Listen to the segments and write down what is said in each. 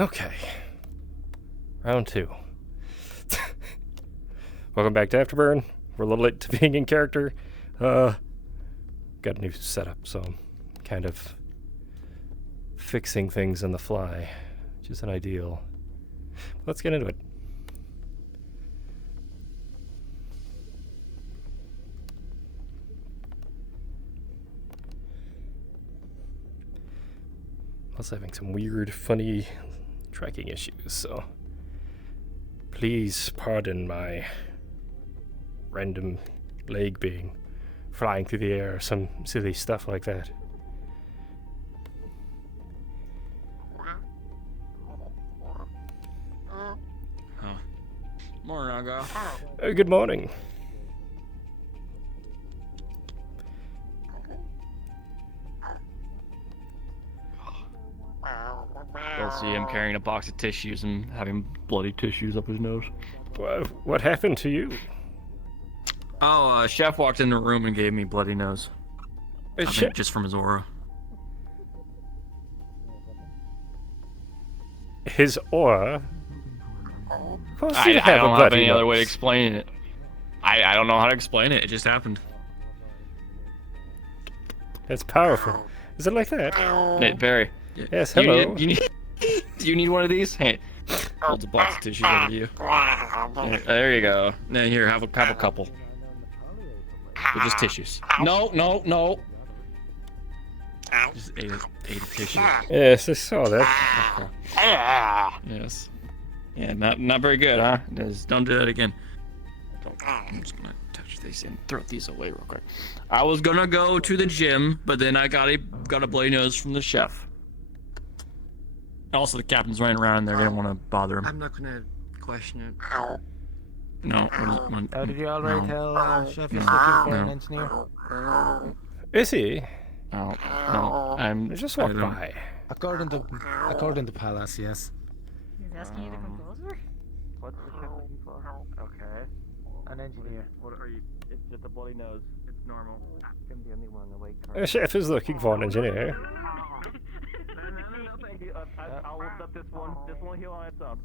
Okay. Round 2. Welcome back to Afterburn. We're a little late to being in character. Got a new setup, so I'm kind of fixing things on the fly, which isn't ideal. Let's get into it. Also having some weird, funny tracking issues, so please pardon my random leg being flying through the air or some silly stuff like that. Morning, Argyll. Good morning. You'll see him carrying a box of tissues and having bloody tissues up his nose. What happened to you? Oh, chef walked in the room and gave me bloody nose. I think just from his aura. His aura? Of course I you have don't a have bloody any other way to nose. explain it. I don't know how to explain it. It just happened. That's powerful. Is it like that? Very. Yes, hello. Do you need one of these? Hey, holds a box of tissues over to you. There you go. Now here, have a couple. They're just tissues. No. Just ate a tissue. Yes, I saw that. Yes. Yeah, not very good, huh? Don't do that again. I'm just gonna touch these and throw these away real quick. I was gonna go to the gym, but then I got a bloody nose from the chef. Also, the captain's running around in there. They didn't want to bother him. I'm not gonna question it. No. Did you already tell Chef he's looking for an engineer? Is he? No. I just walked by. According to Palace, yes. He's asking you to come closer? What's the chef looking for? Okay. An engineer. What are you? It's just a bloody nose. It's normal. I'm the only one awake. The chef is looking for an engineer. No, thank you. I'll lift up this one. This one heal on its own.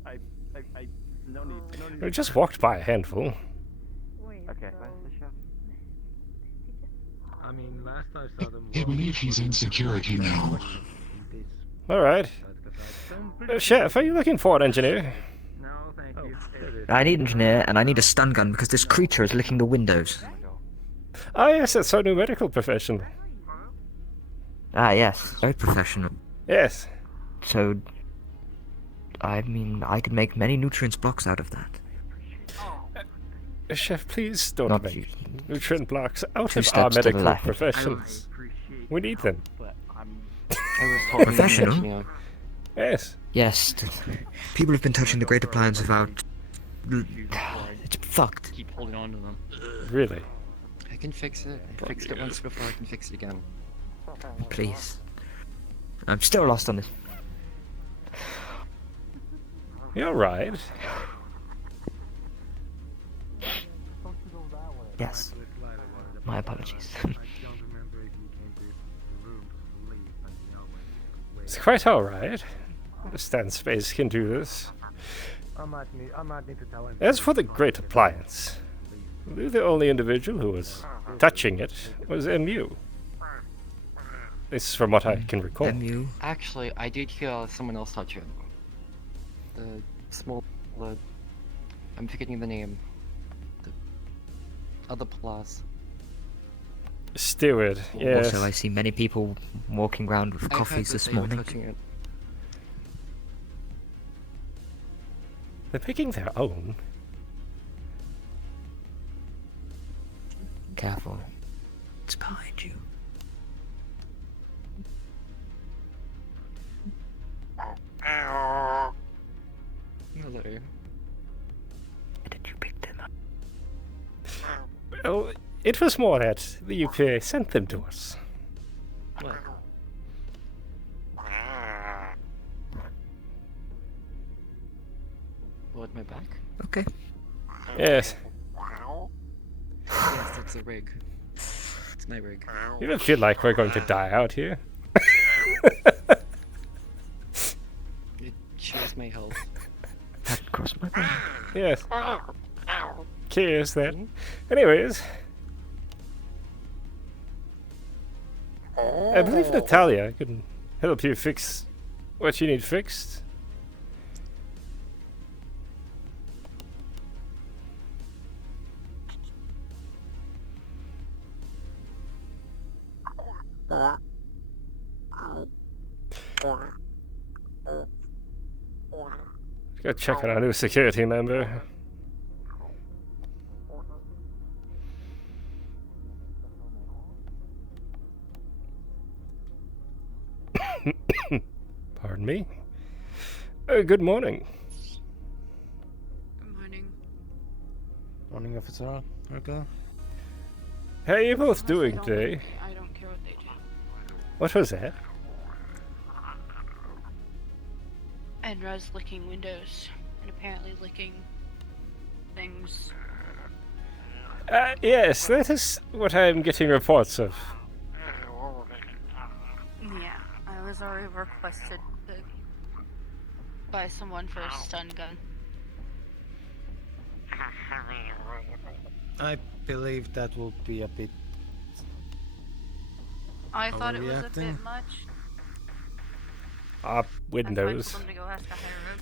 No need. We just walked by a handful. Wait, Okay. so... Where's the chef? I mean, last I saw them. I believe he's in security now. Alright. Chef, are you looking for an engineer? No, thank you. I need an engineer, and I need a stun gun because this creature is licking the windows. Ah, yes, that's our new medical profession. Ah, yes. Very professional. Yes. So, I mean, I could make many nutrients blocks out of that. Chef, please don't Not make you. nutrient blocks out Two of our steps to the medical left. professions. We need them. Professional? Yes. Yes. People have been touching the great appliance without... It's fucked. Keep holding on to them. Really? I can fix it. I fixed it once before, I can fix it again. Please. I'm still lost on this. You're right. Yes. My apologies. It's quite alright. Understand space can do this. I might need to tell him. As for the great appliance, the only individual who was touching it was MU. This is from what I can recall. MU? Actually, I did hear someone else touch it. The small... I'm forgetting the name. The other plus. Steward, yes. Also, I see many people walking around with I heard coffees that this they were morning. touching it. They're picking their own. Careful. It's behind you. Hello. Where did you pick them up? Well, it was more that the UK sent them to us. What? What, my back? Okay. Yes. Yes, that's the rig. It's my rig. You don't feel like we're going to die out here. It shows my health. That crossed my mind. Yes. Cheers then. Anyways. I believe Natalia can help you fix what you need fixed. Go check on our new security member. Pardon me. Good morning. Good morning. Morning, Officer Argyll. How are you both Unless doing they don't today? like me, I don't care what they do. What was that? Enra's licking windows and apparently licking things. Yes, that is what I'm getting reports of. Yeah, I was already requested by someone for a stun gun. I believe that will be a bit. I thought it was a bit Overreacting? much. Up That's windows. why I told them to go ask a higher up.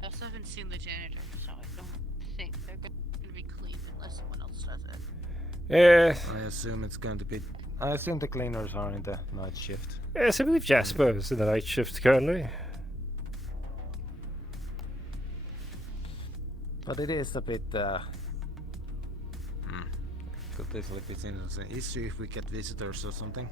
I also haven't seen the janitor, so I don't think they're gonna be clean unless someone else does it. Yes, I assume it's going to be. I assume the cleaners are in the night shift. yes, I believe Jasper is in the night shift currently. But it is a bit. Could easily be seen as an issue if we get visitors or something.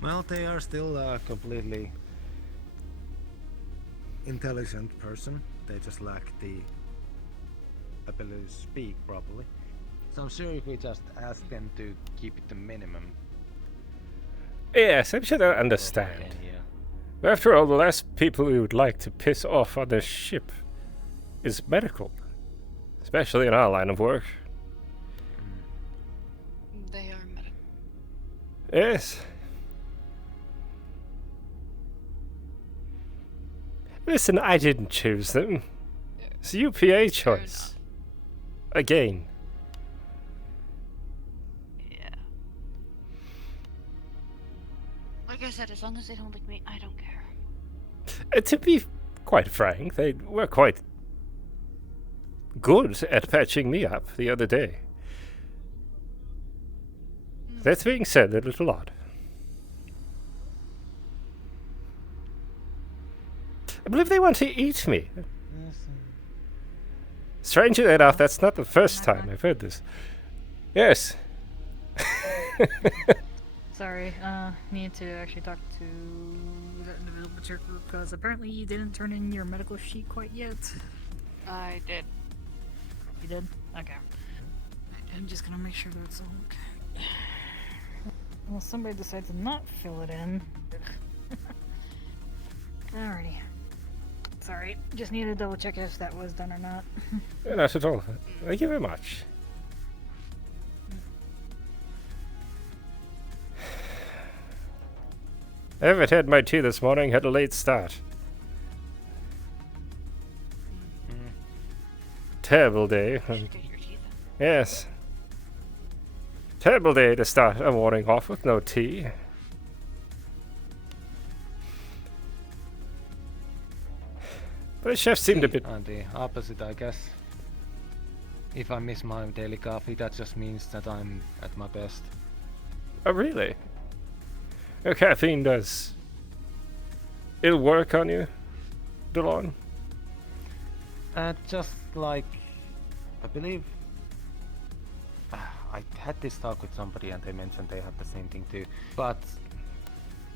Well, they are still a completely intelligent person. They just lack the ability to speak properly. So I'm sure if we just ask them to keep it to minimum. Yes, I'm sure they'll understand. But after all, the last people we would like to piss off on this ship is medical. Especially in our line of work. They are medical. Yes. Listen, I didn't choose them. It's a UPA choice. Again. Yeah. Like I said, as long as they don't lick me, I don't care. To be quite frank, they were quite good at patching me up the other day. That being said, a little odd. I believe they want to eat me. Strangely enough, that's not the first time I've heard this. Yes. Sorry, need to actually talk to that individual because apparently you didn't turn in your medical sheet quite yet. I did. You did? Okay. I'm just gonna make sure that it's all okay. Well, somebody decides to not fill it in. Alrighty. Sorry, just needed to double check if that was done or not. Not at all. Thank you very much. I haven't had my tea this morning, had a late start. Terrible day. Should get your teeth in. Yes. Terrible day to start a morning off with no tea. But the chef seemed a bit... And the opposite, I guess. If I miss my daily coffee, that just means that I'm at my best. Oh, really? Your caffeine does... It'll work on you, DeLon? Just like, I believe, I had this talk with somebody and they mentioned they have the same thing too. But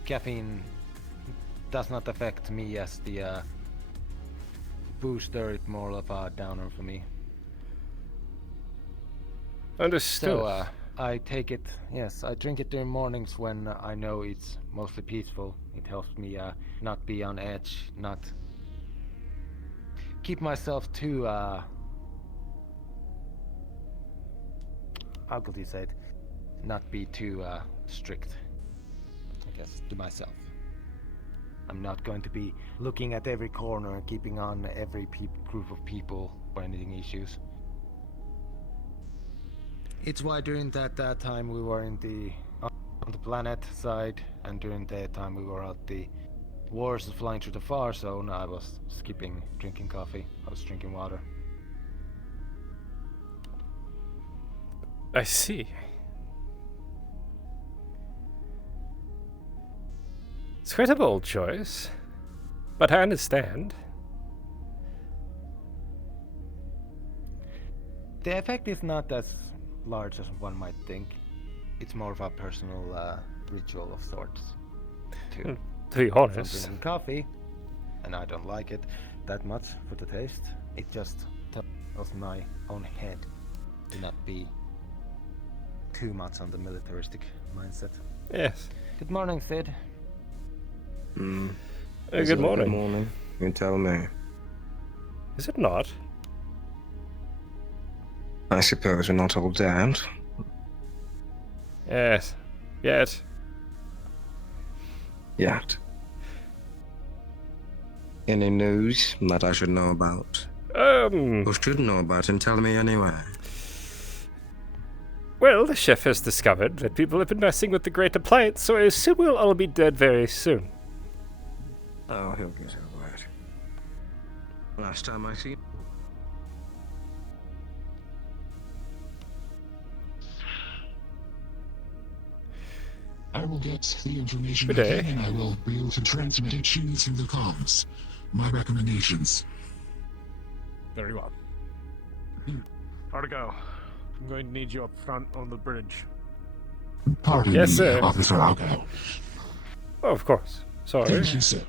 caffeine does not affect me as the booster. It's more of a downer for me. Understood. So I take it, yes, I drink it during mornings when I know it's mostly peaceful. It helps me not be on edge, not keep myself too how could you say it, not be too strict, I guess, to myself. I'm not going to be looking at every corner and keeping on every group of people for anything issues. It's why during that time we were on the planet side, and during that time we were at the wars flying through the far zone, I was skipping drinking coffee. I was drinking water. I see. It's quite a bold choice, but I understand. The effect is not as large as one might think. It's more of a personal ritual of sorts. To be honest. I'm drinking coffee, and I don't like it that much for the taste. It just tells my own head to not be too much on the militaristic mindset. Yes. Good morning, Sid. Good morning. Good morning. You tell me. Is it not? I suppose we're not all dead. Yes. Yet. Yet. Any news that I should know about? Or should know about and tell me anyway? Well, the chef has discovered that people have been messing with the Great Appliance, so I assume we'll all be dead very soon. Oh, he'll get over it. Last time I see. I will get the information Good day. I can, and I will be able to transmit it to you through the comms. My recommendations. Very well. Argyll, I'm going to need you up front on the bridge. Pardon Yes, me, sir. Officer Argyll. Oh, of course. Sorry. Thank you, sir.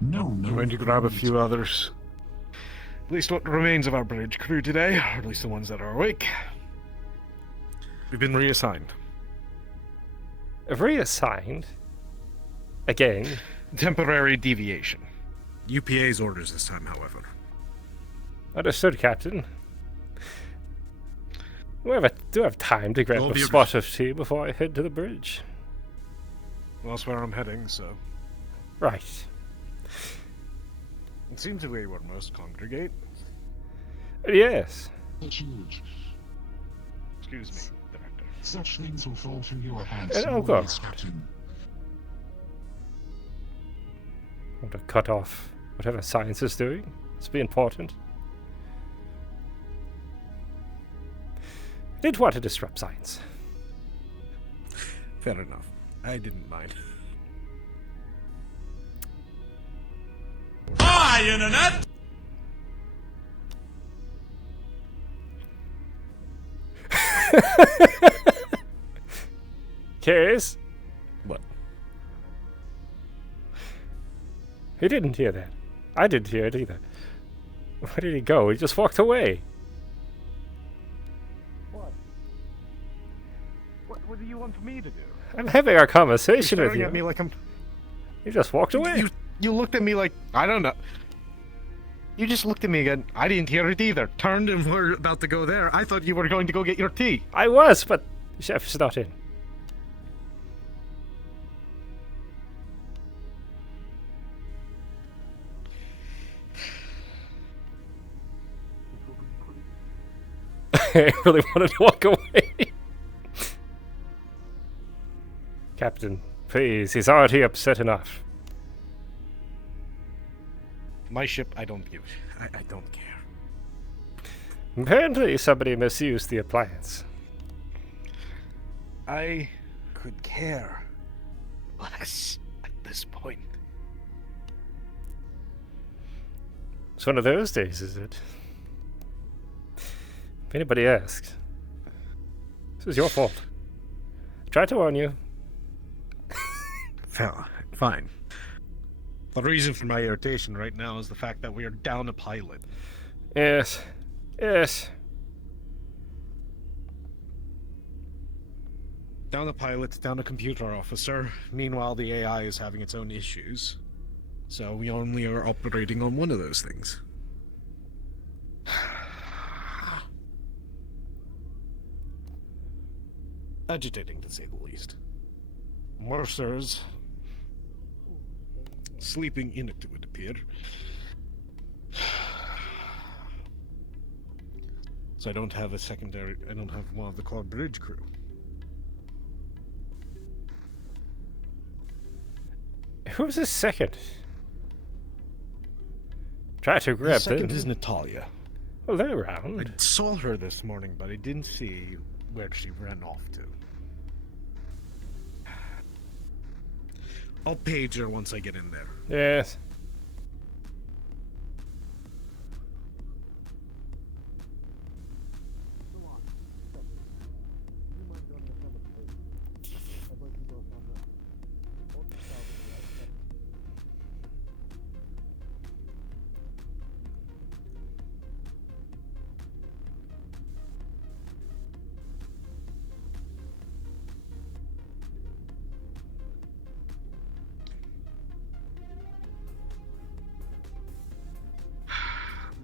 No. I'm going to grab a few others. At least what remains of our bridge crew today, or at least the ones that are awake. We've been reassigned. Reassigned? Again? Temporary deviation. UPA's orders this time, however. Understood, Captain. Do I have time to grab All a the spot of tea before I head to the bridge? Well, that's where I'm heading, so... Right. It seems the way where most congregate. Yes. That's huge. Excuse me, Director. Such things will fall through your hands. And I'll always, go. Captain. I want to cut off whatever science is doing. It's be important. I didn't want to disrupt science. Fair enough. I didn't mind. Hi, Internet! Curious? What? He didn't hear that. I didn't hear it either. Where did he go? He just walked away. What do you want me to do? I'm having our conversation You're with staring you. at me like I'm... You just walked away. You looked at me like... I don't know. You just looked at me again. I didn't hear it either. Turned and were about to go there. I thought you were going to go get your tea. I was, but the chef's not in. I really wanted to walk away. Captain, please, he's already upset enough. My ship, I don't give. I don't care. Apparently somebody misused the appliance. I could care less at this point. It's one of those days, is it? If anybody asks, this is your fault. I tried to warn you. Fine. The reason for my irritation right now is the fact that we are down a pilot. Yes. Yes. Down a pilot, down a computer officer. Meanwhile, the AI is having its own issues. So we only are operating on one of those things. agitating, to say the least. Mercer's sleeping in it, it would appear. So I don't have I don't have one of the Cloud Bridge crew. Who's the second? Try to grab The second them. is Natalia. Well, they're around. I saw her this morning, but I didn't see where she ran off to. I'll page her once I get in there. Yes.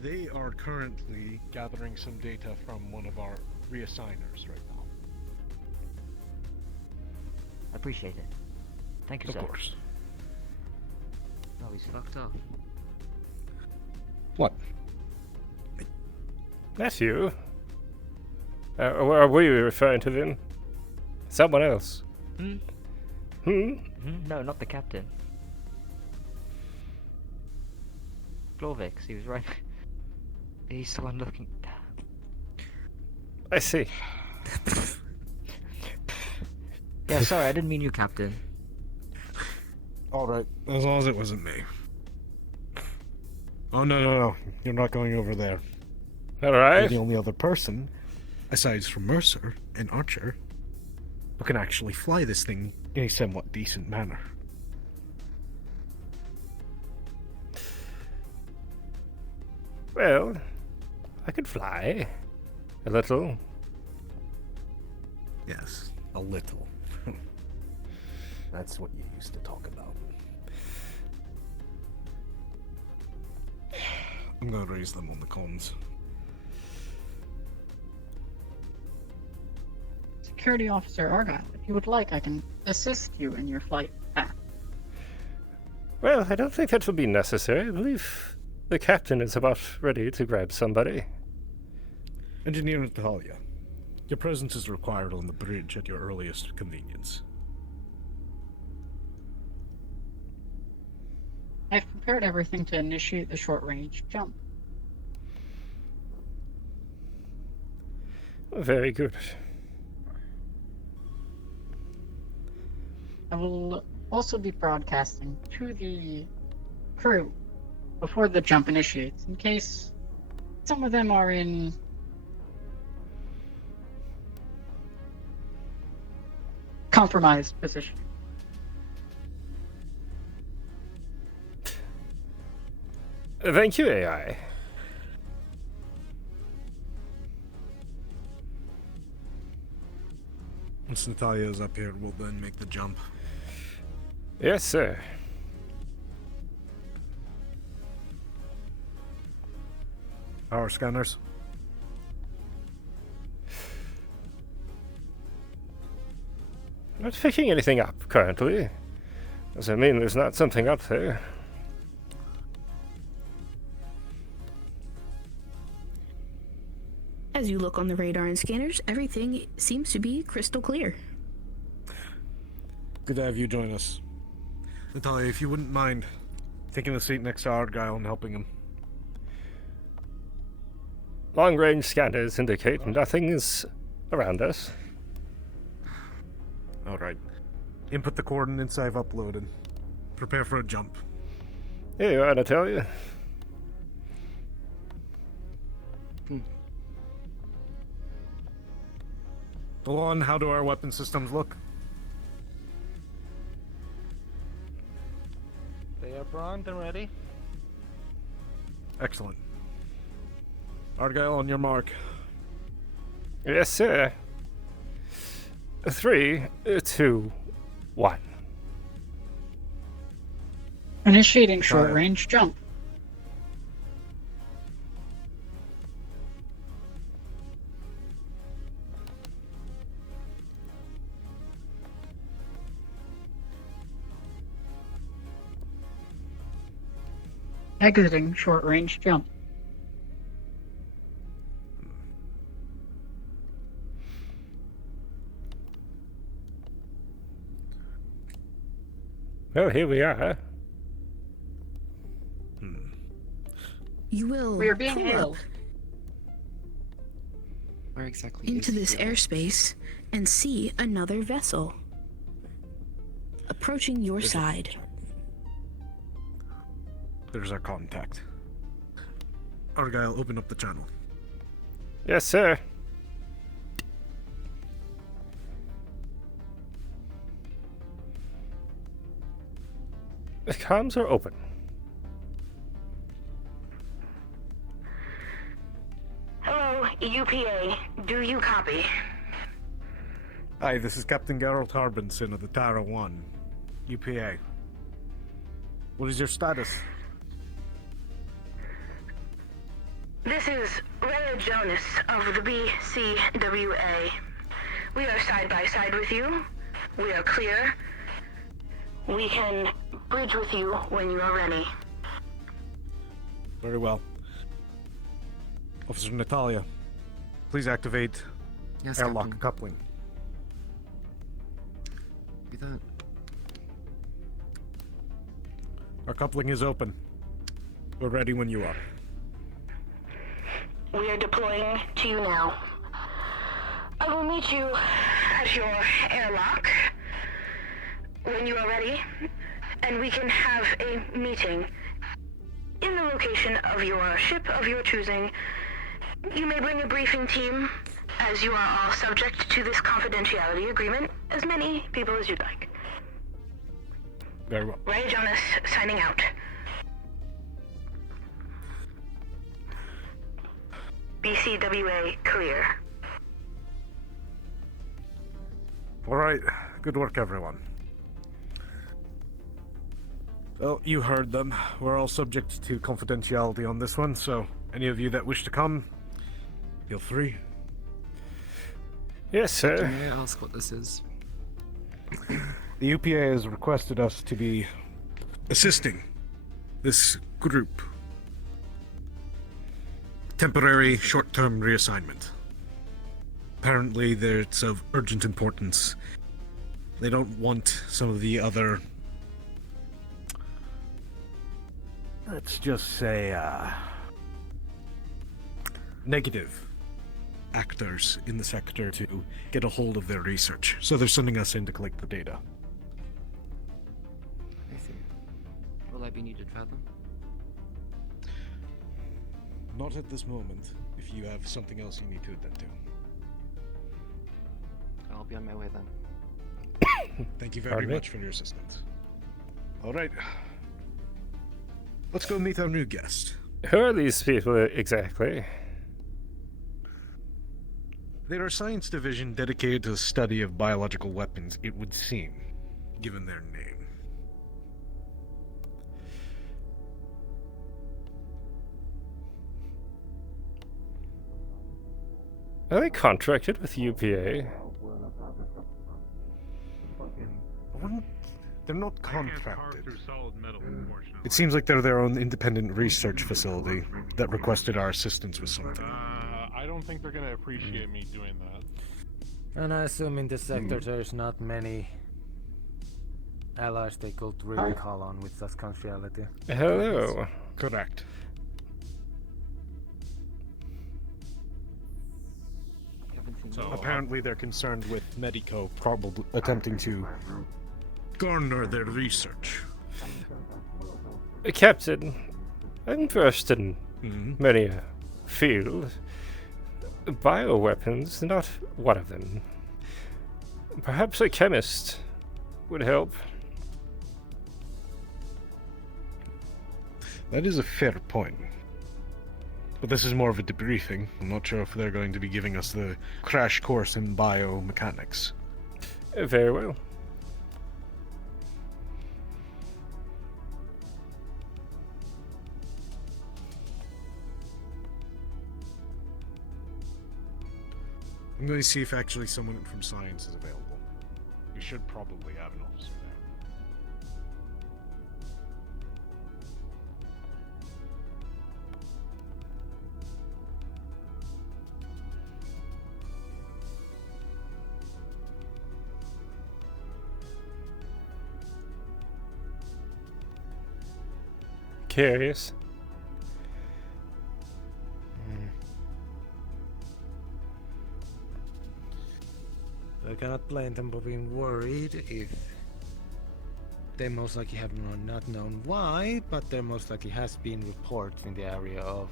They are currently gathering some data from one of our reassigners right now. I appreciate it. Thank you, sir. Of course. Oh, he's fucked up. What? That's you. Were you referring to them? Someone else? Hmm? No, not the captain. Glorvix, he was right. He's the one looking. I see. Yeah, sorry, I didn't mean you, Captain. Alright, as long as it wasn't me. Oh, no. You're not going over there. Alright. You're the only other person, aside from Mercer and Archer, who can actually fly this thing in a somewhat decent manner. Well, I could fly. A little. Yes, a little. That's what you used to talk about. I'm gonna raise them on the comms. Security Officer Argyll, if you would like, I can assist you in your flight back. Well, I don't think that will be necessary. I believe the captain is about ready to grab somebody. Engineer Natalia, your presence is required on the bridge at your earliest convenience. I've prepared everything to initiate the short-range jump. Very good. I will also be broadcasting to the crew before the jump initiates, in case some of them are in compromised position. Thank you, AI. Once Natalia is up here, we'll then make the jump. Yes, sir. Our scanners. Not picking anything up currently. Does that mean there's not something up there? As you look on the radar and scanners, everything seems to be crystal clear. Good to have you join us. Natalia, if you wouldn't mind taking the seat next to Argyll and helping him. Long-range scanners indicate nothing is around us. Alright. Input the coordinates I've uploaded. Prepare for a jump. Here you are, Natalia. Delon, how do our weapon systems look? They are primed and ready. Excellent. Argyll, on your mark. Yes, sir. 3, 2, 1. Initiating short-range jump. Exiting short range jump. Well, here we are. You will We are being pull hailed. up Where exactly into is this here? airspace and see another vessel approaching your side. There's our contact. Argyll, open up the channel. Yes, sir. The comms are open. Hello, UPA. Do you copy? Hi, this is Captain Geralt Harbinson of the Tara 1, UPA. What is your status? This is Rhea Jonas of the BCWA. We are side by side with you. We are clear. We can bridge with you when you are ready. Very well. Officer Natalia, please activate Yes, airlock Captain. coupling. Be that. Our coupling is open. We're ready when you are. We are deploying to you now. I will meet you at your airlock when you are ready, and we can have a meeting in the location of your ship of your choosing. You may bring a briefing team, as you are all subject to this confidentiality agreement, as many people as you'd like. Very well. Ray Jonas signing out. BCWA clear. Alright, good work everyone. Well, you heard them. We're all subject to confidentiality on this one, so any of you that wish to come, feel free. Yes, sir. May I ask what this is? The UPA has requested us to be assisting this group. Temporary short-term reassignment. Apparently it's of urgent importance. They don't want some of the other, let's just say, negative actors in the sector to get a hold of their research. So they're sending us in to collect the data. I see. Will I be needed for them? Not at this moment, if you have something else you need to attend to. I'll be on my way then. Thank you very Pardon me? much for your assistance. Alright. Let's go meet our new guest. Who are these people exactly? They're a science division dedicated to the study of biological weapons, it would seem, given their name. Are they contracted with UPA? They're not contracted. It seems like they're their own independent research facility that requested our assistance with something. I don't think they're gonna appreciate me doing that. And I assume in this sector there's not many allies they could really call on with such confidentiality. Hello. Correct. So apparently they're concerned with Medico probably attempting to garner their research. Captain, I'm versed in many a field. Bioweapons, not one of them. Perhaps a chemist would help. That is a fair point. But this is more of a debriefing. I'm not sure if they're going to be giving us the crash course in biomechanics. Very well. I'm going to see if actually someone from science is available. We should probably have an officer there. curious. I cannot blame them for being worried if they most likely have not known why, but there most likely has been reports in the area of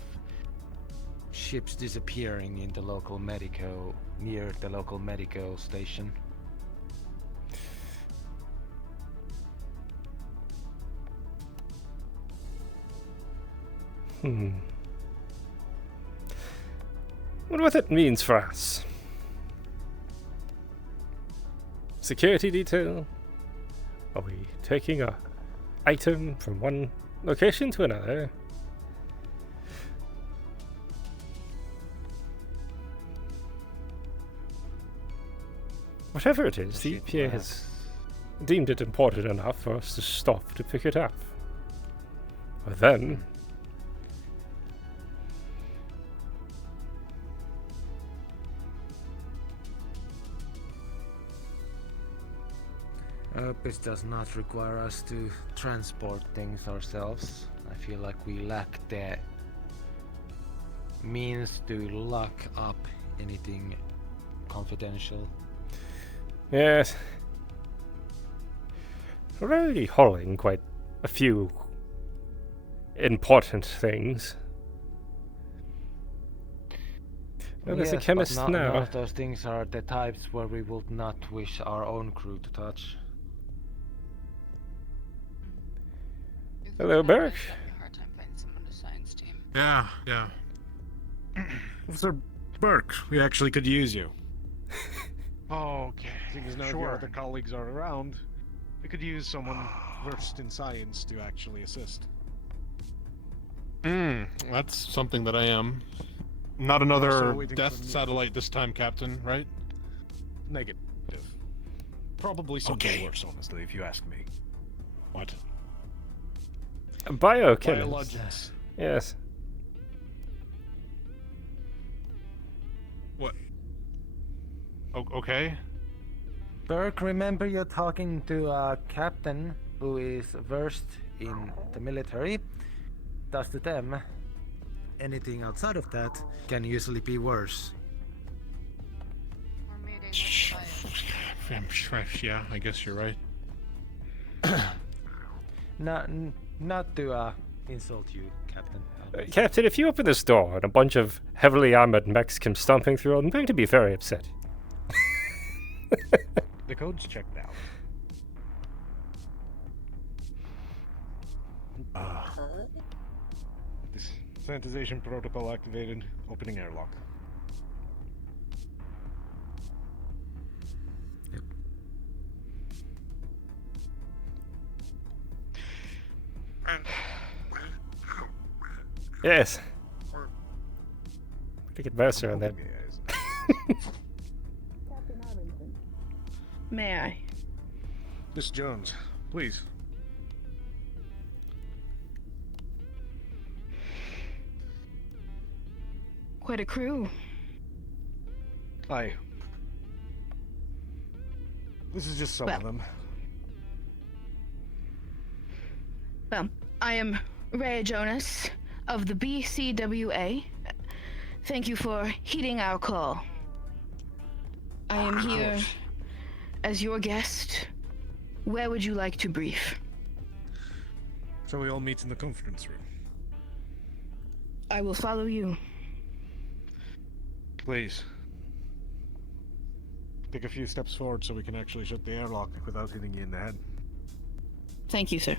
ships disappearing in the local near the local medico station. Wonder what that means for us. Security detail? Are we taking a item from one location to another? Whatever it is, the EPA has deemed it important enough for us to stop to pick it up. But then... This does not require us to transport things ourselves. I feel like we lack the means to lock up anything confidential. Yes. We're already hauling quite a few important things. Well, there's a chemist but now. None of those things are the types where we would not wish our own crew to touch. Hello, Beric. Hard time finding someone to science team. Yeah. Officer Burke, we actually could use you. Oh, okay. Seeing as none of your other colleagues are around, we could use someone versed in science to actually assist. That's something that I am. Not another death satellite this time, Captain, right? Negative. Probably something worse, honestly, if you ask me. What? Biochemist. Biologics. Yes. What? Okay. Burke, remember you're talking to a captain who is versed in the military. Thus to them, anything outside of that can usually be worse. Yeah, I guess you're right. Not to insult you, Captain. Captain, if you open this door and a bunch of heavily armored mechs come stomping through, I'm going to be very upset. The code's checked out. This sanitization protocol activated. Opening airlock. Yes. I think it faster on that. May I? Miss Jones, please. Quite a crew. Aye. This is just some of them. Well, I am Rhea Jonas of the BCWA. Thank you for heeding our call. I am here as your guest. Where would you like to brief? Shall we all meet in the conference room? I will follow you. Please. Take a few steps forward so we can actually shut the airlock without hitting you in the head. Thank you, sir.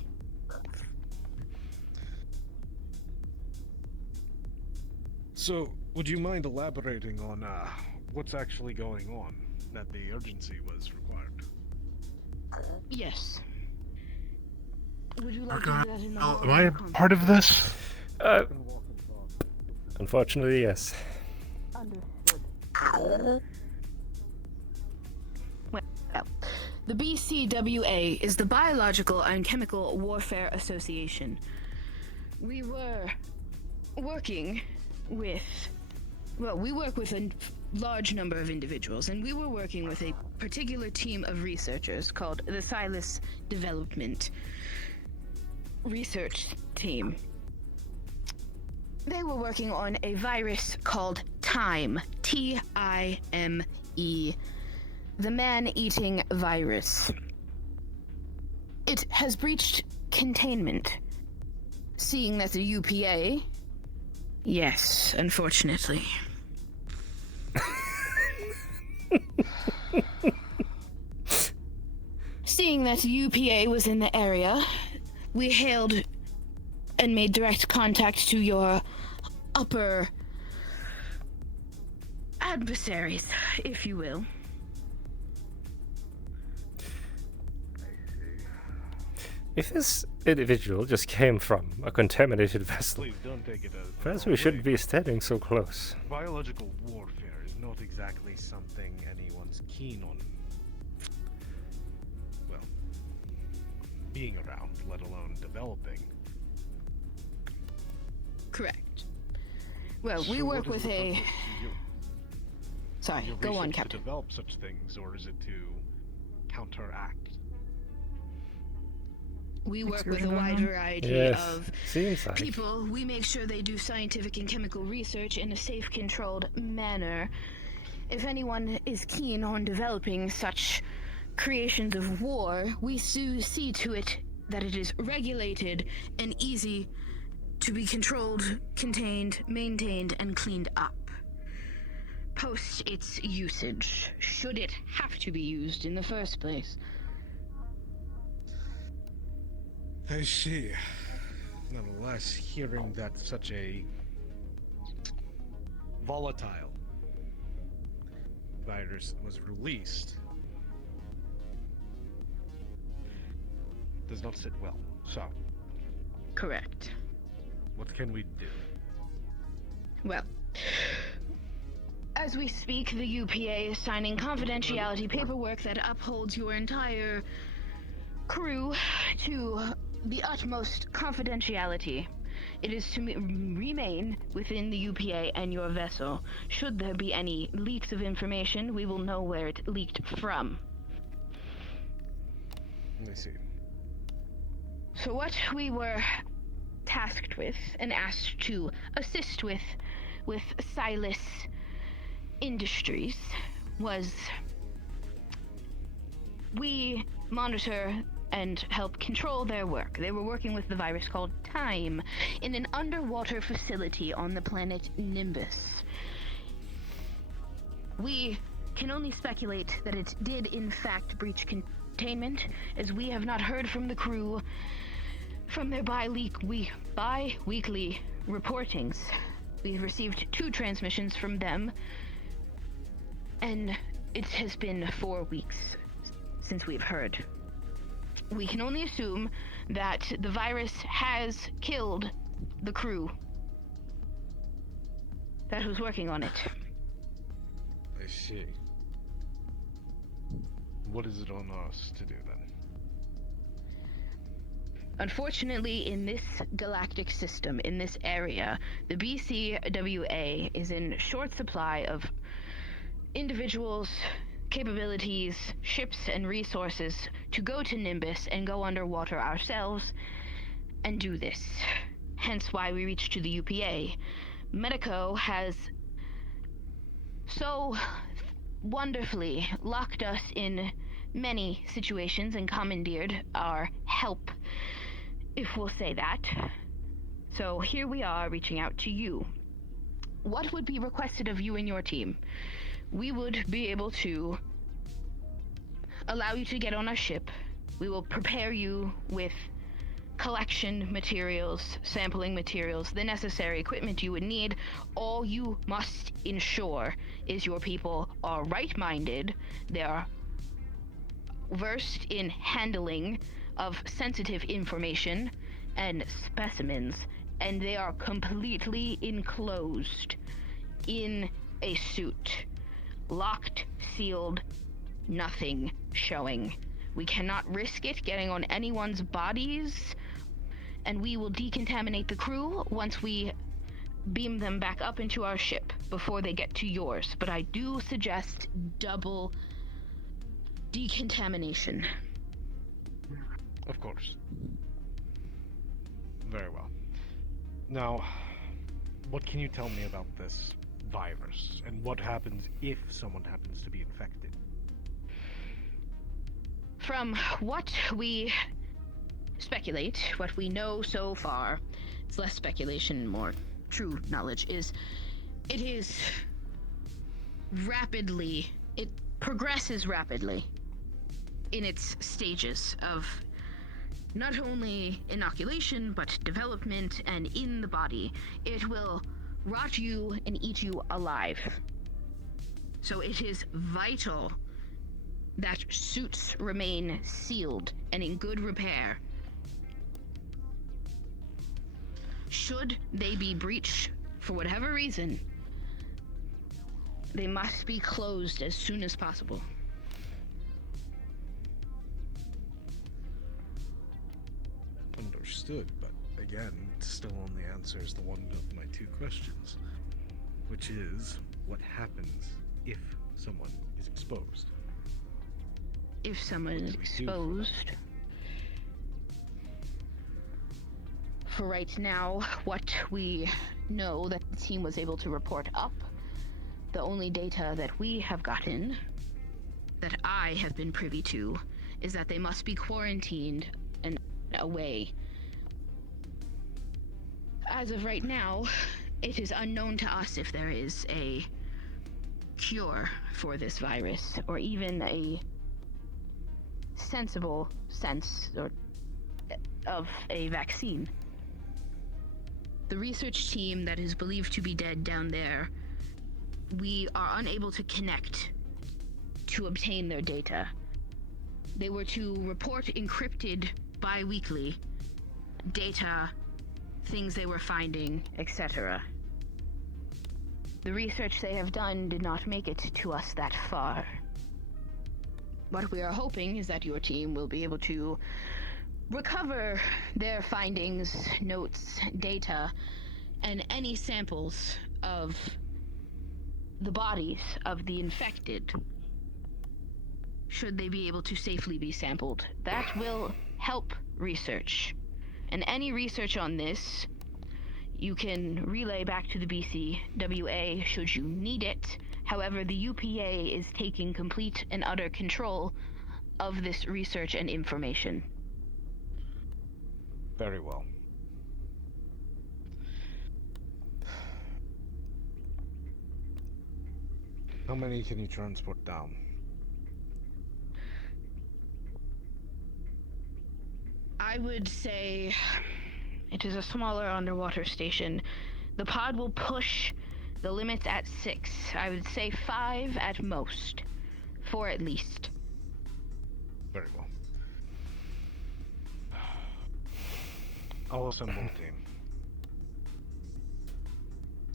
So, would you mind elaborating on what's actually going on, that the urgency was required? Yes. Would you like to do that in the hall? Am I part of this? Unfortunately, yes. Understood. Well, the BCWA is the Biological and Chemical Warfare Association. We were working with... Well, we work with a large number of individuals, and we were working with a particular team of researchers called the Silas Development Research Team. They were working on a virus called Time. Time. The man-eating virus. It has breached containment. Seeing that the UPA... Yes, unfortunately. Seeing that the UPA was in the area, we hailed and made direct contact to your upper adversaries, if you will. If this individual just came from a contaminated vessel, Please don't take it as perhaps we shouldn't be standing so close. biological warfare is not exactly something anyone's keen on. Well, being around, let alone developing. Correct. Well, So we what work is with the a... purpose? Sorry, Your go on, research Captain. to develop such things, or is it to counteract? We work Excursion with a going wide on? variety Yes, of seems like. people. We make sure they do scientific and chemical research in a safe, controlled manner. If anyone is keen on developing such creations of war, we see to it that it is regulated and easy to be controlled, contained, maintained, and cleaned up. Post its usage, should it have to be used in the first place. I see. Nonetheless, hearing that such a volatile virus was released does not sit well. So, Correct. what can we do? Well, as we speak, the UPA is signing confidentiality paperwork that upholds your entire crew to the utmost confidentiality. It is to remain within the UPA and your vessel. Should there be any leaks of information, we will know where it leaked from. Let me see. So what we were tasked with and asked to assist with Silas Industries was we monitor and help control their work. They were working with the virus called Time in an underwater facility on the planet Nimbus. We can only speculate that it did in fact breach containment, as we have not heard from the crew from their bi-weekly reportings. We have received 2 transmissions from them, and it has been 4 weeks since we've heard. We can only assume that the virus has killed the crew that was working on it. I see. What is it on us to do then? Unfortunately, in this galactic system, in this area, the BCWA is in short supply of individuals, capabilities, ships, and resources to go to Nimbus and go underwater ourselves and do this. Hence why we reached to the UPA. Medico has so wonderfully locked us in many situations and commandeered our help, if we'll say that. So here we are reaching out to you. What would be requested of you and your team? We would be able to allow you to get on our ship. We will prepare you with collection materials, sampling materials, the necessary equipment you would need. All you must ensure is your people are right-minded, they are versed in handling of sensitive information and specimens, and they are completely enclosed in a suit. Locked, sealed, nothing showing. We cannot risk it getting on anyone's bodies, and we will decontaminate the crew once we beam them back up into our ship before they get to yours. But I do suggest double decontamination. Of course. Very well. Now, What can you tell me about this virus, and what happens if someone happens to be infected? From what we speculate, what we know so far, it's less speculation, more true knowledge, is it is rapidly, it progresses rapidly in its stages of not only inoculation, but development and in the body. It will rot you and eat you alive. So it is vital that suits remain sealed and in good repair. Should they be breached for whatever reason, they must be closed as soon as possible. Understood, but again, it still only answers the one of my two questions, which is, what happens if someone is exposed? If someone is exposed, for right now, what we know that the team was able to report up, the only data that we have gotten, that I have been privy to, is that they must be quarantined and away. As of right now, it is unknown to us if there is a cure for this virus, or even a sensible sense of a vaccine. The research team that is believed to be dead down there, we are unable to connect to obtain their data. They were to report encrypted bi-weekly data, things they were finding, etc. The research they have done did not make it to us that far. What we are hoping is that your team will be able to recover their findings, notes, data, and any samples of the bodies of the infected, should they be able to safely be sampled. That will help research. And any research on this, you can relay back to the BCWA should you need it. However, the UPA is taking complete and utter control of this research and information. Very well. How many can you transport down? I would say it is a smaller underwater station. The pod will push the limits at 6. I would say 5 at most. 4 at least. Very well. I'll assemble a team.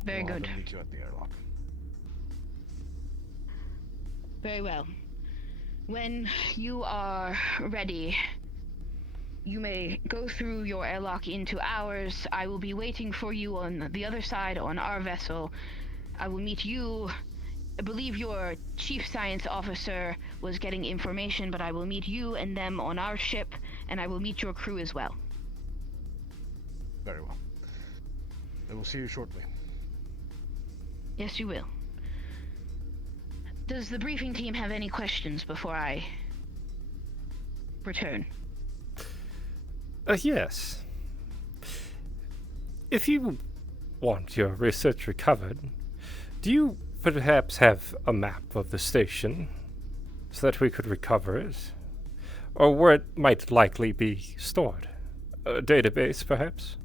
Very good. I'll meet you at the airlock. Very well. When you are ready, you may go through your airlock into ours. I will be waiting for you on the other side on our vessel. I will meet you. I believe your chief science officer was getting information, but I will meet you and them on our ship, and I will meet your crew as well. Very well. I will see you shortly. Yes, you will. Does the briefing team have any questions before I return? Yes. If you want your research recovered, do you perhaps have a map of the station so that we could recover it? Or where it might likely be stored? A database, perhaps?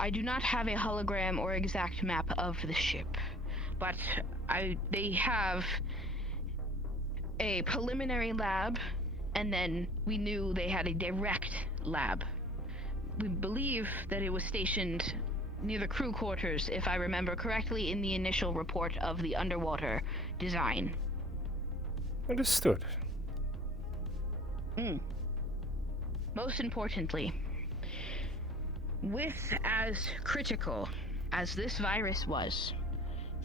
I do not have a hologram or exact map of the ship, but they have a preliminary lab, and then we knew they had a direct lab. We believe that it was stationed near the crew quarters, if I remember correctly, in the initial report of the underwater design. Understood. Most importantly, with as critical as this virus was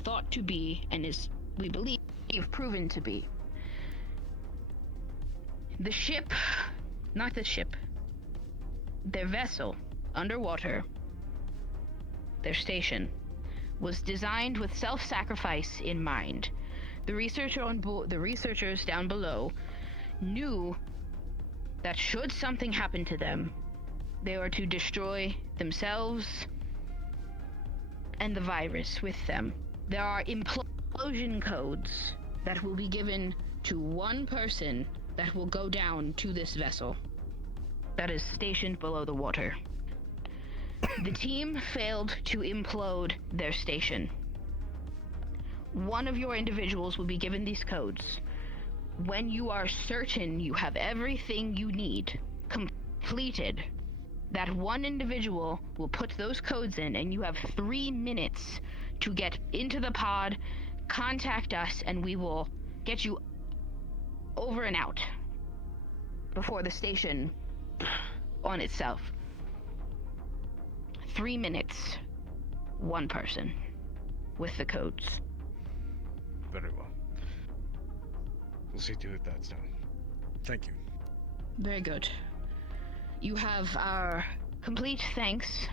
thought to be, and is, we believe, proven to be, their vessel, underwater. Their station was designed with self-sacrifice in mind. The researchers down below knew that should something happen to them, they were to destroy themselves and the virus with them. There are implosion codes that will be given to one person that will go down to this vessel that is stationed below the water. The team failed to implode their station. One of your individuals will be given these codes. When you are certain you have everything you need completed, that one individual will put those codes in, and you have 3 minutes to get into the pod, contact us, and we will get you over and out before the station on itself. 3 minutes, one person with the codes. Very well. We'll see to it that's done. Thank you. Very good. You have our complete thanks,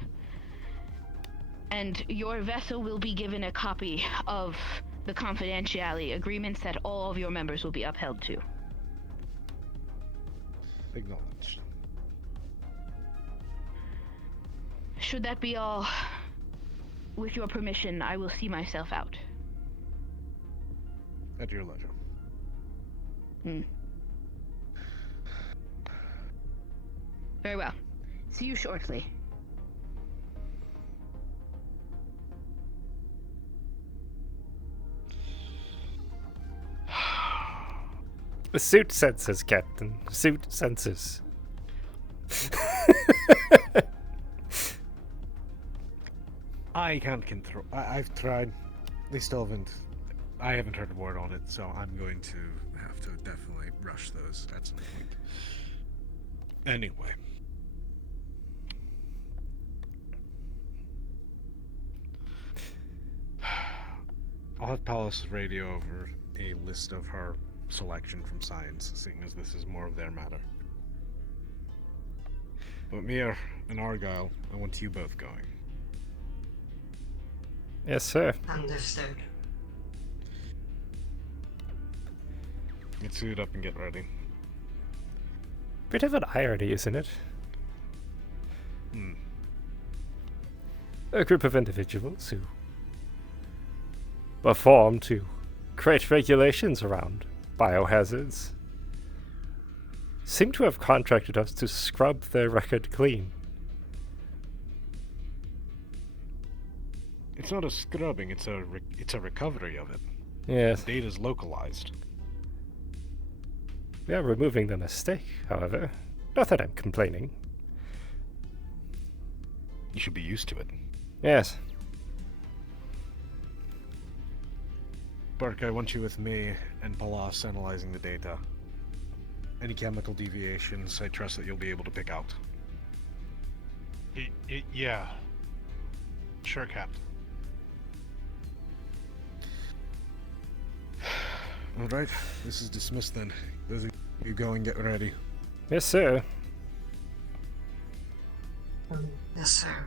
and your vessel will be given a copy of the confidentiality agreements that all of your members will be upheld to. Acknowledged. Should that be all, with your permission, I will see myself out. At your leisure. Very well. See you shortly. The suit senses, Captain. Suit senses. I can't control. I've tried. They still haven't. I haven't heard a word on it, so I'm going to have to definitely rush those at some point. Anyway. I'll have Palace radio over a list of her selection from science, seeing as this is more of their matter. But Mir and Argyll, I want you both going. Yes, sir. Understood. Get suited up and get ready. Bit of an irony, isn't it? A group of individuals who were formed to create regulations around biohazards seem to have contracted us to scrub their record clean. It's not a scrubbing, it's a recovery of it. Yes. The data's localized. We are removing the mistake, however. Not that I'm complaining. You should be used to it. Yes. Burke, I want you with me and Palas analyzing the data. Any chemical deviations, I trust that you'll be able to pick out. Yeah. Sure, Captain. Alright, this is dismissed then. Those of you go and get ready. Yes, sir. Yes, sir.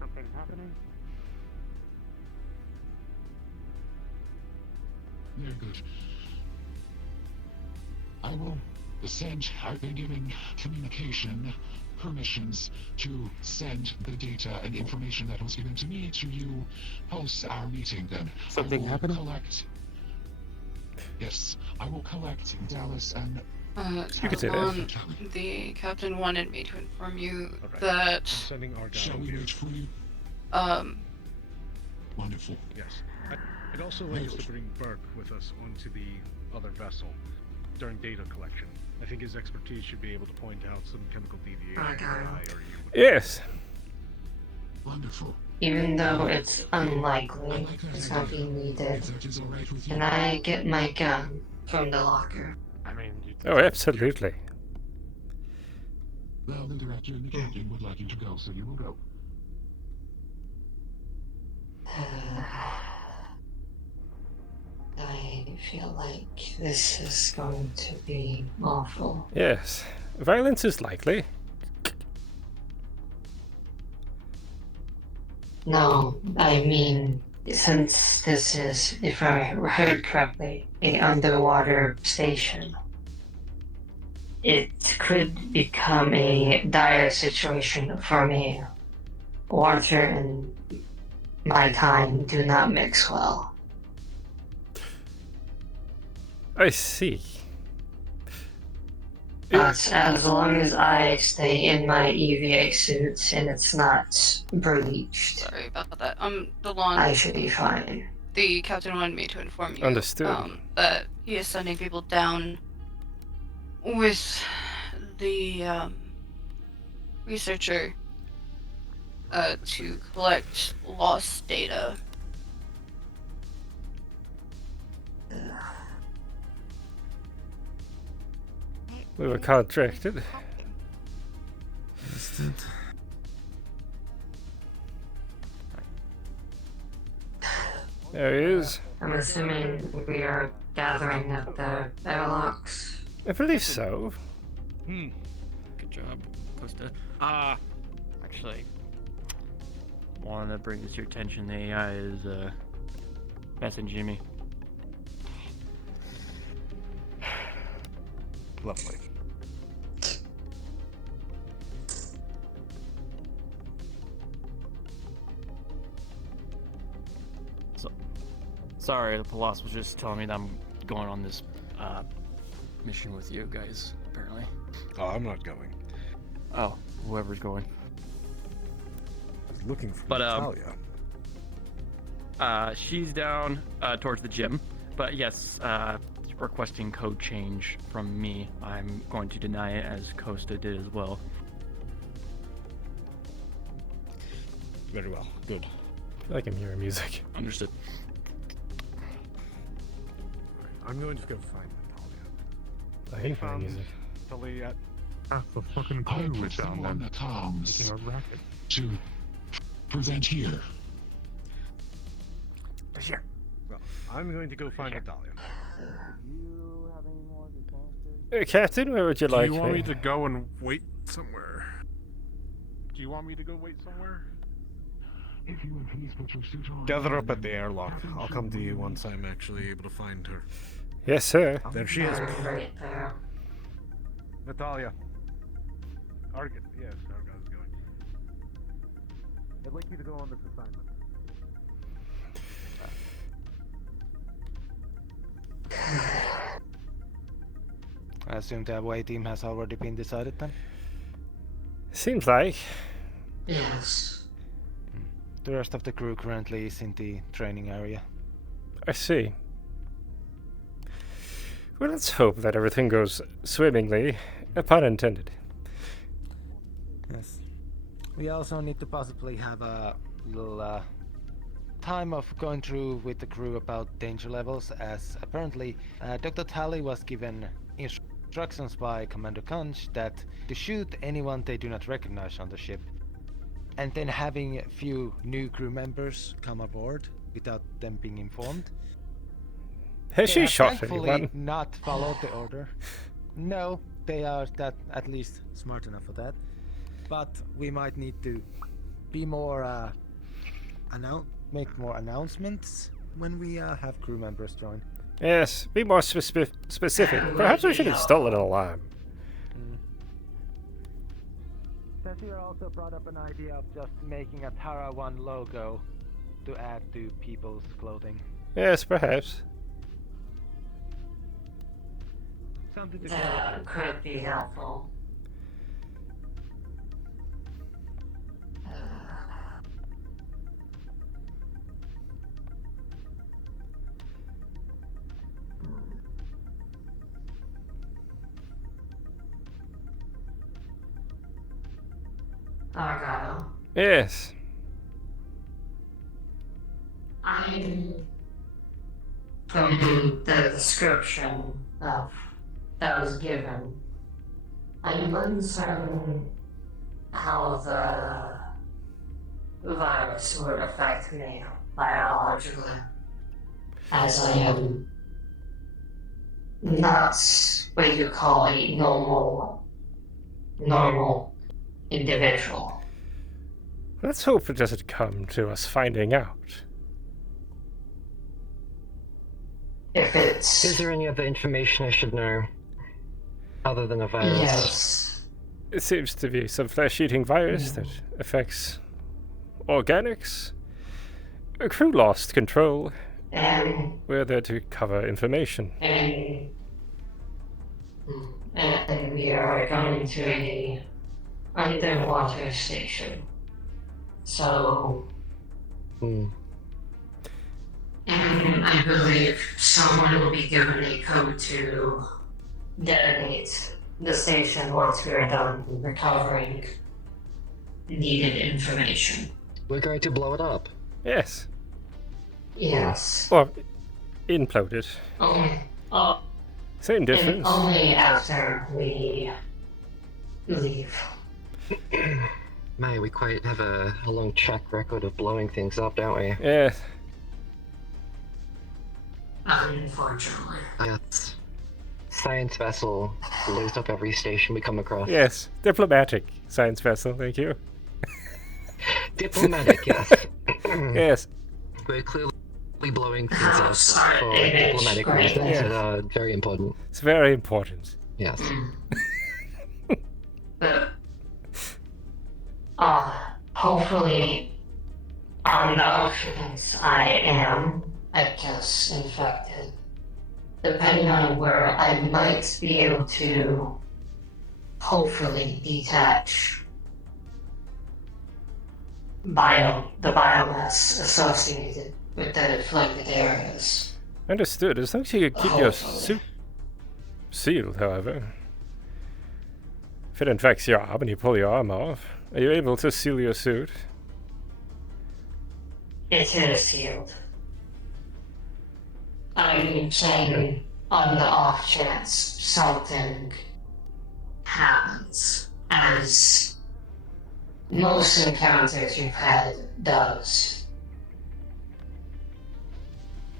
Something happening? Very good. I will send. I've been given communication permissions to send the data and information that was given to me to you post our meeting. Then Something I will happened? collect. Yes, I will collect Dallas and. You could say that. The captain wanted me to inform you Alright. that I'm sending Argyll. Shall we wait for you? Wonderful. Yes. I'd also like us to bring Burke with us onto the other vessel during data collection. I think his expertise should be able to point out some chemical deviation. Yes. Wonderful. Even though it's unlikely it's not being needed, can I get my gun from the locker? I mean, Oh, absolutely. Well, the director and the captain would like you to go, so you will go. I feel like this is going to be awful. Yes. Violence is likely. No, I mean, since this is, if I heard correctly, an underwater station, it could become a dire situation for me. Water and my kind do not mix well. I see. But as long as I stay in my EVA suit and it's not breached, sorry about that. Delon. I should be fine. The captain wanted me to inform you. Understood. That he is sending people down with the researcher to collect lost data. We were contracted. There he is. I'm assuming we are gathering at the airlocks. I believe so. Good job, Costa. Actually, wanted to bring this to your attention. The AI is messaging me. Lovely. So, sorry, the Palas was just telling me that I'm going on this mission with you guys, apparently. Oh, I'm not going. Oh, whoever's going. I was looking for Natalia. She's down towards the gym, but yes, requesting code change from me. I'm going to deny it as Costa did as well. Very well. Good. I feel like I'm hearing music. Understood. I'm going to go find Natalia. I hate hearing music. Natalia. The fucking I crew put was down them there on the comms making a racket. to prevent here. Well, I'm going to go find Natalia. Captain, where would you like Do you want me? me to go and wait somewhere? Do you want me to go wait somewhere? If you would please put your suit on. Gather up at the airlock. I'll come to you once I'm actually able to find her. Yes, sir. There she is. Right there. Natalia. Argyll. Yes, Argyl's going. I'd like you to go on this assignment. I assume the away team has already been decided then? Seems like. Yes. The rest of the crew currently is in the training area. I see. Well, let's hope that everything goes swimmingly, pun intended. Yes. We also need to possibly have a little time of going through with the crew about danger levels, as apparently Dr. Tally was given instructions by Commander Kunch that to shoot anyone they do not recognize on the ship, and then having a few new crew members come aboard without them being informed. Has she shot thankfully anyone? not followed the order. No, they are that at least smart enough for that. But we might need to be more make more announcements when we have crew members join. Yes, be more specific. Perhaps we should install an alarm. Cecil also brought up an idea of just making a Tara 1 logo to add to people's clothing. Yes, perhaps. Something to That could be helpful. Argyll. Yes. From the description of that was given, I'm uncertain how the virus would affect me biologically, as I am not what you call a normal individual. Let's hope it doesn't come to us finding out. If it's... Is there any other information I should know? Other than a virus? Yes. It seems to be some flesh-eating virus that affects organics. A crew lost control. We're there to cover information. And we are going to an underwater station. So... I believe someone will be given a code to detonate the station once we are done recovering needed information. We're going to blow it up. Yes. Yes. Or implode it. Same difference. And only after we leave. Man, we quite have a long track record of blowing things up, don't we? Yes. Unfortunately. Yes. Science vessel blows up every station we come across. Yes. Diplomatic science vessel, thank you. Diplomatic, yes. Yes. We're clearly blowing things up for diplomatic reasons that are very important. It's very important. Yes. Hopefully, on the occupants I am, I guess, infected. Depending on where, I might be able to hopefully detach the biomass associated with the afflicted areas. Understood. As long as you keep your suit sealed, however. If it infects your arm and you pull your arm off, are you able to seal your suit? It is sealed. I'm saying on the off chance something happens, as most encounters you've had does.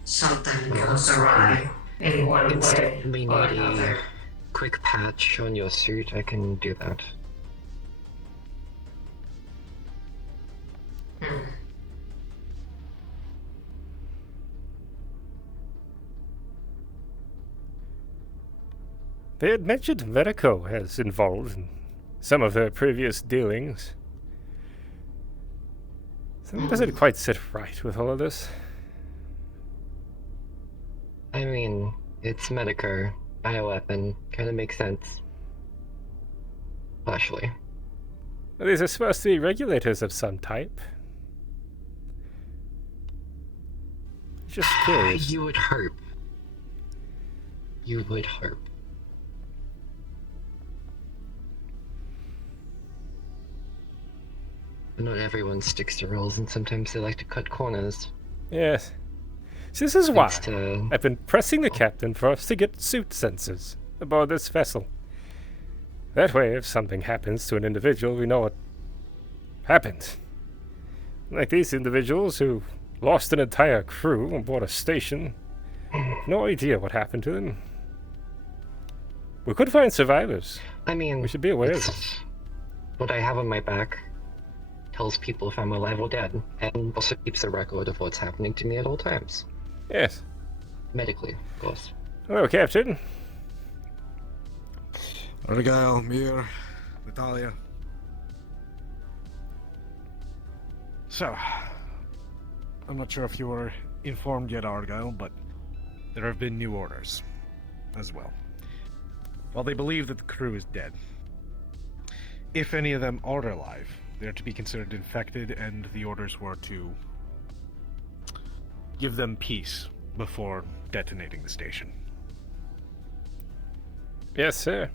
Something goes awry in one way We need or a another. quick patch on your suit. I can do that. They had mentioned Medico as involved in some of their previous dealings. Something doesn't quite sit right with all of this. I mean, it's Medico, bioweapon, kind of makes sense. Partially. These are supposed to be regulators of some type. Just curious. You would hope. You would hope. But not everyone sticks to rules, and sometimes they like to cut corners. Yes. So this is why to... I've been pressing the captain for us to get suit sensors aboard this vessel. That way, if something happens to an individual, we know what happened. Like these individuals who lost an entire crew aboard a station. No idea what happened to them. We could find survivors. I mean, we should be aware of them. What I have on my back tells people if I'm alive or dead, and also keeps a record of what's happening to me at all times. Yes. Medically, of course. Hello, Captain. Argyll, Mir, Natalia. So, I'm not sure if you were informed yet, Argyll, but there have been new orders as well. While they believe that the crew is dead, if any of them are alive, they're to be considered infected, and the orders were to give them peace before detonating the station. Yes, sir.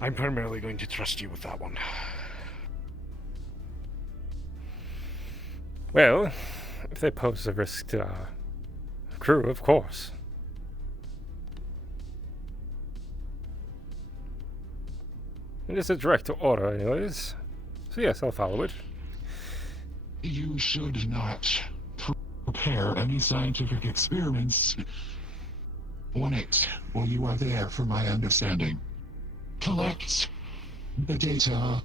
I'm primarily going to trust you with that one. Well, if they pose a risk to our crew, of course. It is a direct order, anyways. So yes, I'll follow it. You should not prepare any scientific experiments on it while you are there, from my understanding. Collect the data,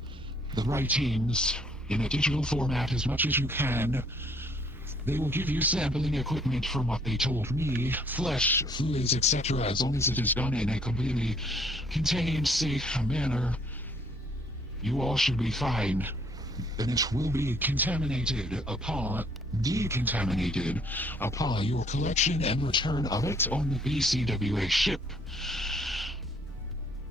the writings, in a digital format as much as you can. They will give you sampling equipment from what they told me, flesh, fluids, etc., as long as it is done in a completely contained, safe manner. You all should be fine. And it will be decontaminated upon your collection and return of it on the BCWA ship.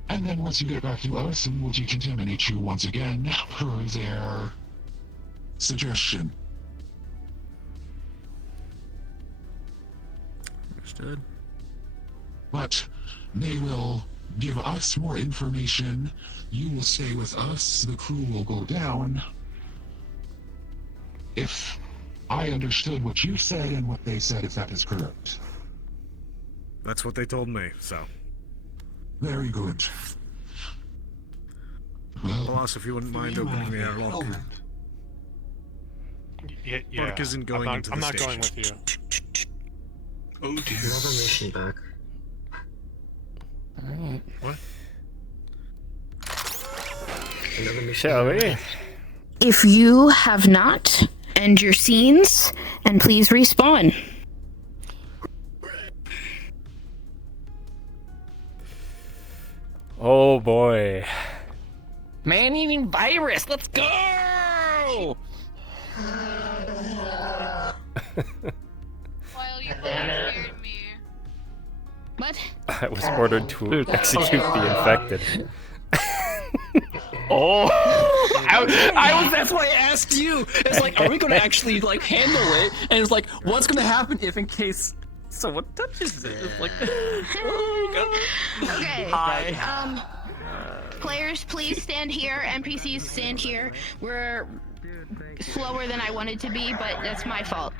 And then once you get back to us, and we'll decontaminate you once again, per their suggestion. Understood. But they will give us more information. You will stay with us. The crew will go down. If I understood what you said and what they said, if that is correct. That's what they told me, so. Very good. Well, Boss, if you wouldn't mind opening the airlock. Yeah. Mark isn't going into the I'm not station. going with you. Oh dear. Another mission back. Alright. What? Another mission Shall we? back. If you have not, end your scenes and please respawn. Oh boy. Man-eating virus, let's go! While you scared me. What? I was ordered to execute the infected. Oh, that's why I asked you. It's like, are we gonna actually like handle it? And it's like, what's gonna happen if in case someone touches it? It's like, oh god. Okay. Players, please stand here. NPCs, stand here. We're slower than I wanted to be, but that's my fault.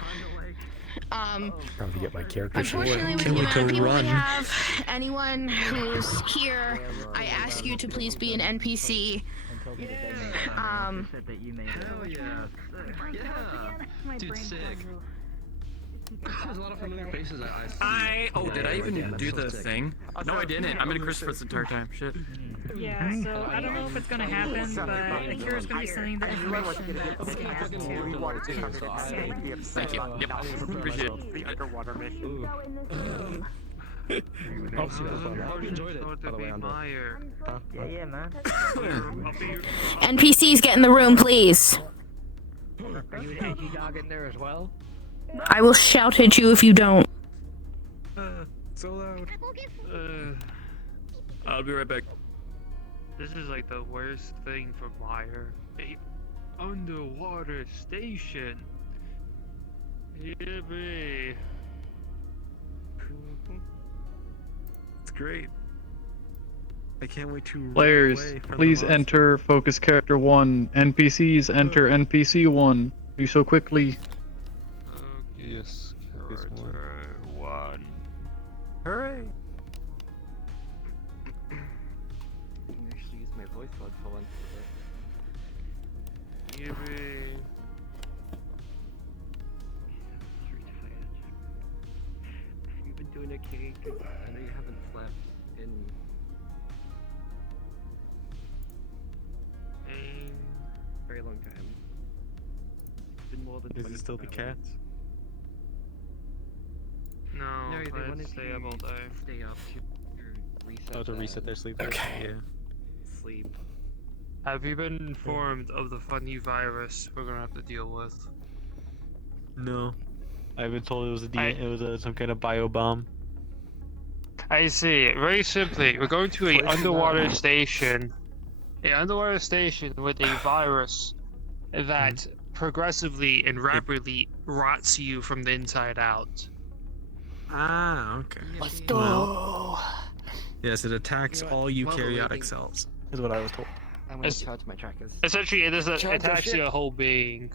Probably get my character. Unfortunately, with the amount of people we have, anyone who's here, I ask you to please be an NPC. Dude, sick. There's a lot of familiar faces I see. Did I even do the thing? No, I didn't. I'm in Christopher this entire time. Shit. Yeah, so I don't know if it's gonna happen, but Akira's gonna be sending the information scan to. Thank you. Yep. Appreciate it. The underwater mission. How enjoyed it, by the way, Andre. Yeah, man. NPCs, get in the room, please. Are you an edgy dog in there as well? I will shout at you if you don't. So loud. I'll be right back. This is like the worst thing for Meyer. A underwater station. Yeah, babe. It's great. I can't wait to Players, please enter focus character 1. NPCs, enter NPC 1. Do so quickly. Yes. One. Hooray! I can actually use my voice mod for once. Yeah, babe. Have you been doing okay? 'Cause I know you haven't slept in a very long time. It's been more than Is it still the cats? No, No, they I wanted stay to up all day. stay up to reset. Oh, to reset their sleep. Okay. Yeah. Sleep. Have you been informed of the funny virus we're gonna have to deal with? No. I've been told it was some kind of bio bomb. I see. Very simply, we're going to a underwater station. A underwater station with a virus that progressively and rapidly rots you from the inside out. Ah, okay. Let's go. Well, yes, it attacks all eukaryotic cells, is what I was told. I'm gonna charge my trackers. Essentially, it Charge attacks that your shit. whole being,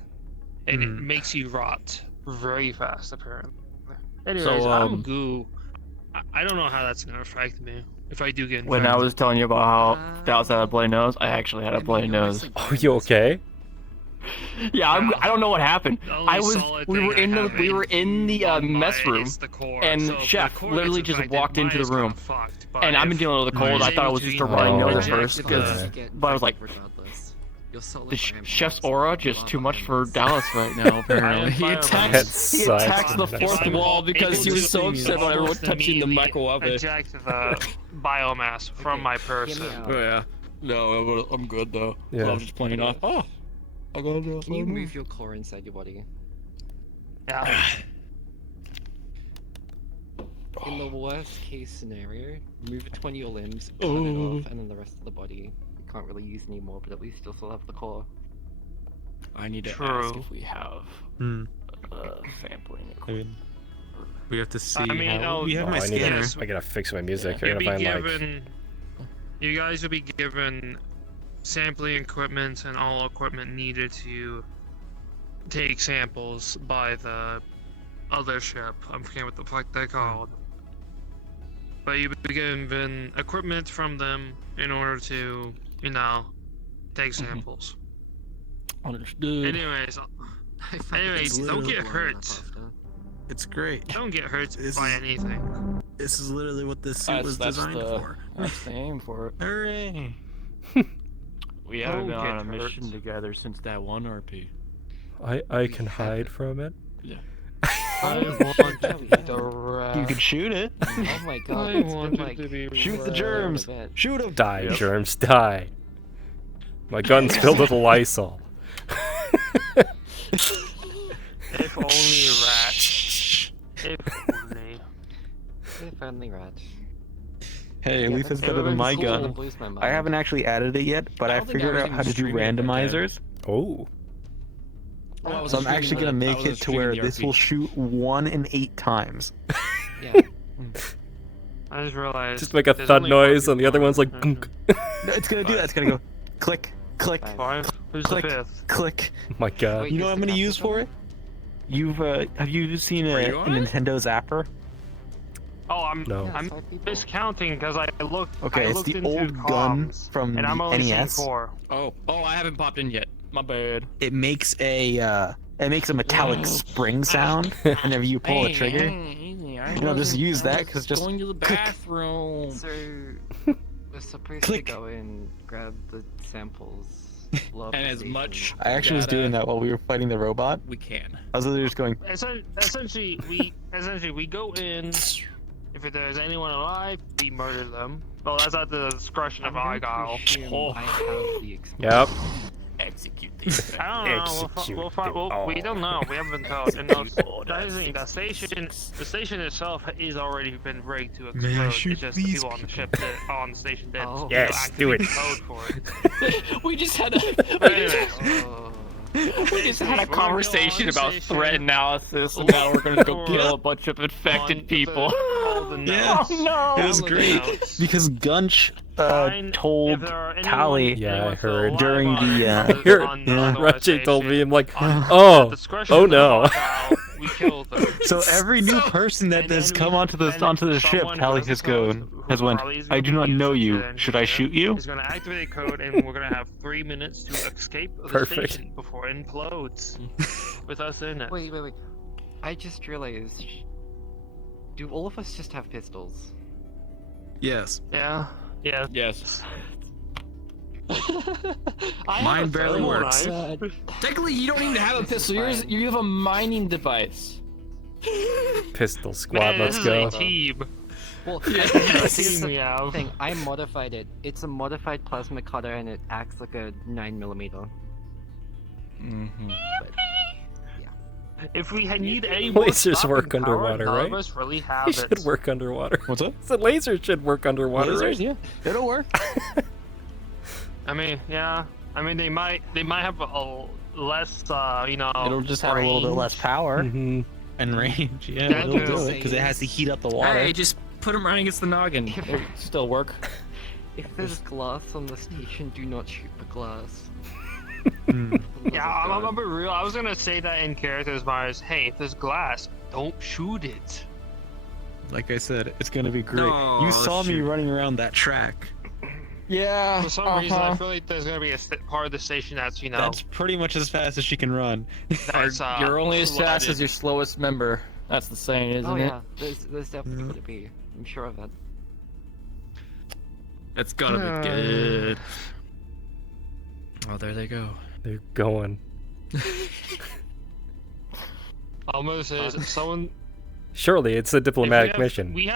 and it makes you rot very fast, apparently. Anyways, I'm goo. I don't know how that's gonna affect me if I do get infected. When I was telling you about how Dallas had a bloody nose, I actually had a bloody nose. Oh, you okay? Yeah, I don't know what happened. We were in the mess room, and Chef literally just walked into the room, and I've been dealing with a cold. I thought it was just a running nose at first, but I was like, the Chef's aura just too much for Dallas right now. Apparently, he attacks the fourth wall because he was so upset about everyone touching the microwave. Eject the biomass from my person. Oh yeah, no, I'm good though. Yeah. I'm just playing off. Oh. Can you move your core inside your body? Yeah. In the worst case scenario, move 20 of your limbs, cut it off, and then the rest of the body you can't really use anymore, but at least you'll still have the core. I need to ask if we have sampling equipment. We have to see I mean, how... We have my scanner. I gotta fix my music. I You'll gotta be find given. You guys will be given sampling equipment and all equipment needed to take samples by the other ship. I'm forgetting what the fuck they're called. But you'll be given equipment from them in order to, take samples. Understood. Anyways, don't get hurt. It's great. Don't get hurt by anything. This is literally what this suit was designed for. That's the aim for it. Hooray! We haven't been on a mission together since that one RP. I can hide from it. Yeah. You can shoot it. Oh my god. Shoot the germs. Shoot them. Die, germs, die. My gun's filled with Lysol. If only rats. If only. If only rats. Hey, at least it's better than my gun. I haven't actually added it yet, but I figured out how to do randomizers. Oh. So I'm actually gonna make it to where this will shoot 1 in 8 times. Yeah. I just realized. Just make a thud noise, and the other one's like. Gunk. No, it's gonna do that. It's gonna go click, click, Who's click, the fifth? click. Oh my god. You know what I'm gonna use for it? Have you seen a Nintendo Zapper? Oh, I'm miscounting because I looked. Okay, it's the into old gun comms, from and I'm the only seeing NES. 4. Oh, I haven't popped in yet. My bad. It makes a metallic spring sound whenever you pull the trigger. Just use that because just going to the bathroom. So we're supposed Click. to go and grab the samples. And as much. I actually was doing that while we were fighting the robot. We can. I was literally just going. Essentially, we go in. If there's anyone alive, we murder them. Well, that's at the discretion of Argyll. Yep. Execute these. I don't know. We don't know. We haven't been told. And the station itself is already been rigged to explode. May I It's shoot just the these people on the ship on the station did. Yes, do it. Code for it. We just had a. We just had a conversation about threat analysis, and now we're gonna go kill a bunch of infected people. Yeah. Oh no! It was great because Gunch told Tally Yeah, I heard. during the Here, Ratchet told me, I'm like, oh no. We killed them. So every new person that has come onto the ship, Tally has went. I do not know you. Should I shoot you? He's gonna activate a code, and we're gonna have 3 minutes to escape the station before it implodes with us in it. Wait. I just realized. Do all of us just have pistols? Yes. Yeah. Yeah. Yes. Mine barely works. Technically, you don't even have a pistol. You have a mining device. Pistol squad, Man, let's this go. is a team. Well, Yeah. I think it's the Meow. thing. I modified it. It's a modified plasma cutter, and it acts like a 9mm. Mm-hmm. If we need any more Lasers stopping work power, underwater, none right? of us really have They it. should work underwater. What's up? So lasers should work underwater, Lasers, right? yeah, it'll work. I mean, yeah. I mean, they might have a less, It'll just have a little bit less power and range. Yeah, but it'll do it because it has to heat up the water. Hey, just put him right against the noggin. It'll still work. If there's glass on the station, do not shoot the glass. Yeah, I'm gonna be real. I was gonna say that in character as far as, hey, if there's glass, don't shoot it. Like I said, it's gonna be great. No, you saw me shoot. running around that track. Yeah. For some reason, I feel like there's gonna be a part of the station that's, That's pretty much as fast as she can run. that's, You're only as fast flooded. as your slowest member. That's the saying, isn't Oh it? yeah, there's definitely gonna be. I'm sure of that. That's gotta be good. Oh, there they go. They're going. Almost says someone. Surely it's a diplomatic mission. We're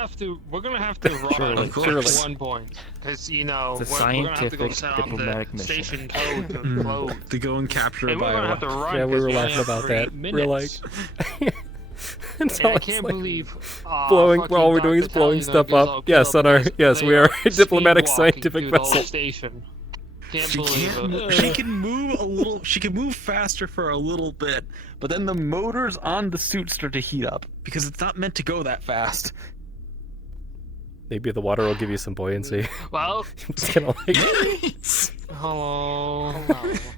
gonna have to run Surely, at surely. one point, because It's a we're gonna have to go scientific set up diplomatic the mission. station code to close. To go and capture And we're gonna have to run. Yeah, we were 'cause laughing have about 3 that. We're like, minutes. and And I it's can't like believe blowing. fucking All we're doing is Dr. blowing Tally's stuff gonna up. Yes, on our yes, we are a diplomatic scientific through the whole vessel. station. Can't She believe can't. it. She can move a little. She can move faster for a little bit, but then the motors on the suit start to heat up because it's not meant to go that fast. Maybe the water will give you some buoyancy. Well, It's gonna like. hello.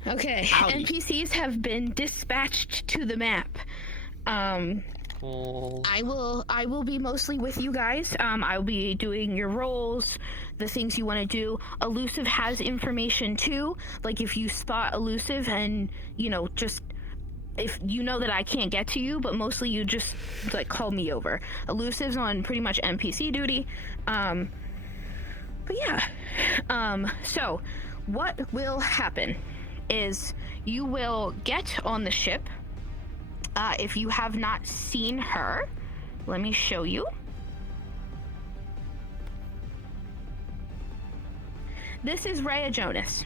Okay, NPCs have been dispatched to the map. I will be mostly with you guys. I'll be doing your roles, the things you want to do. Elusive has information too. Like if you spot Elusive and just if you know that I can't get to you, but mostly you just like call me over. Elusive's on pretty much NPC duty. But yeah. So what will happen is you will get on the ship. If you have not seen her, let me show you. This is Rhea Jonas.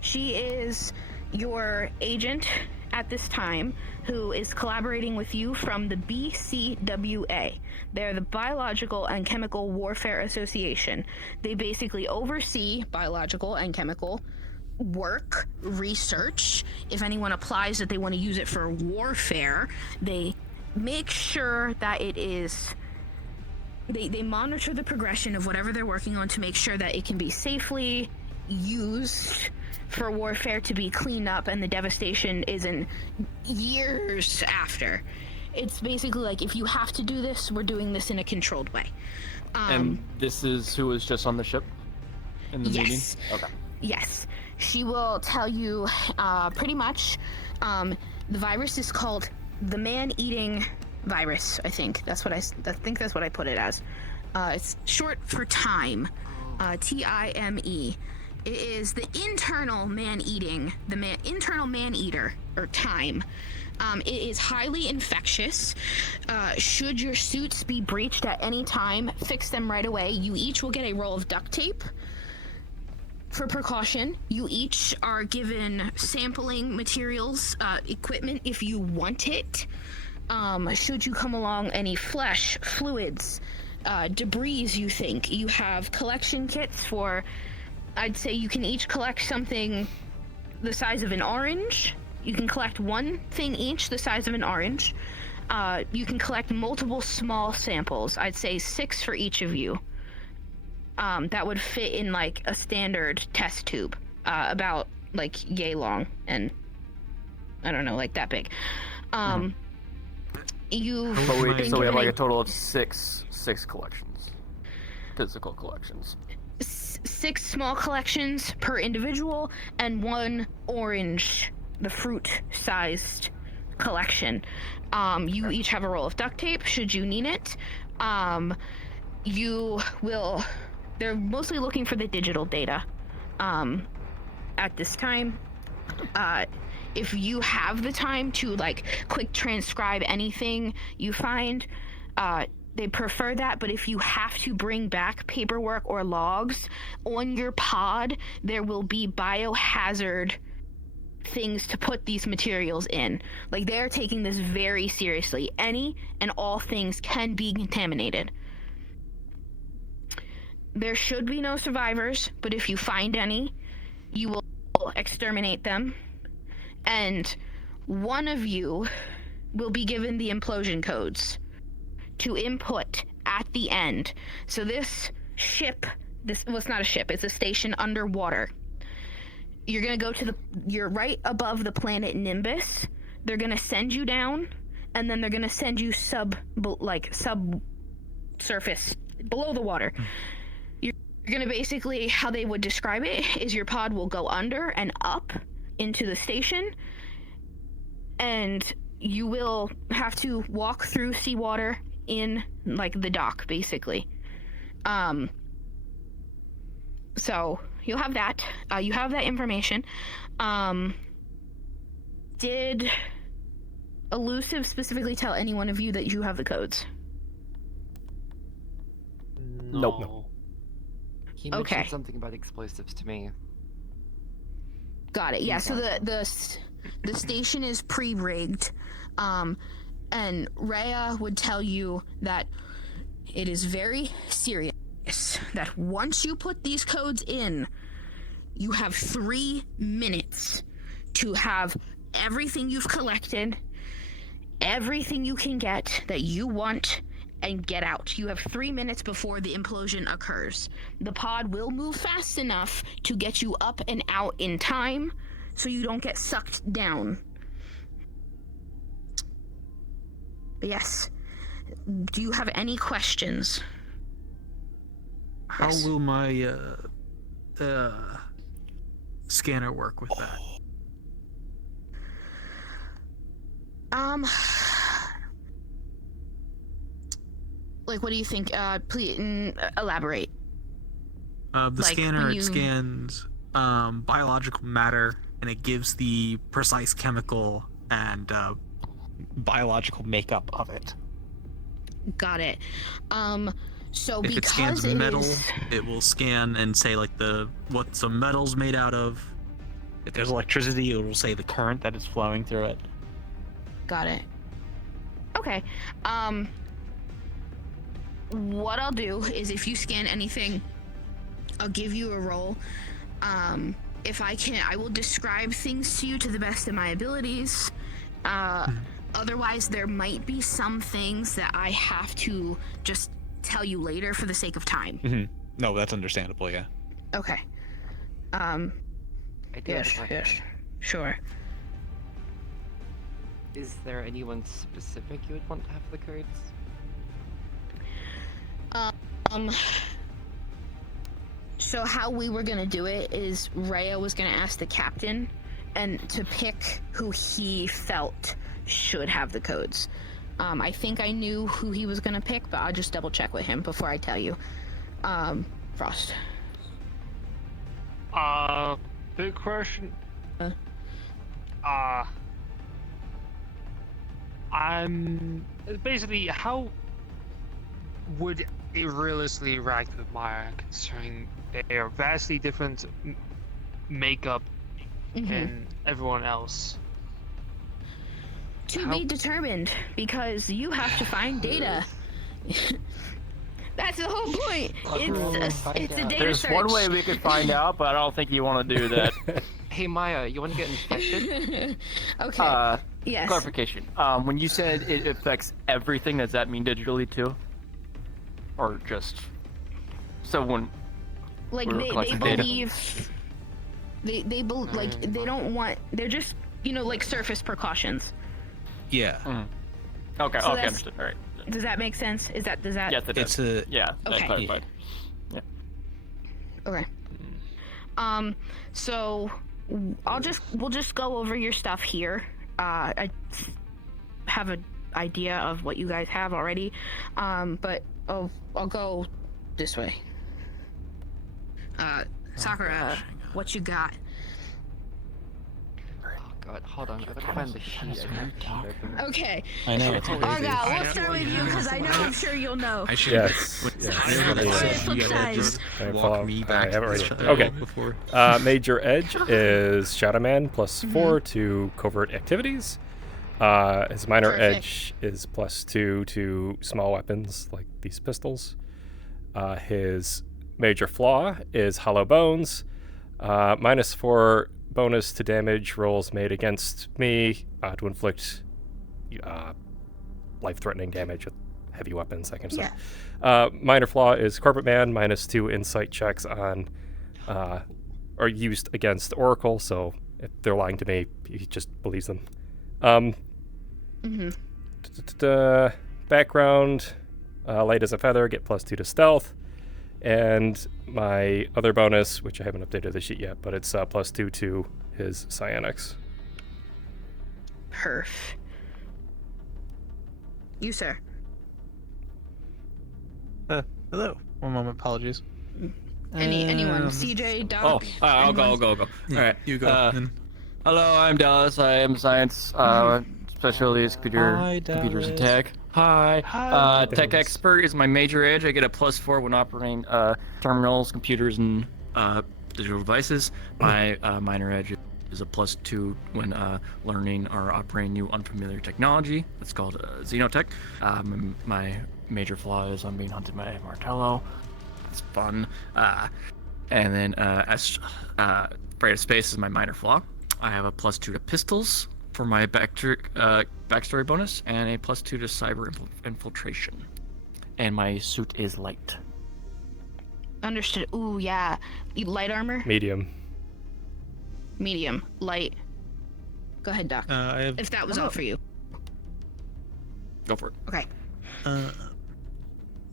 She is your agent at this time who is collaborating with you from the BCWA. They're the Biological and Chemical Warfare Association. They basically oversee biological and chemical work, research. If anyone applies that they want to use it for warfare, they make sure that it is they monitor the progression of whatever they're working on to make sure that it can be safely used for warfare to be cleaned up and the devastation isn't years after. It's basically like, if you have to do this, we're doing this in a controlled way. And this is who was just on the ship in the meeting? Yes. Okay. Yes. She will tell you pretty much. The virus is called the man-eating virus, I think. That's what I put it as. It's short for time. Time. It is the internal man-eating, internal man-eater, or time. It is highly infectious. Should your suits be breached at any time, fix them right away. You each will get a roll of duct tape. For precaution, you each are given sampling materials, equipment if you want it. Should you come along any flesh, fluids, debris you think, you have collection kits for, I'd say you can each collect something the size of an orange. You can collect one thing each the size of an orange. You can collect multiple small samples. I'd say 6 for each of you. That would fit in like a standard test tube, about like yay long and I don't know, like that big. So we have like a total of six collections, physical collections. 6 small collections per individual and 1 orange, the fruit-sized collection. You each have a roll of duct tape should you need it. They're mostly looking for the digital data at this time. If you have the time to like quick transcribe anything you find, they prefer that, but if you have to bring back paperwork or logs on your pod, there will be biohazard things to put these materials in. Like, they're taking this very seriously. Any and all things can be contaminated. There should be no survivors, but if you find any, you will exterminate them. And one of you will be given the implosion codes to input at the end. So this ship, well, it's not a ship, it's a station underwater. You're gonna go to you're right above the planet Nimbus. They're gonna send you down, and then they're gonna send you subsurface, below the water. You're gonna basically, how they would describe it is your pod will go under and up into the station, and you will have to walk through seawater in like the dock, basically. So you'll have that. You have that information. Did Elusive specifically tell any one of you that you have the codes? No. He mentioned Okay. something about explosives to me. Got it. Yeah. So the station is pre-rigged, and Rhea would tell you that it is very serious. That once you put these codes in, you have 3 minutes to have everything you've collected, everything you can get that you want, and get out. You have 3 minutes before the implosion occurs. The pod will move fast enough to get you up and out in time, so you don't get sucked down. But yes. Do you have any questions? How will my scanner work with that? Like, what do you think? Please elaborate. The Like, scanner when you- scans biological matter, and it gives the precise chemical and biological makeup of it. Got it. So If it because scans it metal, is- it will scan and say like what the metal's made out of. If there's electricity, it will say the current that is flowing through it. Got it. Okay. What I'll do is, if you scan anything, I'll give you a roll. If I can, I will describe things to you to the best of my abilities. Otherwise, there might be some things that I have to just tell you later for the sake of time. Mm-hmm. No, that's understandable. Yeah. Okay. I do have a Yes, question. yes, sure. Is there anyone specific you would want to have the codes? So how we were gonna do it is Rhea was gonna ask the captain and to pick who he felt should have the codes. I think I knew who he was gonna pick, but I'll just double check with him before I tell you. Frost. Big question. I'm basically, how would it realistically rank with Maya, considering they are vastly different makeup and everyone else? To be determined, because you have to find data. That's the whole point. It's a data There's search. one way we could find out, but I don't think you want to do that. Hey Maya, you want to get infected? Okay. Yes. Clarification. When you said it affects everything, does that mean digitally too? Or just someone? Like they believe like they don't want, they're just, like surface precautions. Yeah. Okay. So Okay. that's- Understood. All right. Does that make sense? Does that? Yes, it does. Yeah. That Okay. clarified. Yeah. Okay. So we'll just go over your stuff here. I have an idea of what you guys have already, but I'll go this way. Sakura, what you got? god, hold on, I gotta find the sheet. I have the sheet open. Okay. I know, it's crazy. Argyll, we'll start with you because I know I'm sure you'll know. I should Yes. walk me back I have it right to here. Okay. before. Major Edge is Shadow Man +4 to covert activities. His minor edge is +2 to small weapons like these pistols. His major flaw is Hollow Bones. -4 bonus to damage rolls made against me to inflict life-threatening damage with heavy weapons, that kind of stuff. Minor flaw is Corporate Man, -2 insight checks on are used against Oracle, so if they're lying to me, he just believes them. Background, light as a feather, get +2 to stealth. And my other bonus, which I haven't updated the sheet yet, but it's +2 to his psionics. Perf. You, sir. Hello. One moment, apologies. Anyone? CJ, Doc? I'll go. All right. You go. Hello, I'm Dallas. I am science specialist computers and tech. Hi. Tech expert is my major edge. I get a +4 when operating terminals, computers, and digital devices. My minor edge is a +2 when learning or operating new unfamiliar technology. That's called Xenotech. My major flaw is I'm being hunted by a Martello. It's fun. And then Afraid of Space is my minor flaw. I have a +2 to pistols for my backstory bonus, and a +2 to cyber infiltration. And my suit is light. Understood. Ooh, yeah. Light armor? Medium. Medium. Light. Go ahead, Doc. If that was all for you. Go for it. Okay.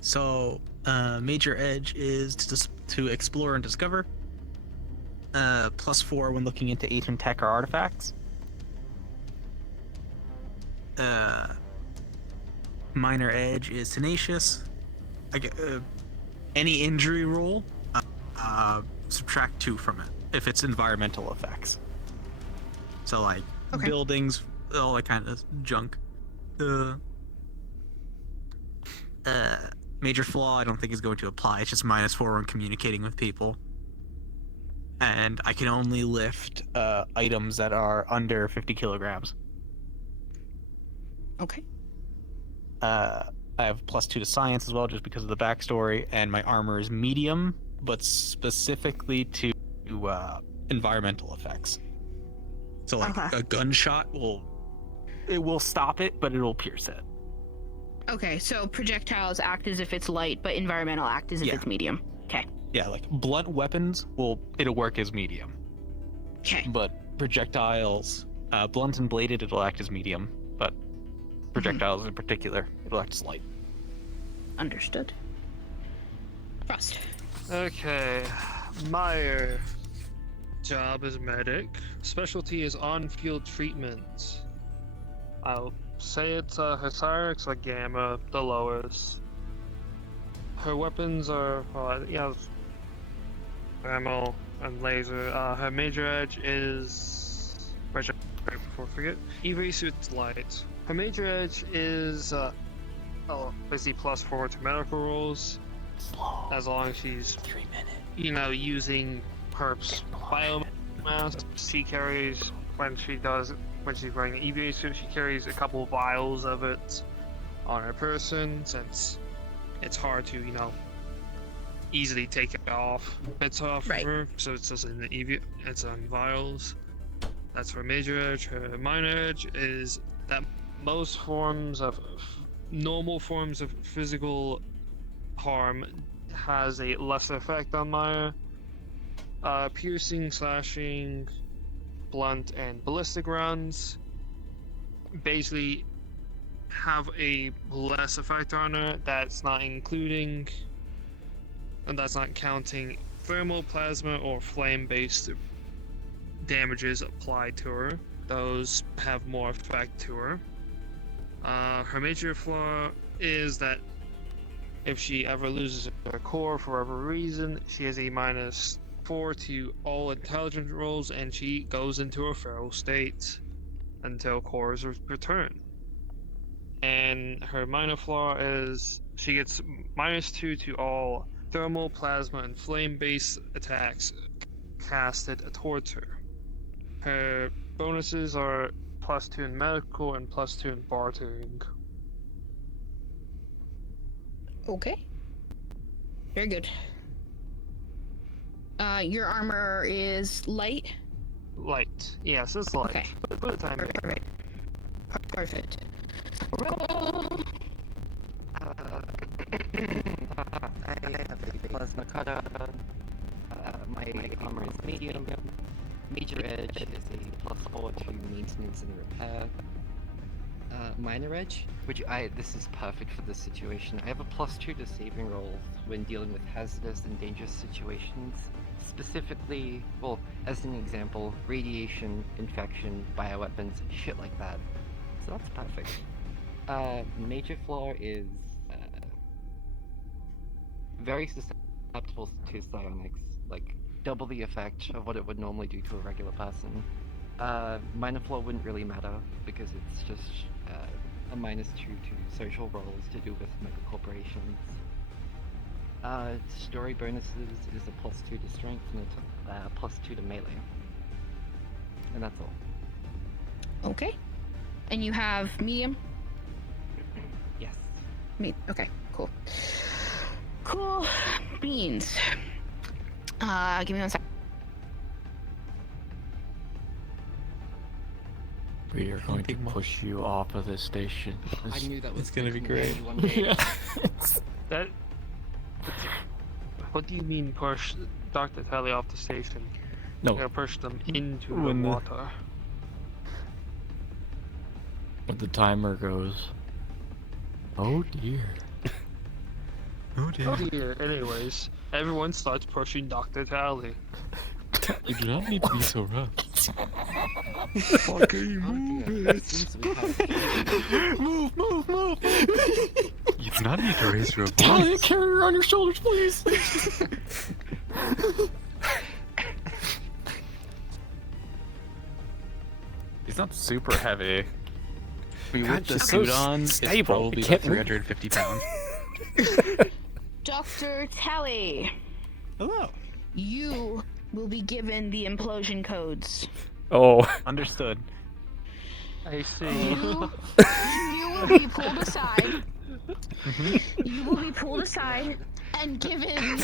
So, major edge is to explore and discover. +4 when looking into ancient tech or artifacts. Minor edge is tenacious. I get any injury roll, subtract 2 from it if it's environmental effects. So like buildings, all that kind of junk. Major flaw I don't think is going to apply. It's just -4 when communicating with people. And I can only lift items that are under 50 kilograms. Okay. I have +2 to science as well, just because of the backstory, and my armor is medium, but specifically to environmental effects. So like a gunshot will stop it, but it'll pierce it. Okay, so projectiles act as if it's light, but environmental act as if it's medium. Okay. Yeah, like blunt weapons it'll work as medium. Okay. But projectiles, blunt and bladed, it'll act as medium, but projectiles in particular, it'll act as light. Understood. Frost. Okay. My job is medic. Specialty is on-field treatment. I'll say it's her psionics are gamma, the lowest. Her weapons are, ammo and laser. Her major edge is, before I forget, EV suit's light. Her major edge is basically +4 to medical rolls, as long as she's, using her biomass. She carries, when she's wearing an EVA suit, she carries a couple of vials of it on her person, since it's hard to, easily take it off. It's off of her, so it's just in the EVA, it's on vials. That's her major edge. Her minor edge is that most normal forms of physical harm has a lesser effect on Maya. Piercing, slashing, blunt, and ballistic rounds basically have a less effect on her. That's not including, and that's not counting thermal, plasma, or flame-based damages applied to her. Those have more effect to her. Her major flaw is that if she ever loses her core for whatever reason, she has a -4 to all intelligence rolls, and she goes into a feral state. until cores return. And her minor flaw is she gets -2 to all thermal, plasma, and flame-based attacks casted towards her. Her bonuses are +2 in medical and +2 in bartering. Okay. Very good. Your armor is light? Light. Yes, it's light. Okay. Put a time. Perfect. I have a plasma cutter. My armor is medium. Major edge is a +4 to maintenance and repair. Minor edge, this is perfect for this situation. I have a +2 to saving rolls when dealing with hazardous and dangerous situations. Specifically, well, as an example, radiation, infection, bioweapons, shit like that. So that's perfect. Major flaw is very susceptible to psionics, like double the effect of what it would normally do to a regular person. Minor flaw wouldn't really matter because it's just a -2 to social roles to do with mega corporations. Story bonuses is a +2 to strength and a +2 to melee. And that's all. Okay. And you have medium? Yes. Okay, cool. Cool beans. Give me 1 sec. We are going to push you off of this station. I knew that was It's gonna be great. One day. That. What do you mean push Dr. Tally off the station? No. You're gonna push them into the When the- water. When the timer goes. Oh dear. Oh dear. Oh dear. Anyways, everyone starts pushing Dr. Tally. You do not need to be so rough. Fucking move it. Move. You do not need to raise your voice. Talia, carry her on your shoulders, please. He's not super heavy. With the she's suit so on, it's stable. probably It about can't move. 350 pounds. Dr. Tally. Hello. You will be given the implosion codes. Oh. Understood. I see. You will be pulled aside. You will be pulled aside and given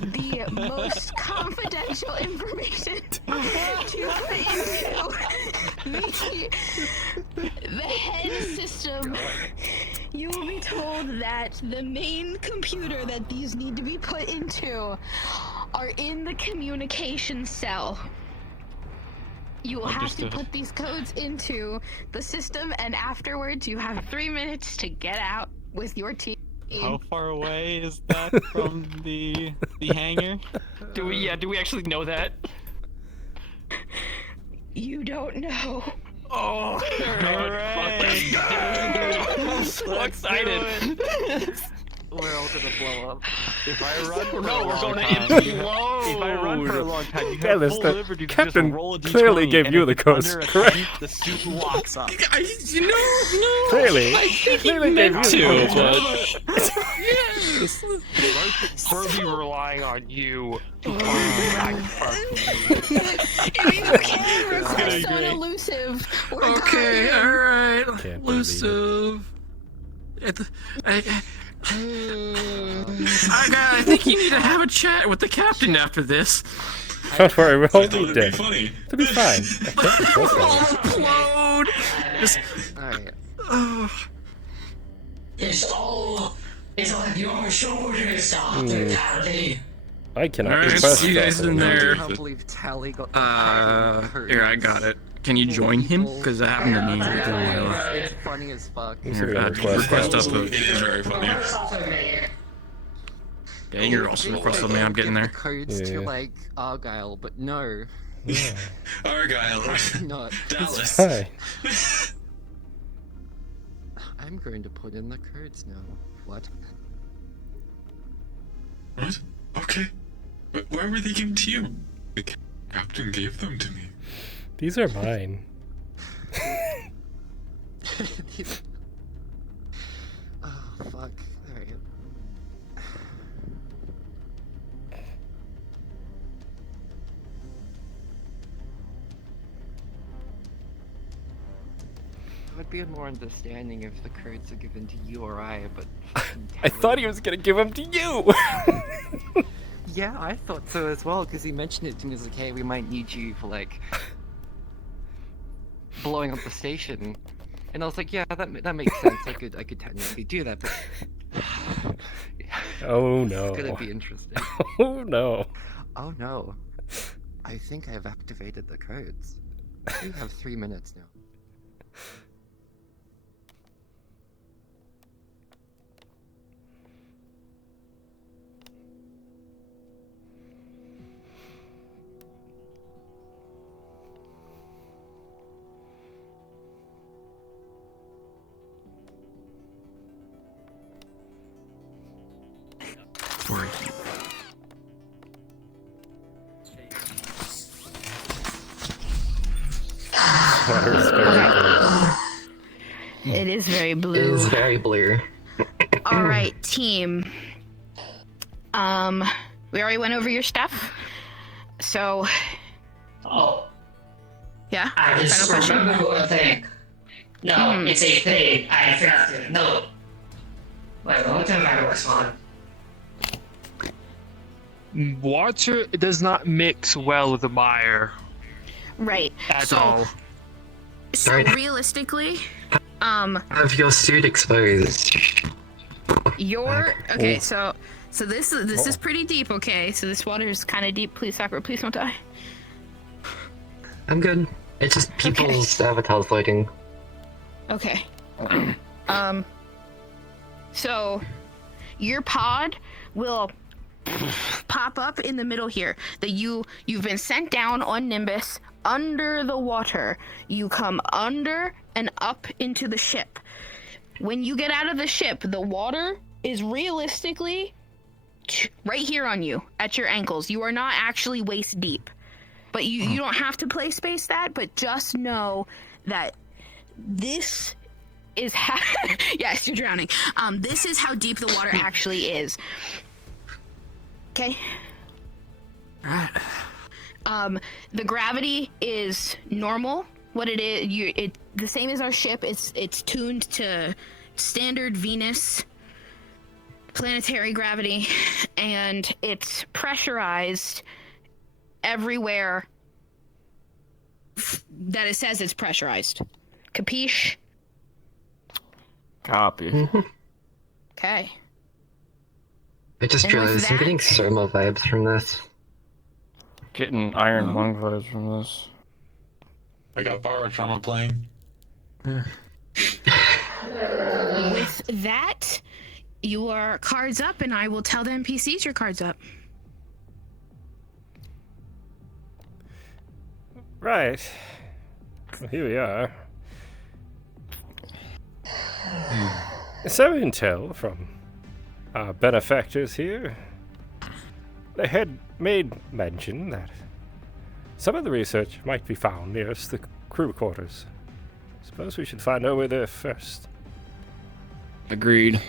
the most confidential information to put into the head system. You will be told that the main computer that these need to be put into are in the communication cell. You will have to Understood. put these codes into the system, and afterwards you have 3 minutes to get out with your team. How far away is that from the hangar? Do we actually know that? You don't know. Oh, Hooray! I'm so excited. We're all gonna blow up. If I run for No, a we're long going to time, implode. if I run for a long time, you Yeah, have that's full the liberty to captain just roll a d20, clearly gave and you if the it's codes, under a correct? 10, the suit locks up. No. Clearly. I think he Clearly gave meant you the to, codes. but yes. Furby relying on you to You can request on elusive. We're Okay, going. alright. Can't believe it. Elusive. I think you need to have a chat with the captain after this. Don't worry, we'll all be It'd be dead. funny. It'll be fine. Implode. Just. Alright. It's on your shoulders, Dr. Tally. I cannot Alright, request see you guys that. in there. I can't believe Tally got the Here, I got it. Can you join him? Because that happened to me. It's funny as fuck. You should have Here, request request upload. It is very funny. Yeah, you're also requesting me. I'm getting there. Codes Yeah. to like Argyll, but no, Yeah. Argyll. not. Dallas. Hi. I'm going to put in the codes now. What? What? Okay. But why were they given to you? The captain gave them to me. These are mine. Oh, fuck. Alright. I would be more understanding if the codes are given to you or I, but... I thought he was gonna give them to you! Yeah, I thought so as well, because he mentioned it to me as like, hey, we might need you for, like... blowing up the station. And I was like, yeah, that makes sense. I could technically do that, but... Oh no. It's gonna be interesting. Oh no. Oh no. I think I've activated the codes. We have 3 minutes now. It is very blue. It is very blue. All right, team. We already went over your stuff, so. Oh. Yeah. I just Final question? remember one thing. No, it's a thing. I forgot to. No. Wait, what the matter was on? Water does not mix well with the mire. Right. At all. So realistically, Have your suit exposed. okay. So this is pretty deep. Okay, so this water is kind of deep. Please, Sakura, please don't die. I'm good. It's just people's avatars floating. Okay. So your pod will pop up in the middle here. That you've been sent down on Nimbus under the water. You come under and up into the ship. When you get out of the ship, the water is realistically right here on you at your ankles. You are not actually waist deep. But you don't have to play space that, but just know that this is how yes, you're drowning. This is how deep the water actually is. Okay. Alright. The gravity is normal. What it is, the same as our ship. It's tuned to standard Venus planetary gravity, and it's pressurized everywhere that it says it's pressurized. Capiche? Copy. Okay. I just And with realized I'm that- getting Soma vibes from this. Getting Iron Lung vibes from this. I got borrowed from a plane. With that, your cards up, and I will tell the NPCs your cards up. Right. Well, here we are. So intel from our benefactors here. They had made mention that some of the research might be found nearest the crew quarters. Suppose we should find our way there first. Agreed.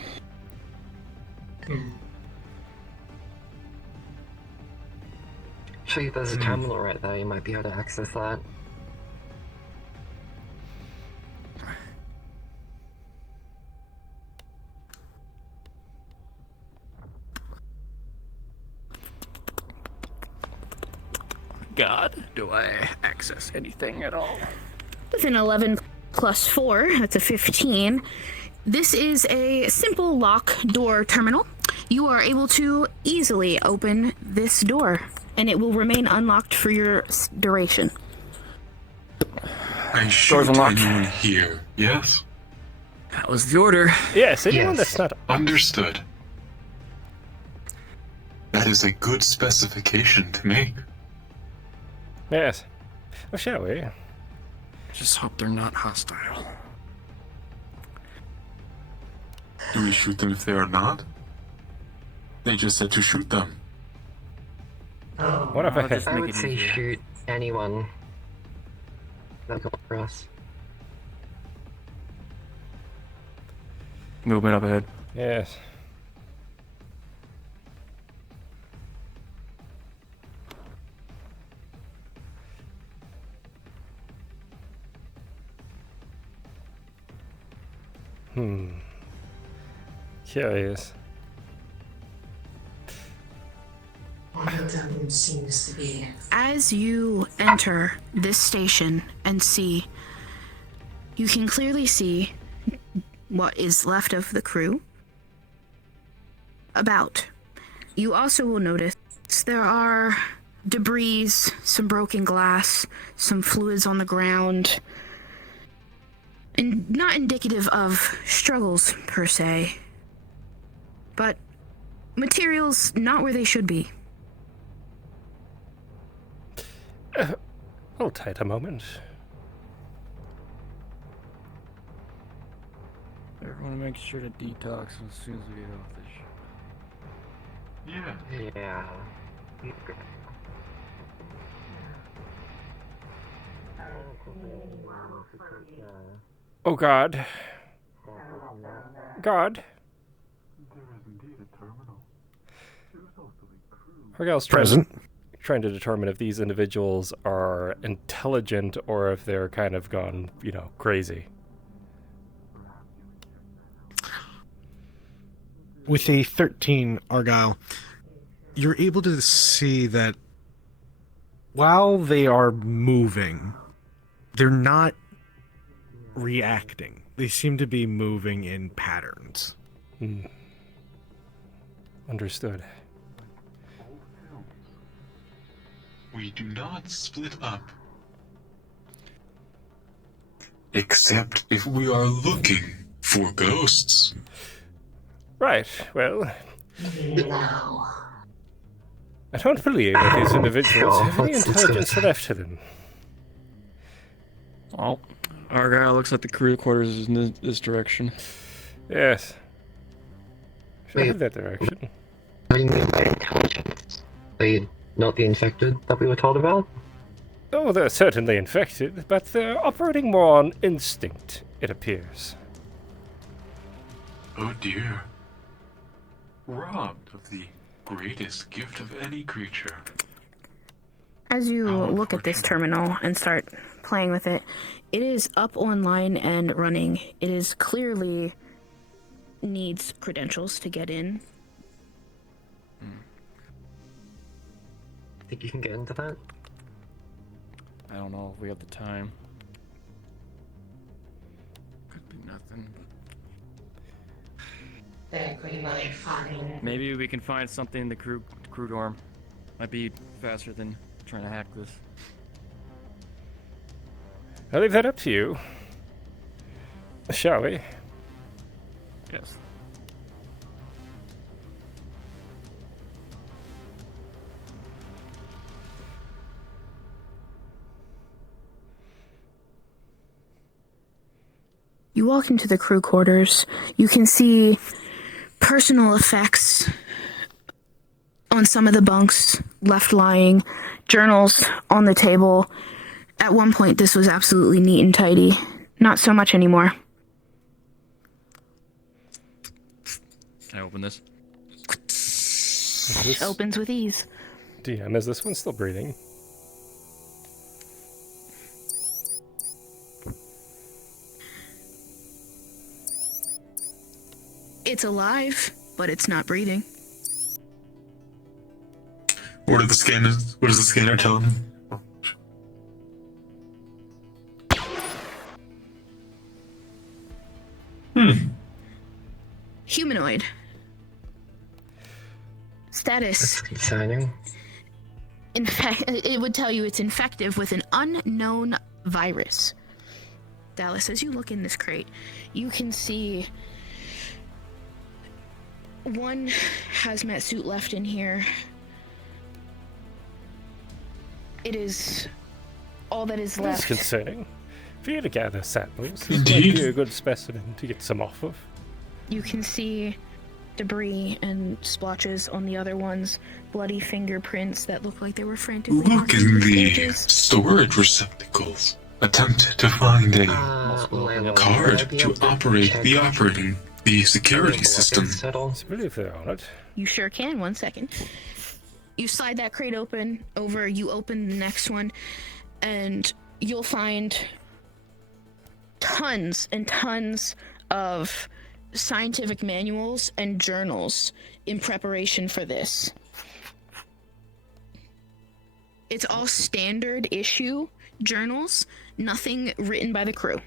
Actually, there's a terminal right there. You might be able to access that. God, do I access anything at all? With an 11 plus 4, that's a 15. This is a simple lock door terminal. You are able to easily open this door, and it will remain unlocked for your duration. I shoot anyone here, yes? That was the order. Yes, anyone that's not... Understood. That is a good specification to make. Yes. Well, shall we? Just hope they're not hostile. Do we shoot them if they are not? They just said to shoot them. What if I would say shoot anyone that comes across. movement up ahead. Yes. Curious. One of them seems to be. As you enter this station and see, you can clearly see what is left of the crew. About. You also will notice there are debris, some broken glass, some fluids on the ground, and not indicative of struggles per se, but materials not where they should be. Hold tight a moment. Everyone make sure to detox as soon as we get off this ship. Yeah. Oh God. God. Argyll's trying to determine if these individuals are intelligent or if they're kind of gone, crazy. With a 13, Argyll, you're able to see that while they are moving, they're not reacting. They seem to be moving in patterns. Understood. We do not split up. Except if we are looking for ghosts. Right, well, No. I don't believe that these individuals have any intelligence left to them. Oh, Argyll looks like the crew quarters is in this direction. Yes. Should Wait. head that direction. What do you mean by intelligence? Are you not the infected that we were told about? Oh, they're certainly infected, but they're operating more on instinct, it appears. Oh dear. Robbed of the greatest gift of any creature. As you look at this terminal and start playing with it, it is up online and running. It is clearly needs credentials to get in. Think you can get into that? I don't know if we have the time. Could be nothing. Think we might find. Maybe we can find something in the crew dorm. Might be faster than trying to hack this. I'll leave that up to you. Shall we? Yes. You walk into the crew quarters. You can see personal effects on some of the bunks left lying, journals on the table. At one point, this was absolutely neat and tidy. Not so much anymore. Can I open this? Opens with ease. DM, is this one still breathing? It's alive, but it's not breathing. What does the scanner tell him? Humanoid. Status. That's concerning. In fact, it would tell you it's infective with an unknown virus. Dallas, as you look in this crate, you can see one hazmat suit left in here. It is all that is That's left. concerning. For you to gather samples, this might Indeed. be a good specimen to get some off of. You can see debris and splotches on the other ones, bloody fingerprints that look like they were frantically Look marking in the the pages. storage receptacles. Attempt to find a Well, card I'll be to able to operate check the operating The security system. I believe they're on it. You sure can. 1 second. You slide that crate open, you open the next one, and you'll find tons and tons of scientific manuals and journals in preparation for this. It's all standard issue journals, nothing written by the crew.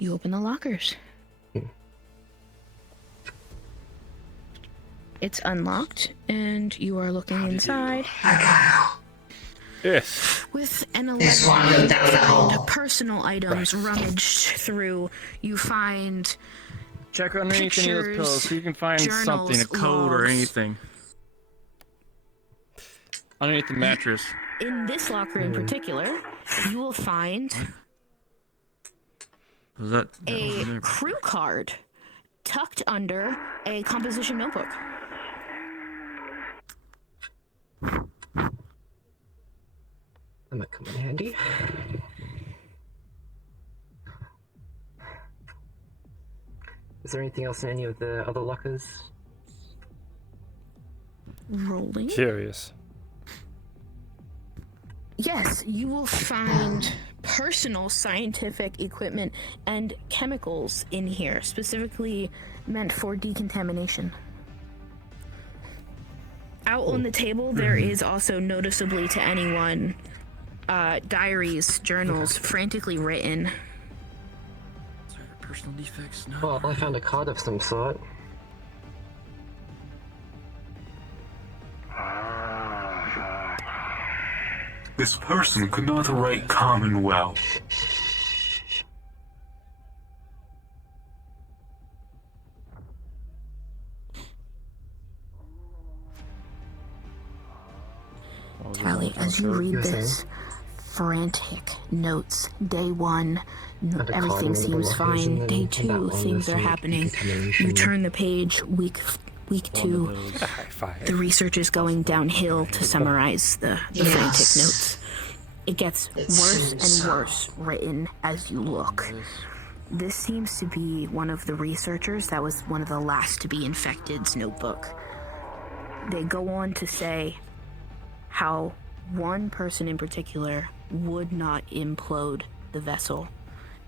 You open the lockers. It's unlocked, and you are looking inside. Yes. With an alert, you find personal items rummaged through. You find check underneath any of those pillows so you can find journals, something, a code or logs. anything. Underneath the mattress. In this locker in particular, you will find Was that a crew card tucked under a composition notebook. That might come in handy. Is there anything else in any of the other lockers? Rolling. Curious. Yes, you will find personal scientific equipment and chemicals in here, specifically meant for decontamination. Out on the table, there is also noticeably to anyone diaries, journals, frantically written. Personal defects? No. Well, I found a card of some sort. This person could not write common well. Tally, as you read this, frantic notes. Day 1, everything seems fine. Day 2, things are happening. You turn the page, week 2, the research is going downhill, to summarize the frantic notes. It gets worse and worse written as you look. This seems to be one of the researchers that was one of the last to be infected's notebook. They go on to say how one person in particular would not implode the vessel,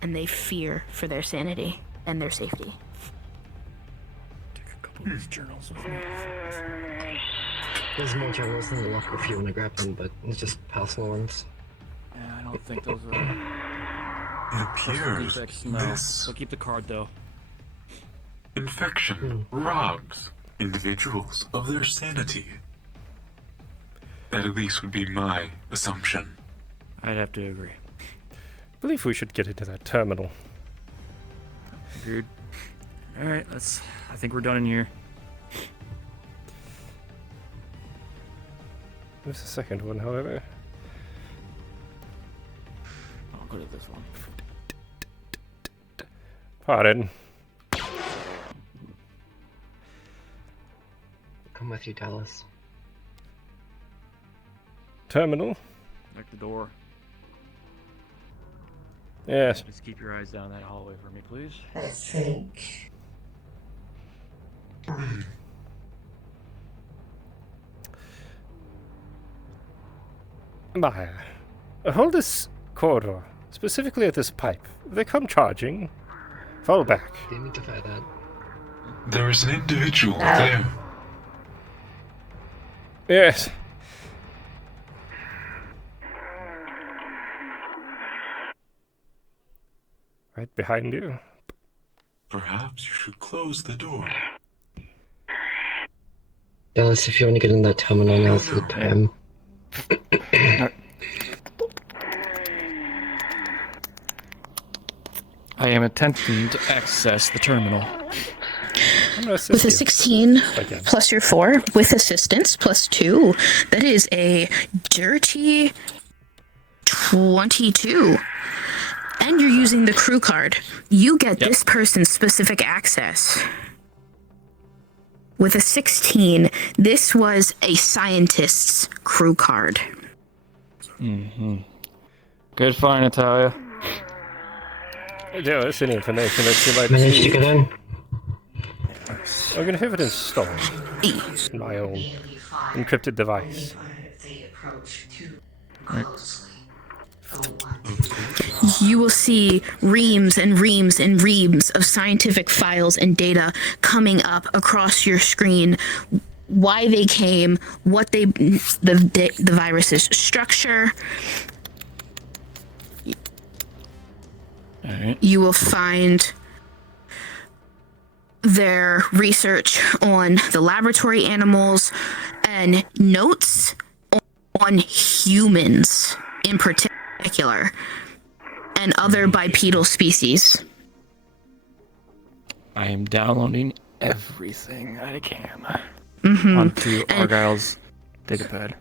and they fear for their sanity and their safety. Take a couple of these journals with me. There's more journals in the locker if you want to grab them, but it's just personal ones. Yeah, I don't think those are. It appears defects, no. this We'll keep the card though. infection robs individuals of their sanity. That at least would be my assumption. I'd have to agree. I believe we should get into that terminal. Agreed. Alright, I think we're done in here. There's a second one, however. I'll go to this one. Pardon. Come with you, Dallas. Terminal? Lock the door. Yes. Just keep your eyes down that hallway for me, please. I think. Maya, hold this corridor, specifically at this pipe. They come charging. Fall back. Didn't mean to fire that. There is an individual there. Yes. Right behind you. Perhaps you should close the door. Dallas, if you want to get in that terminal, now's the time. I am attempting to access the terminal. With a 16 plus your 4, with assistance plus 2, that is a dirty 22. And you're using the crew card. You get this person's specific access. With a 16, this was a scientist's crew card. Mm-hmm. Good find, Natalia. Yeah, that's any information that you might Managed to see. get in? I'm gonna have it installed in my own encrypted device. You will see reams and reams and reams of scientific files and data coming up across your screen. Why they came, what the virus's structure. All right. You will find their research on the laboratory animals and notes on humans in particular and other bipedal species. I am downloading everything I can And onto Argyll's datapad.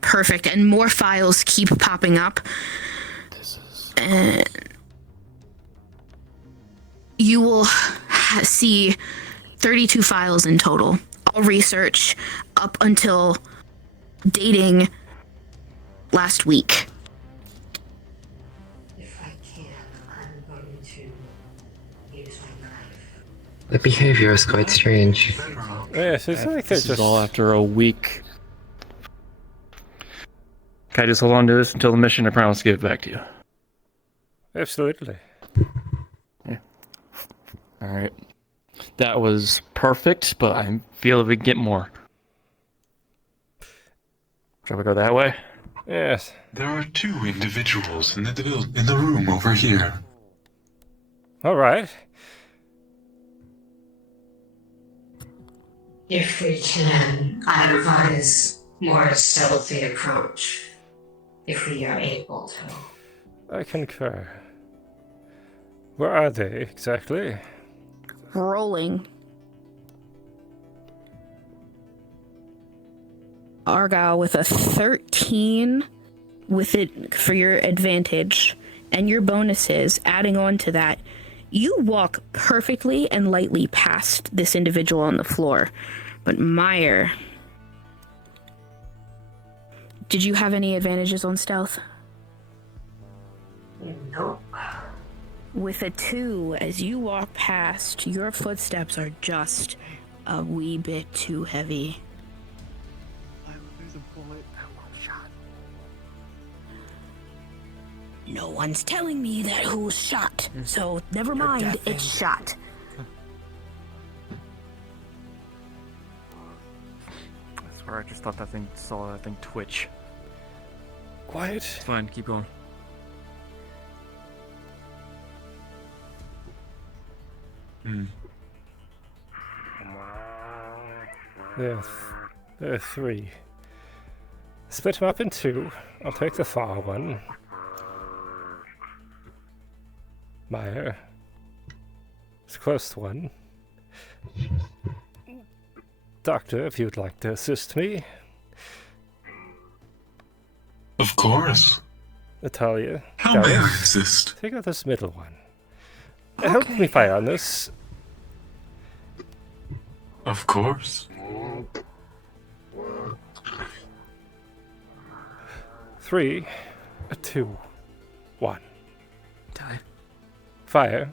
perfect, and more files keep popping up. You will see 32 files in total, all research up until dating last week. The behavior is quite strange. Yes, it's like This they're is just... all after a week. Can I just hold on to this until the mission? I promise to give it back to you. Absolutely. All right. That was perfect, but I feel if we can get more. Shall we go that way? Yes. There are 2 individuals in the room over here. All right. If we can, I advise more stealthy approach. If we are able to. I concur. Where are they exactly? Rolling. Argyll with a 13 with it for your advantage and your bonuses adding on to that. You walk perfectly and lightly past this individual on the floor. But Meyer, did you have any advantages on stealth? Nope. With a 2, as you walk past, your footsteps are just a wee bit too heavy. There's a bullet. Shot. No one's telling me that who's shot, so never mind, it's shot. I swear, I just thought saw that thing twitch. Quiet. It's fine, keep going. There are 3. Split them up in 2. I'll take the far one. Meyer. It's a close one. Doctor, if you'd like to assist me. Of course. Natalia. How may I Darius, assist? take out this middle one. Help me fire on this. Of course. 3, 2, 1. Die. Fire.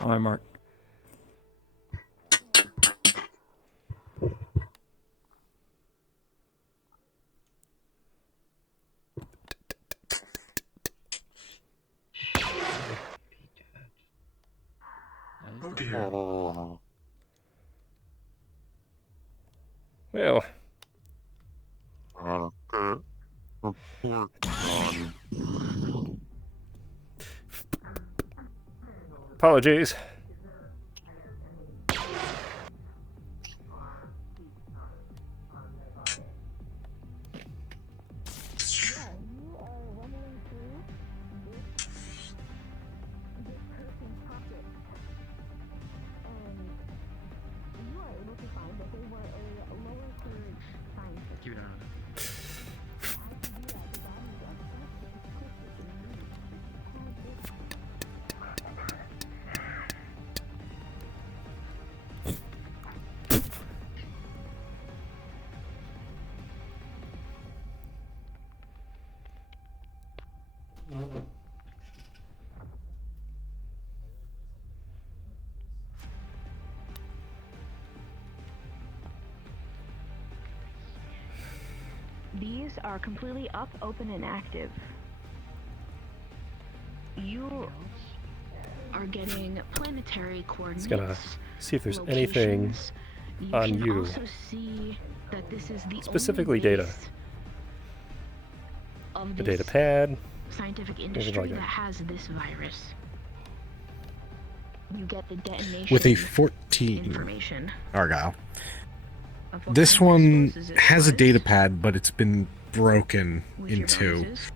On my mark. Oh dear. Well. Apologies. Keep it on. These are completely up, open, and active. You are getting planetary coordinates. It's gonna see if there's anything on can you. Also see that this is the Specifically only data. base of The this data pad. scientific anything industry like that that. has this virus. You get the detonation With a 14, information. Argyll. Of what This kind of one explosives it has a was data pad, but it's been broken with your in two. bonuses.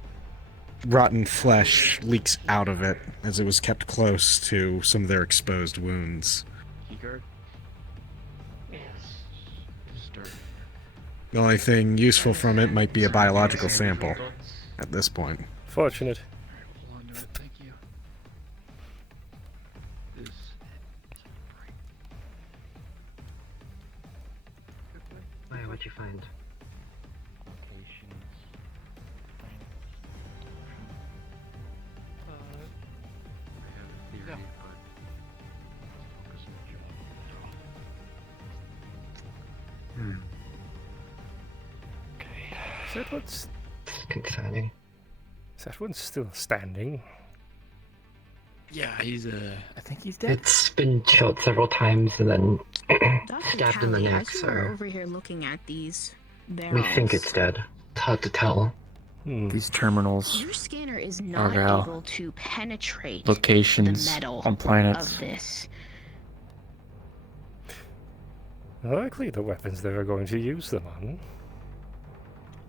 Rotten flesh leaks out of it as it was kept close to some of their exposed wounds. The only thing useful from it might be a biological sample at this point. Fortunate. Thank you. Why, what'd you find? Is that what's Concerning. Is that one's still standing? Yeah, he's I think he's dead. It's been shot several times and then Dr. stabbed in the Callie, neck, as you are so over here looking at these we barrels, think it's dead. It's hard to tell. These terminals. your scanner is not Argyll. able to penetrate Locations the metal on planets. of this. Likely the weapons they are going to use them on.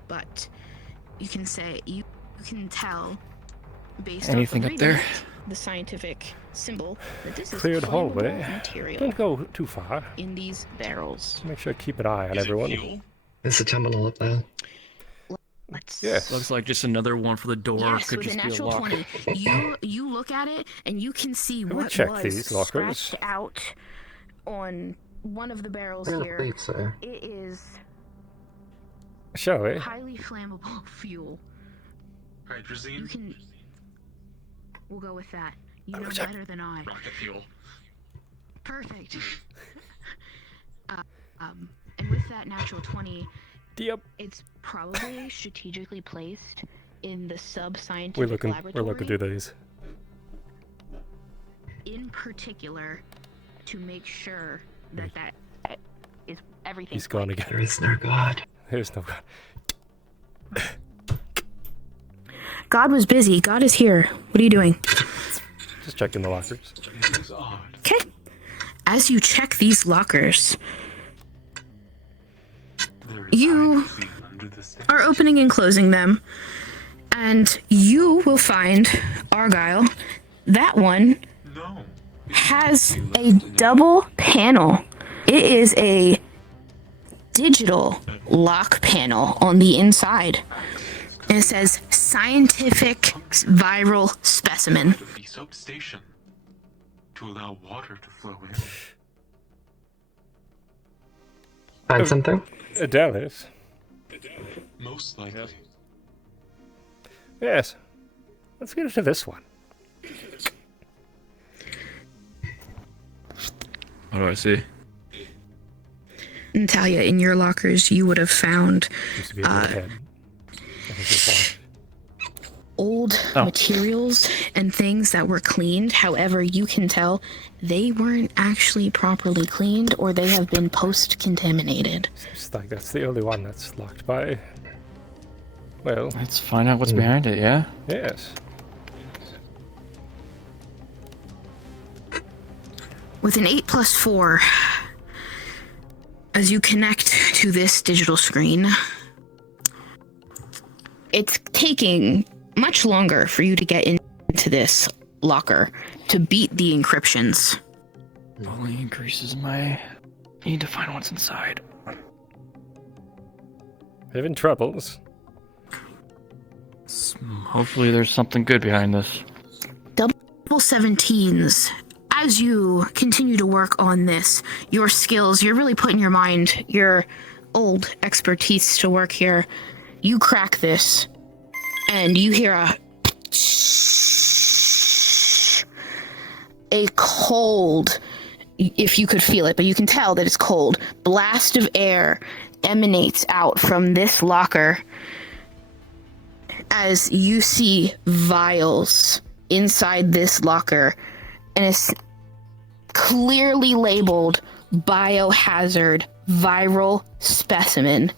But you can say you can tell based Anything off up of there? reading the scientific symbol that this is Cleared flammable hallway. material Don't go too far. in these barrels. Make sure to keep an eye on everyone. There's a terminal up there. Yes. Looks like just another one for the door. Yes, Could with a just be a natural lock. 20. You look at it and you can see Can we what check was these lockers? scratched out on one of the barrels I don't here. believe so. It is Shall we? highly flammable fuel. You Hydrazine? can. We'll go with that. You Oh, know check. better than I. Rocket fuel. Perfect. And with that natural 20, yep. it's probably strategically placed in the We're sub-scientific looking. laboratory. We're looking through these. In particular, to make sure that that is everything. He's gone again. There is no God. There's no God. God was busy. God is here. What are you doing? Just checking the lockers. Okay. As you check these lockers, you are opening and closing them, and you will find Argyll. That one has a double panel. It is a digital lock panel on the inside. And it says scientific viral specimen. The substation to allow water to flow in. Find something? Dallas. Most likely. Yes. Let's get into this one. What do I see? Natalia, in your lockers, you would have found Used to be a little head. I think it's old materials and things that were cleaned. However, you can tell they weren't actually properly cleaned or they have been post-contaminated. Seems like that's the only one that's locked by. Well, Let's find out what's behind it, yeah? yes. With an 8+4, as you connect to this digital screen, it's taking much longer for you to get into this locker to beat the encryptions. Only increases my need to find what's inside. Having troubles. Hopefully there's something good behind this. Double 17s. As you continue to work on this, your skills, you're really putting your mind, your old expertise to work here. You crack this, and you hear a cold if you could feel it, but you can tell that it's cold. Blast of air emanates out from this locker as you see vials inside this locker, and it's clearly labeled biohazard viral specimen.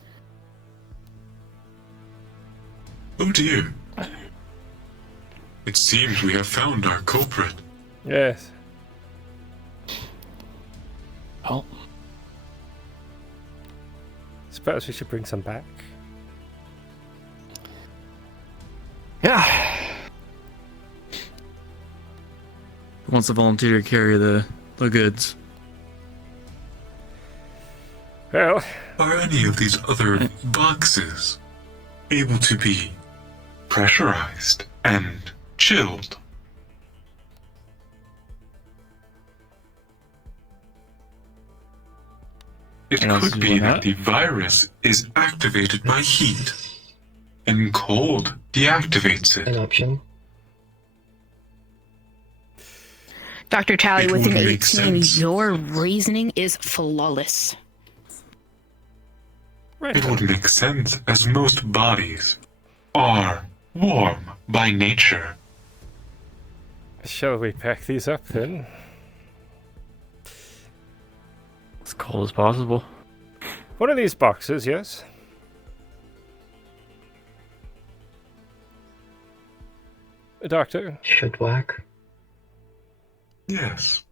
Oh dear. It seems we have found our culprit. Yes. Oh. Suppose we should bring some back. Yeah. Who wants to volunteer to carry the goods? Well, are any of these other boxes able to be pressurized and chilled? It could be that the virus is activated by heat, and cold deactivates it. An option. Dr. Tally, It with an would make 18, sense. your reasoning is flawless. It would make sense, as most bodies are warm by nature. Shall we pack these up then? As cold as possible. One of these boxes, yes. Doctor? Should work. Yes.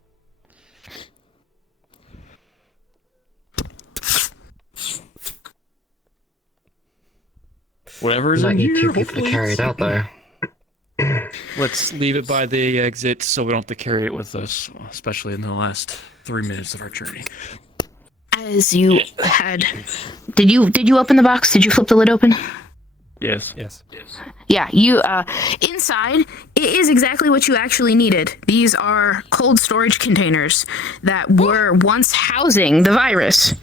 Whatever's Might in need here, two people to carry it out there. Let's leave it by the exit so we don't have to carry it with us, especially in the last 3 minutes of our journey. As you had, did you open the box? Did you flip the lid open? Yes. Yes. Yeah, you inside it is exactly what you actually needed. These are cold storage containers that were once housing the virus.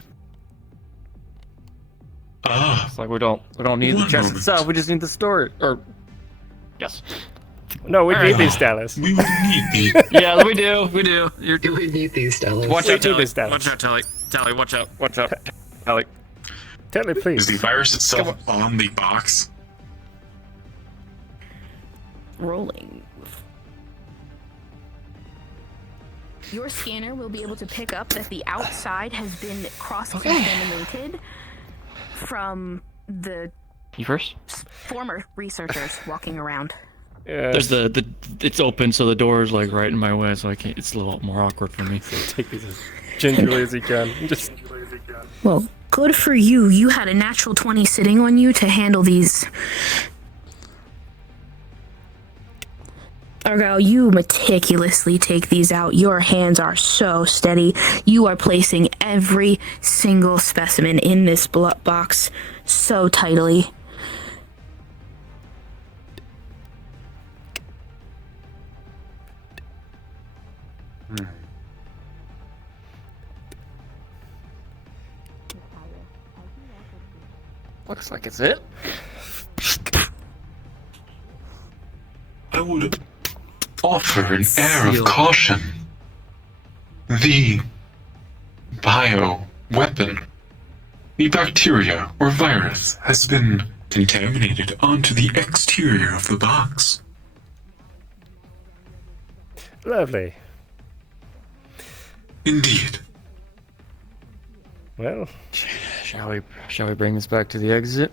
It's like we don't need the chest itself. We just need the storage. Or yes. No, we need these, Dallas. We would need these. Yeah, we do. Do we need these, Dallas? Watch We out, do Tally. this, Dallas. Watch out, Tally. Tally, watch out. Watch out. Tally. Tally, please. Is the virus itself on the box? Rolling. Your scanner will be able to pick up that the outside has been cross-contaminated from the You first? former researchers walking around. There's the it's open, so the door is like right in my way, so I can't. It's a little more awkward for me. Take these as gingerly as you can. Just. Well, good for you. You had a natural 20 sitting on you to handle these. Argyll, you meticulously take these out. Your hands are so steady. You are placing every single specimen in this box so tightly. Looks like it's it. I would offer an air of caution. The bio-weapon, the bacteria or virus, has been contaminated onto the exterior of the box. Lovely. Indeed. Well, shall we bring this back to the exit?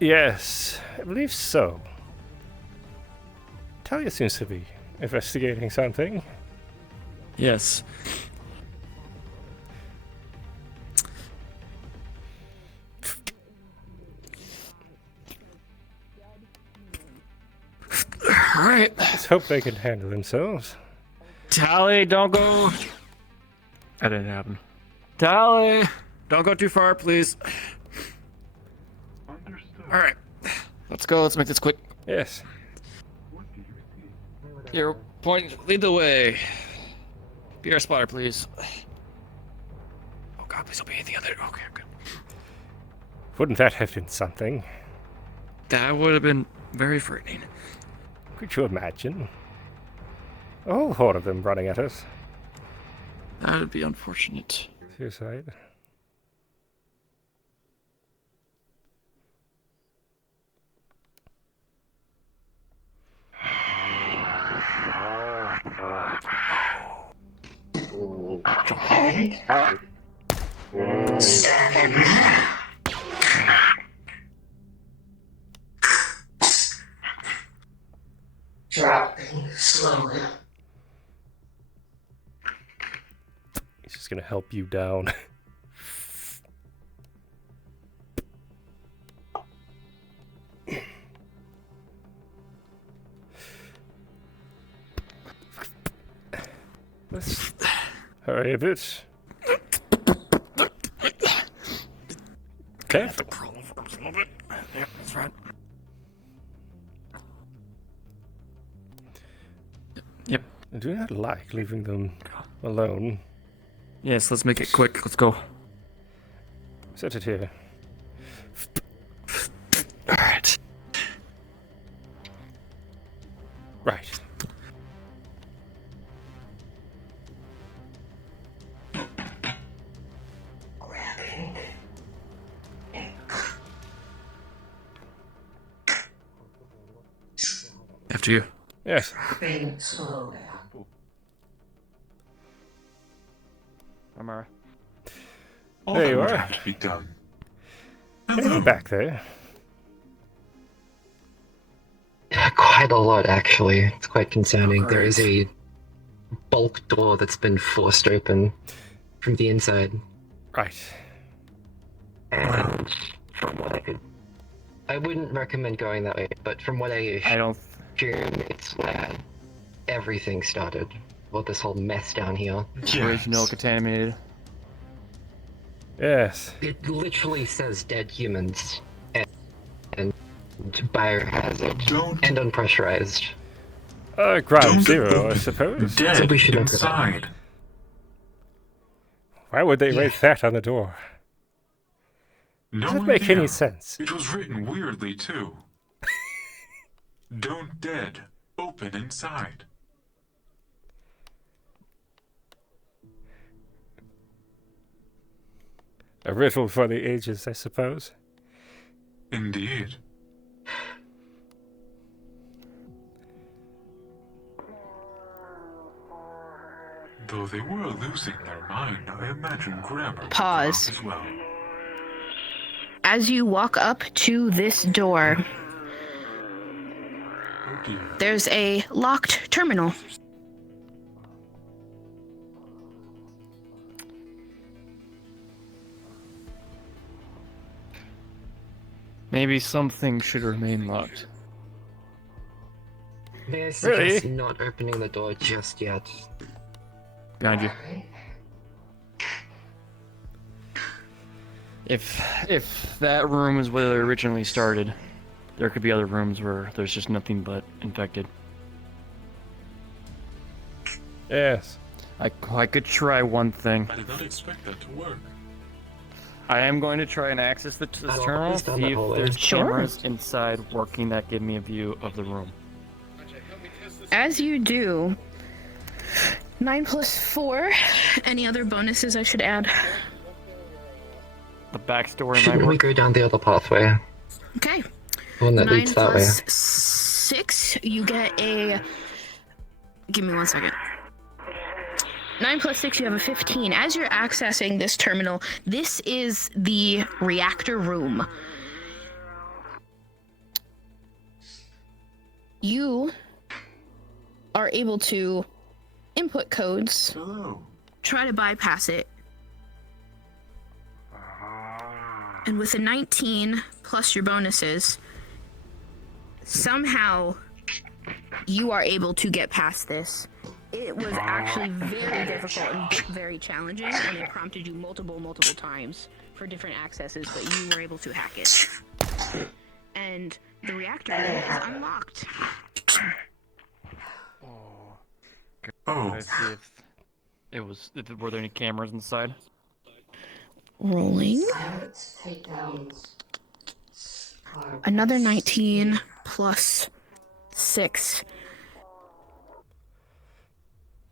Yes, I believe so. Talia seems to be investigating something. Yes. All right. Let's hope they can handle themselves. Tally, don't go. That didn't happen. Tally, don't go too far, please. All right, let's go. Let's make this quick. Yes. Your point. Lead the way. Be our spotter, please. Oh God, please obey the other. Okay, good. Wouldn't that have been something? That would have been very frightening. Could you imagine? A whole horde of them running at us. That would be unfortunate. Suicide. Standing. Dropping slowly. He's just gonna help you down. Let's hurry a bit. Okay. Yeah, that's right. Yep. I do not like leaving them alone. Yes, let's make it quick. Let's go. Set it here. Alright. Right. After you. Yes. Dropping slowly. Amara. All There that you would are. have to be done. Hey, back there. Quite a lot, actually. It's quite concerning. There is a bulk door that's been forced open from the inside. Right. And from what I could... I wouldn't recommend going that way, but from what I don't... assume, it's where everything started. Well, this whole mess down here. Original contaminated. Yes. It literally says dead humans. And biohazard. And unpressurized. Ground zero, I suppose. Dead So we should look at inside. Why would they write that on the door? No Does it make idea. any sense? It was written weirdly, too. Don't dead. Open inside. A riddle for the ages, I suppose. Indeed. Though they were losing their mind, I imagine grammar would Pause. drop as well. As you walk up to this door, Oh dear. there's a locked terminal. Maybe something should remain locked. May I suggest not opening the door just yet? Behind you. If that room is where they originally started, there could be other rooms where there's just nothing but infected. Yes. I could try one thing. I did not expect that to work. I am going to try and access this terminal, just down see that if hallway. there's Sure. cameras inside working that give me a view of the room. As you do, 9 plus 4. Any other bonuses I should add? The backstory might Shouldn't we work. go down the other pathway? Okay. The one that 9 leads that way. plus 6, you get a... Give me 1 second. 9 plus 6, you have a 15. As you're accessing this terminal, this is the reactor room. You are able to input codes, try to bypass it, and with a 19 plus your bonuses, somehow you are able to get past this. It was actually very difficult and very challenging, and it prompted you multiple times for different accesses, but you were able to hack it. And the reactor room is unlocked. Oh. Let's see if were there any cameras inside? Rolling. Another 19 plus 6.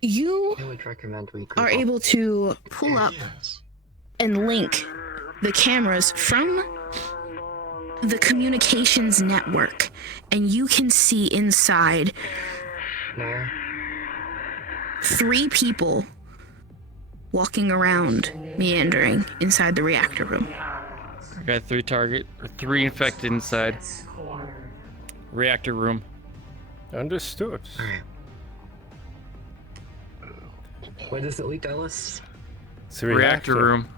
You I would recommend we are group up. able to pull up and link the cameras from the communications network, and you can see inside 3 people walking around, meandering inside the reactor room. I got 3 infected inside. Reactor room. Understood. Where does it leak, Alice? It's a Reactor room.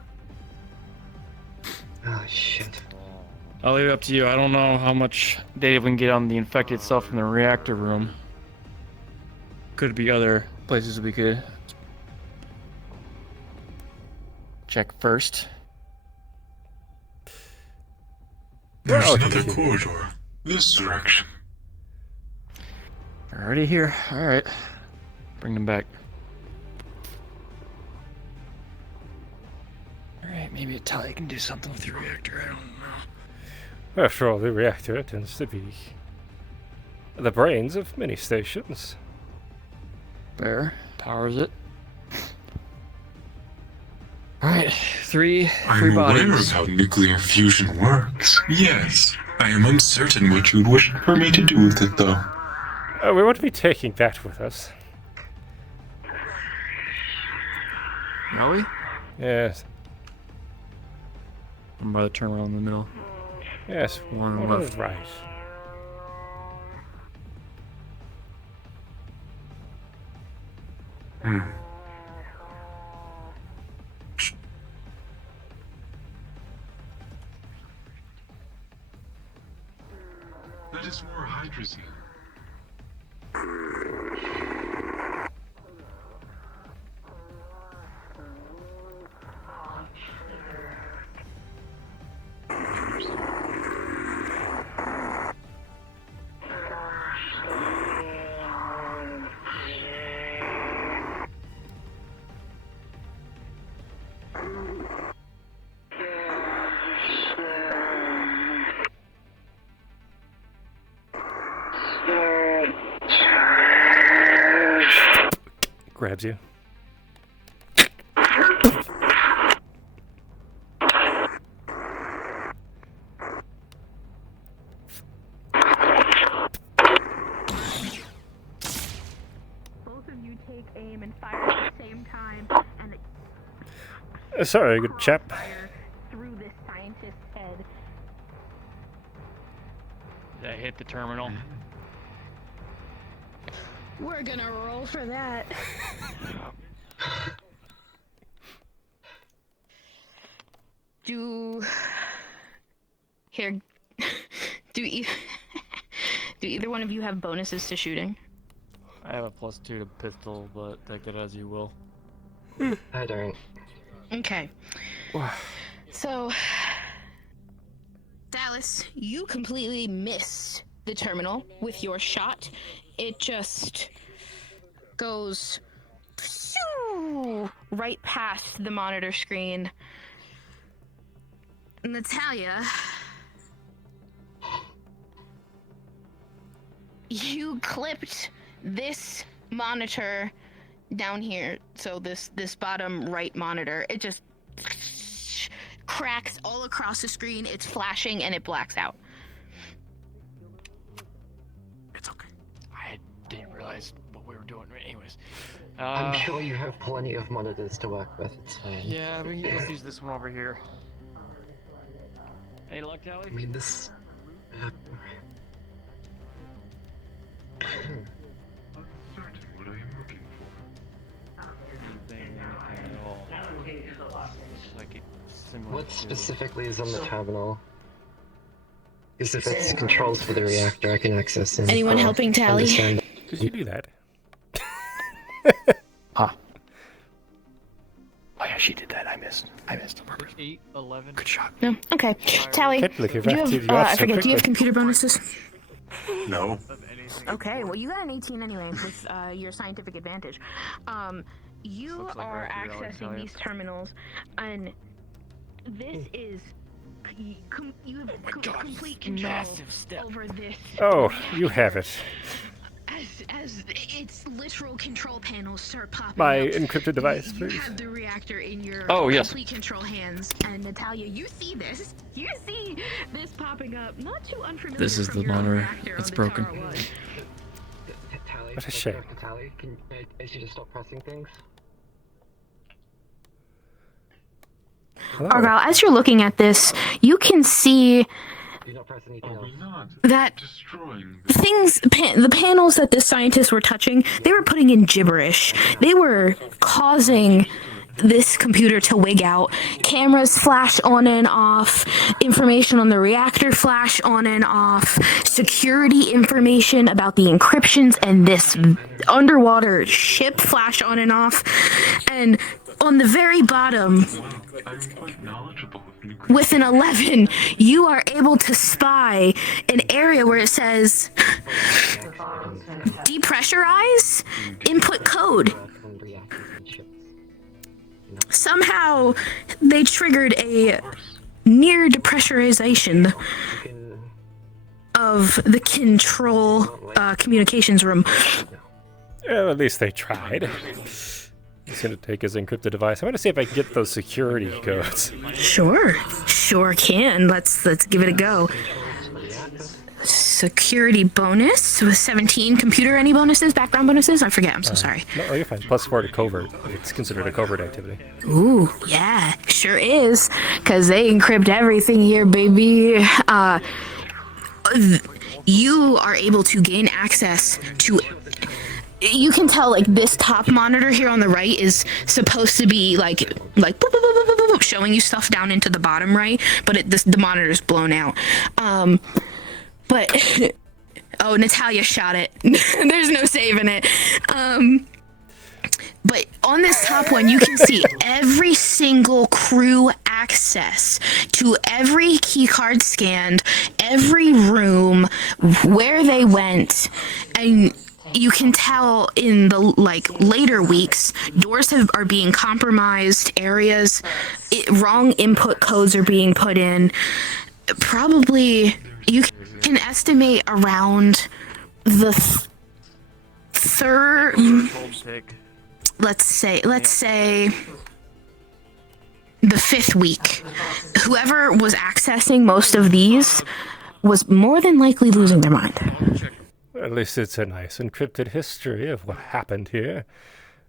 Oh, shit. I'll leave it up to you. I don't know how much data we can get on the infected itself from the reactor room. Could be other places we could check first. There's another corridor. This direction. Already here. Alright. Bring them back. Alright, maybe Talia can do something with the reactor. I don't know. After all, the reactor tends to be the brains of many stations. Fair. Powers it. Alright, 3 I'm bodies. aware of how nuclear fusion works. Yes. I am uncertain what you'd wish for me to do with it, though. We want to be taking that with us. Are we? Yes. I'm by the turnaround in the middle. Yes. One on the left. Right. That is more hydrazine. Grabs you. Both of you take aim and fire at the same time, and Sorry, good chap. fire through this scientist's head. That hit the terminal. We're gonna roll for that. Do either one of you have bonuses to shooting? I have a +2 to pistol, but take it as you will. I don't. Okay. So, Dallas, you completely missed the terminal with your shot. It just goes right past the monitor screen. Natalia, you clipped this monitor down here, so this bottom right monitor, it just cracks all across the screen. It's flashing and it blacks out. It's okay. I didn't realize what we were doing. Anyways. I'm sure you have plenty of monitors to work with. It's fine. Yeah, let's use this one over here. Any luck, Tally? I mean, this. What are you looking Anything at all. Like it similar What to- specifically is on the terminal? Because if it's controls for the reactor, I can access them. Anyone helping Tally? Did you do that? Huh. Oh yeah, she did that. I missed on purpose. 8, 11. Good shot. No? Okay. Tally, Can't believe you've do you acted have, so I forget, do you have quickly. computer bonuses? No. Okay, well, you got an 18 anyway with your scientific advantage. You Looks like are we're actually accessing going to these terminals, and this is you have complete control Massive step. over this. Oh, you have it. as its literal control panels start popping My up, encrypted device, you please. have the reactor in your Oh, yes. complete control hands, and Natalia, you see this. You see this popping up. Not too unfamiliar. This is from the your own monitor. reactor It's on the broken. Tower 1. Tally, What a shame. Dr. Tally, can I ask you to stop pressing things? Argyll, as you're looking at this, you can see Do not press anything else. that the panels that the scientists were touching, they were putting in gibberish. They were causing this computer to wig out. Cameras flash on and off, information on the reactor flash on and off, security information about the encryptions and this underwater ship flash on and off. And on the very bottom, with an 11, you are able to spy an area where it says depressurize input code. Somehow they triggered a near depressurization of the control communications room. Well, at least they tried. He's gonna take his encrypted device. I'm gonna see if I can get those security codes. Sure can. Let's give it a go. Security bonus with 17. Computer, any bonuses? Background bonuses? I forget. I'm so sorry. No, you're fine. +4 to covert. It's considered a covert activity. Ooh, yeah, sure is. Because they encrypt everything here, baby. You are able to gain access to... You can tell, like, this top monitor here on the right is supposed to be, like boop, boop, boop, boop, boop, boop, showing you stuff down into the bottom right, but the monitor's blown out. But... Oh, Natalia shot it. There's no saving it. But on this top one, you can see every single crew access to every keycard scanned, every room, where they went, and you can tell in the later weeks, doors are being compromised, areas, wrong input codes are being put in. Probably you can estimate around the third. Let's say the 5th week. Whoever was accessing most of these was more than likely losing their mind. At least it's a nice encrypted history of what happened here.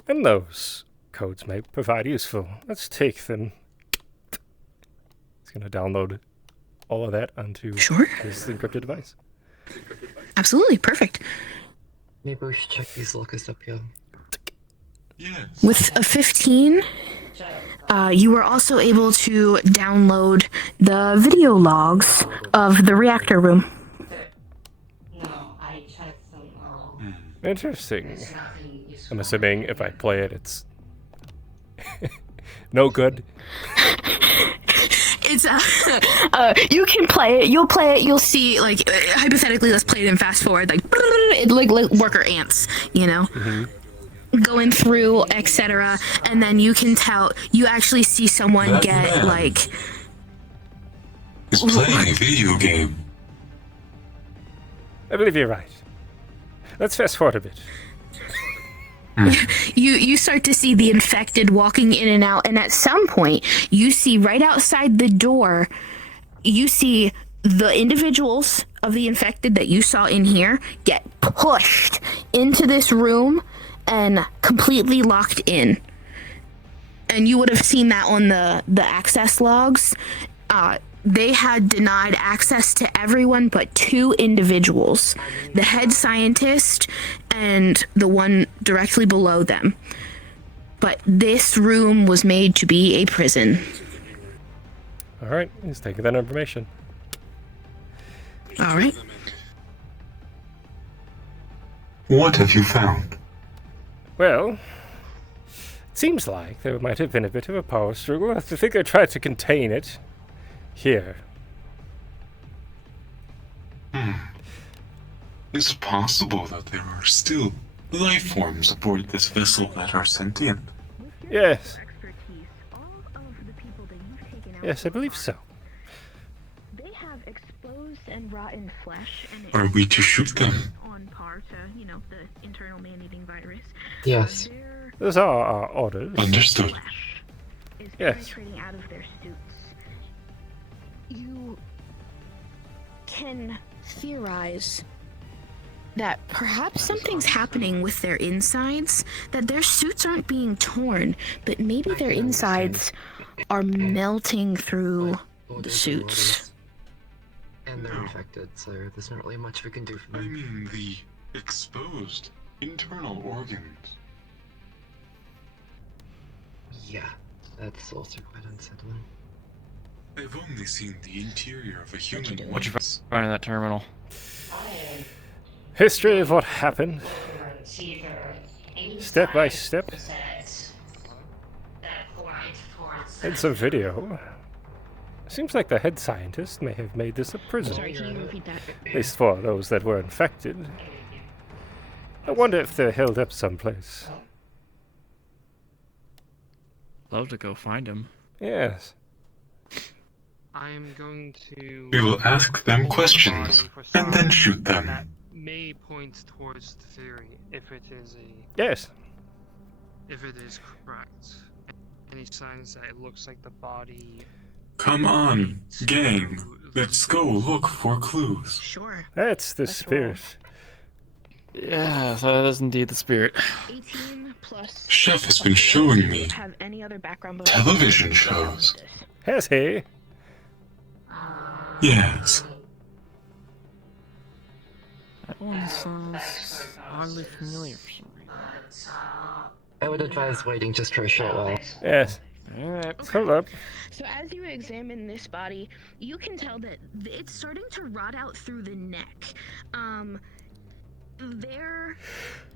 And those codes may provide useful. Let's take them. He's going to download all of that onto his encrypted device. Absolutely, perfect. Maybe we should check these lockers up here. Yes. With a 15, you were also able to download the video logs of the reactor room. Interesting. I'm assuming if I play it, it's no good. It's you can play it. You'll play it. You'll see. Like hypothetically, let's play it in fast forward. Like worker ants. You know. Mm-hmm. Going through, etc., and then you can tell. You actually see someone get like. He's playing a video game. I believe you're right. Let's fast forward a bit. You start to see the infected walking in and out, and at some point, you see right outside the door, you see the individuals of the infected that you saw in here get pushed into this room and completely locked in. And you would have seen that on the access logs. They had denied access to everyone but 2 individuals, the head scientist and the one directly below them. But this room was made to be a prison. All right, he's taking that information. All right. What have you found? Well, it seems like there might have been a bit of a power struggle. I think they tried to contain it. Here. Is it possible that there are still life forms aboard this vessel that are sentient? Yes. Yes, I believe so. They have exposed and rotten flesh. Are we to shoot them? On par are to, the internal man-eating virus. Yes. Those are our orders. Understood. Is Yes. penetrating out of their suits. You can theorize that perhaps something's happening with their insides, that their suits aren't being torn, but maybe their insides are melting through the suits. And they're infected, so there's not really much we can do for I them. mean the exposed internal organs. Yeah, that's also quite unsettling. I've only seen the interior of a human. What'd you find in that terminal? History of what happened. Step by step. And some video. Seems like the head scientist may have made this a prison. Sorry, can you repeat that? At least for those that were infected. I wonder if they're held up someplace. Love to go find him. Yes. I'm going to. We will ask them questions and then shoot them. That may point towards the theory, if it is a. Yes. If it is correct. Any signs that it looks like the body. Come on, gang. Let's go look for clues. Sure. That's the spirit. Yeah, that is indeed the spirit. 18 plus. Chef has been showing me Have any other background television shows. Has he? Yes. That one sounds oddly familiar for some reason. I would advise waiting just for a short while. Yes. Alright. Hold up. So as you examine this body, you can tell that it's starting to rot out through the neck. They're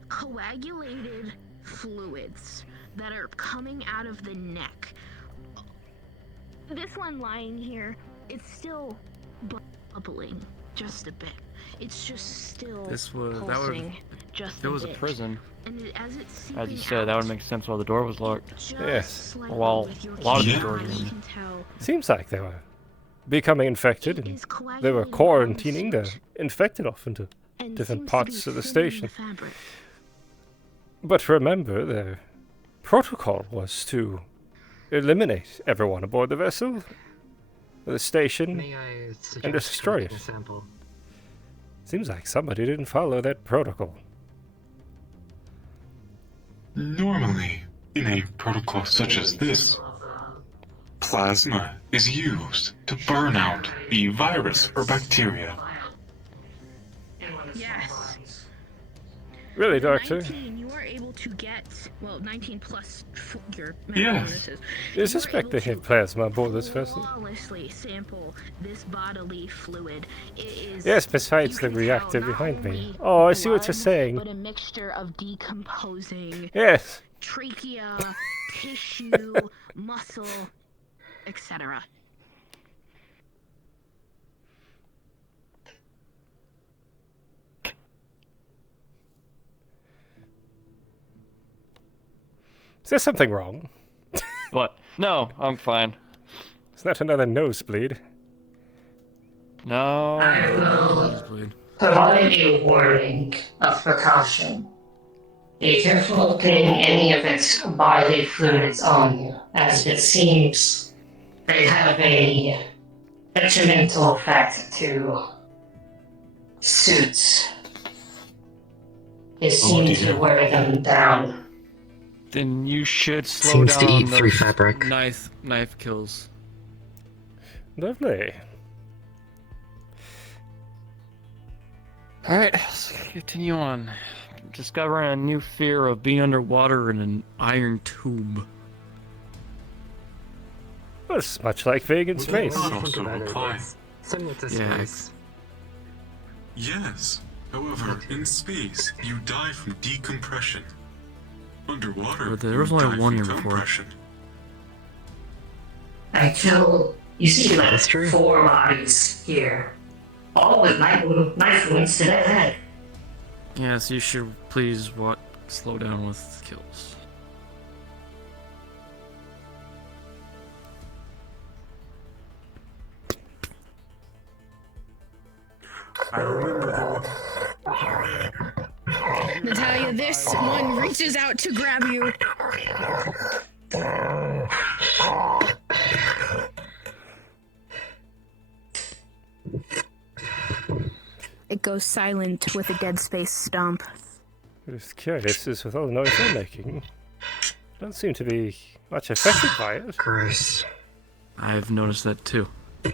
coagulated fluids that are coming out of the neck. This one lying here, it's still bubbling just a bit. It's just still pulsing just It a was a bit. prison. And as it's As you seeping said, that out, would make sense why the door was locked. Yes. Well, a lot of the doors were. you can tell Seems like they were becoming infected and they were quarantining the infected off into different parts of the station. But remember, their protocol was to eliminate everyone aboard the vessel, the station, May I suggest and destroy it. taking a sample? Seems like somebody didn't follow that protocol. Normally, in a protocol such as this, plasma is used to burn out the virus or bacteria. Yes. Really, Doctor? 19, you are able to get, 19 plus your Yes. bonuses. I suspect they have plasma aboard this vessel. Flawlessly sample this bodily fluid. It is Yes, besides the reactor behind me. Oh, I see what you're saying. but a mixture of decomposing Yes. trachea, tissue, muscle, etc. Is there something wrong? What? No, I'm fine. Is that another nosebleed? No. I will Nosebleed. provide you warning of precaution. Be careful getting any of its bodily fluids on you, as it seems they have a detrimental effect to suits. It seems to wear them down. Then you should slow Seems down to eat through those fabric. Knife kills. Lovely. Alright, let's continue on. Discovering a new fear of being underwater in an iron tube. Well, it's much like being in space. Also apply. Similar to Yeah. space. Yes. However, in space, you die from decompression. Underwater, But there was you only die one from here before. compression. I kill. You see like 4 bodies here, all with knife wounds to the head. Yes, you should please slow down with kills. I remember the this one reaches out to grab you. It goes silent with a dead space stomp. It's curious, is with all the noise they're making, don't seem to be much affected by it. Gross. I've noticed that too. You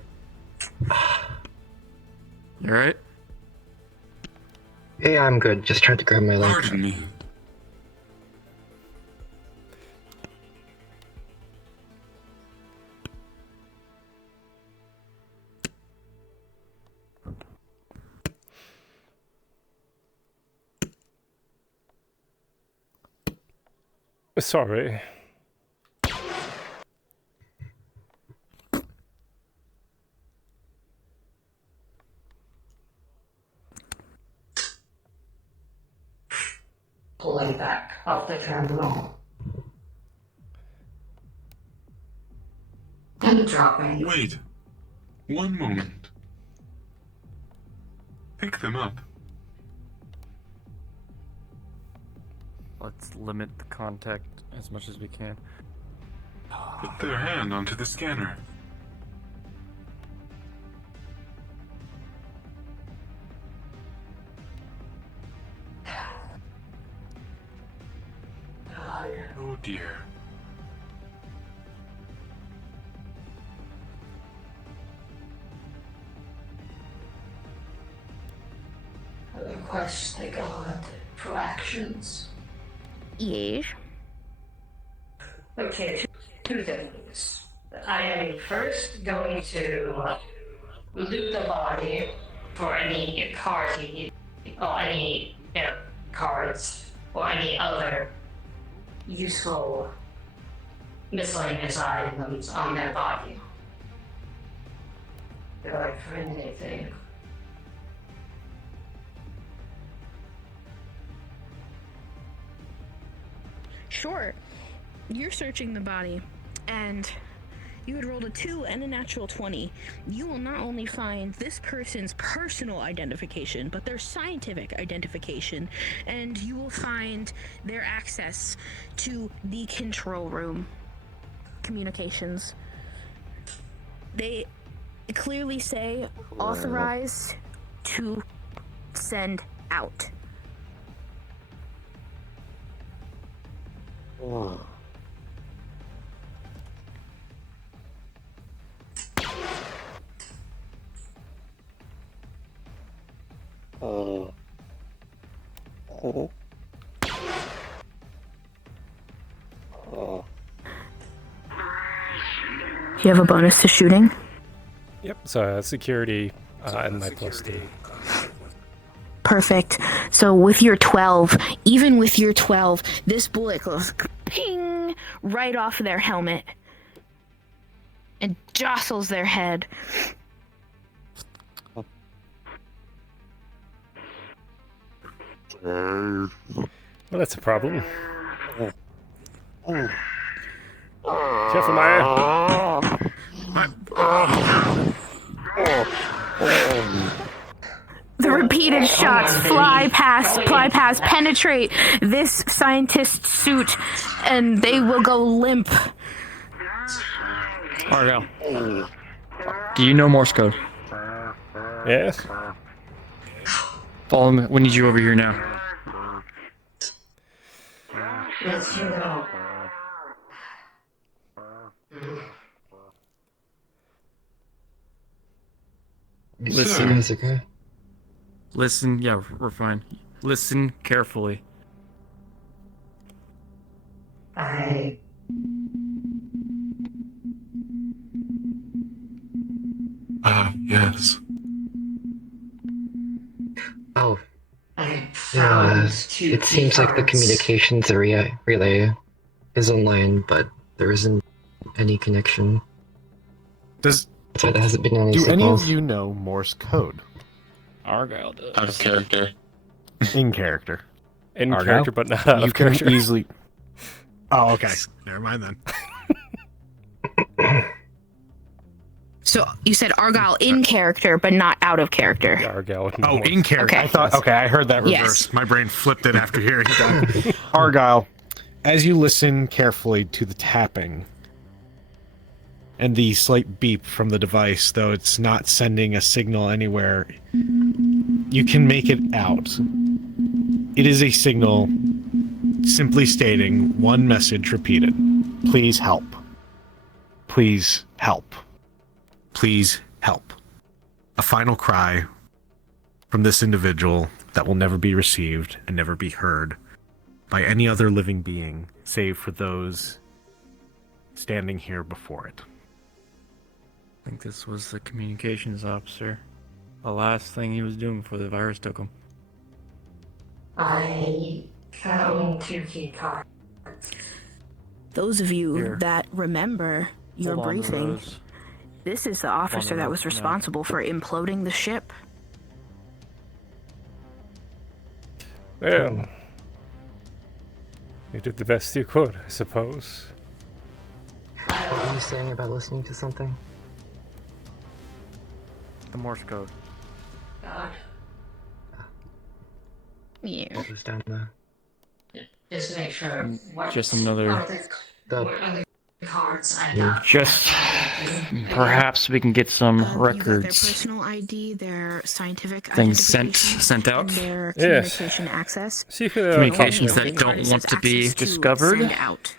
alright? Yeah, I'm good. Just tried to grab my leg. Pardon me. Sorry. Pulling back off the candle. And dropping. Wait. One moment. Pick them up. Let's limit the contact as much as we can. Put their hand onto the scanner. Oh dear. I request the god for actions. Yes. Okay, two things. I am first going to loot the body for any cards you need, or any cards, or any other useful miscellaneous items on their body. Do I find anything? Sure. You're searching the body, and you had rolled a 2 and a natural 20. You will not only find this person's personal identification, but their scientific identification, and you will find their access to the control room communications. They clearly say authorized to send out. Oh. Oh. Oh. Oh. You have a bonus to shooting? Yep, so security and my +2. Perfect. So with your 12, even with your 12, this bullet goes ping right off of their helmet and jostles their head. Well, that's a problem. Careful, Maya. The repeated shots fly past, penetrate this scientist's suit, and they will go limp. Argyll, do you know Morse code? Yes. Follow me. We need you over here now. Yes, you know. Listen. Listen, yeah, we're fine. Listen carefully. Yes. Oh. Yeah, it seems like the communications relay is online, but there isn't any connection. Does So there hasn't been any do any signals. of you know Morse code? Argyll does. Out of character. In character. In Argyll? character, but not out You of can character. easily. Oh, okay. Never mind then. So you said Argyll in character, but not out of character. Yeah, Argyll. Oh, in character. Okay. I thought. Okay, I heard that reverse. Yes. My brain flipped it after hearing that. Argyll, as you listen carefully to the tapping and the slight beep from the device, though it's not sending a signal anywhere, you can make it out. It is a signal simply stating one message repeated. Please help. Please help. Please help. A final cry from this individual that will never be received and never be heard by any other living being, save for those standing here before it. I think this was the communications officer. The last thing he was doing before the virus took him. I found 2 key cards. Those of you Here. that remember your Hold on to briefing, those. this is the officer that was responsible for imploding the ship. Well, you did the best you could, I suppose. What were you saying about listening to something? The Morse code. Yeah. What was down there? Just to make sure. Just another. What other cards I got? Just perhaps we can get some You got their records. personal ID, their scientific Things identification, sent out. and their Yes. communication access. See if Communications Only that card don't says want to be access discovered. send out.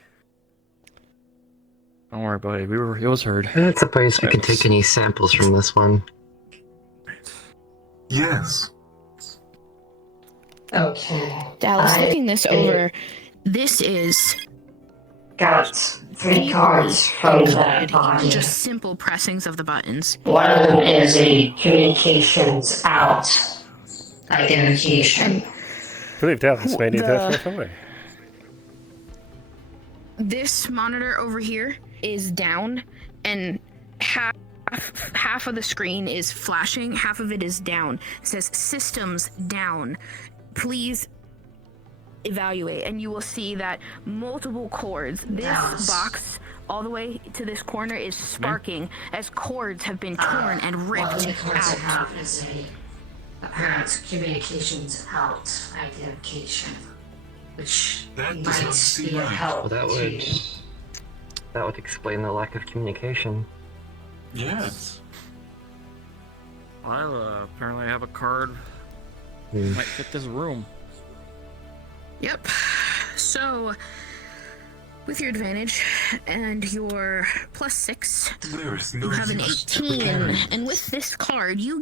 Don't worry, buddy. It was heard. I'm not surprised we can take any samples from this one. Yes. Okay. Dallas, looking this over, this is got 3 cards from that encoded, body. just simple pressings of the buttons. One of them is a communications out identification. I believe Dallas may need that right away. This monitor over here is down, and half of the screen is flashing, half of it is down. It says systems down. Please evaluate, and you will see that multiple cords. This box all the way to this corner is sparking as cords have been torn and ripped One of the cards I out. have is a apparent communications out identification, which That does might not seem be of right. help Well, that would explain the lack of communication. Yes. Well, apparently I have a card. Might fit this room. Yep. So, with your advantage and your +6, There is no you have an use to 18, preparing. and with this card, you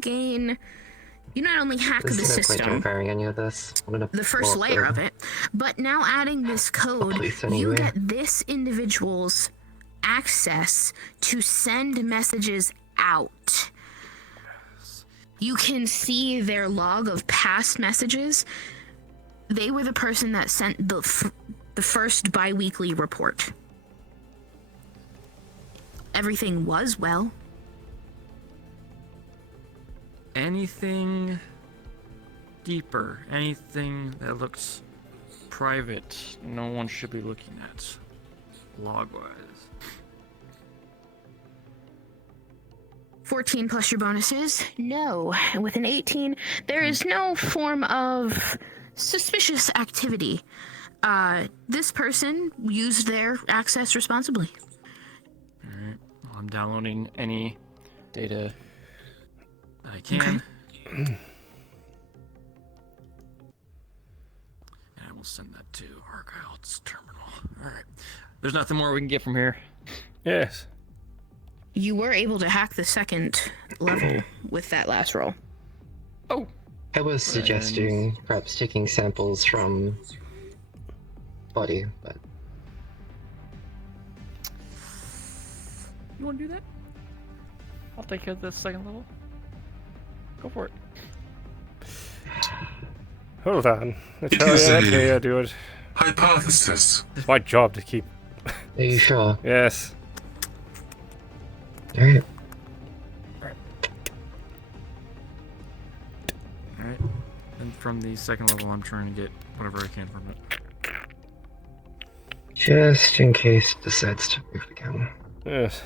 not only hack the There's no point system, comparing any of this. I'm gonna the first walk layer over. of it, but now adding this code, police you anyway. get this individual's access to send messages out. You can see their log of past messages. They were the person that sent the first bi-weekly report. Everything was well. Anything deeper, anything that looks private, no one should be looking at, log-wise. 14 plus your bonuses? No. And with an 18, there is no form of suspicious activity. This person used their access responsibly. Alright, well, I'm downloading any data that I can. And I will send that to Argyll's terminal. Alright. There's nothing more we can get from here. Yes. You were able to hack the second level with that last roll. Oh! I was suggesting perhaps taking samples from body, but You want to do that? I'll take care of the second level. Go for it. Hold on. Let's It try is that a- way I do it. Hypothesis. It's my job to keep. are you sure? Yes. Alright. Alright. And from the second level, I'm trying to get whatever I can from it. Just in case it decides to move again. Yes.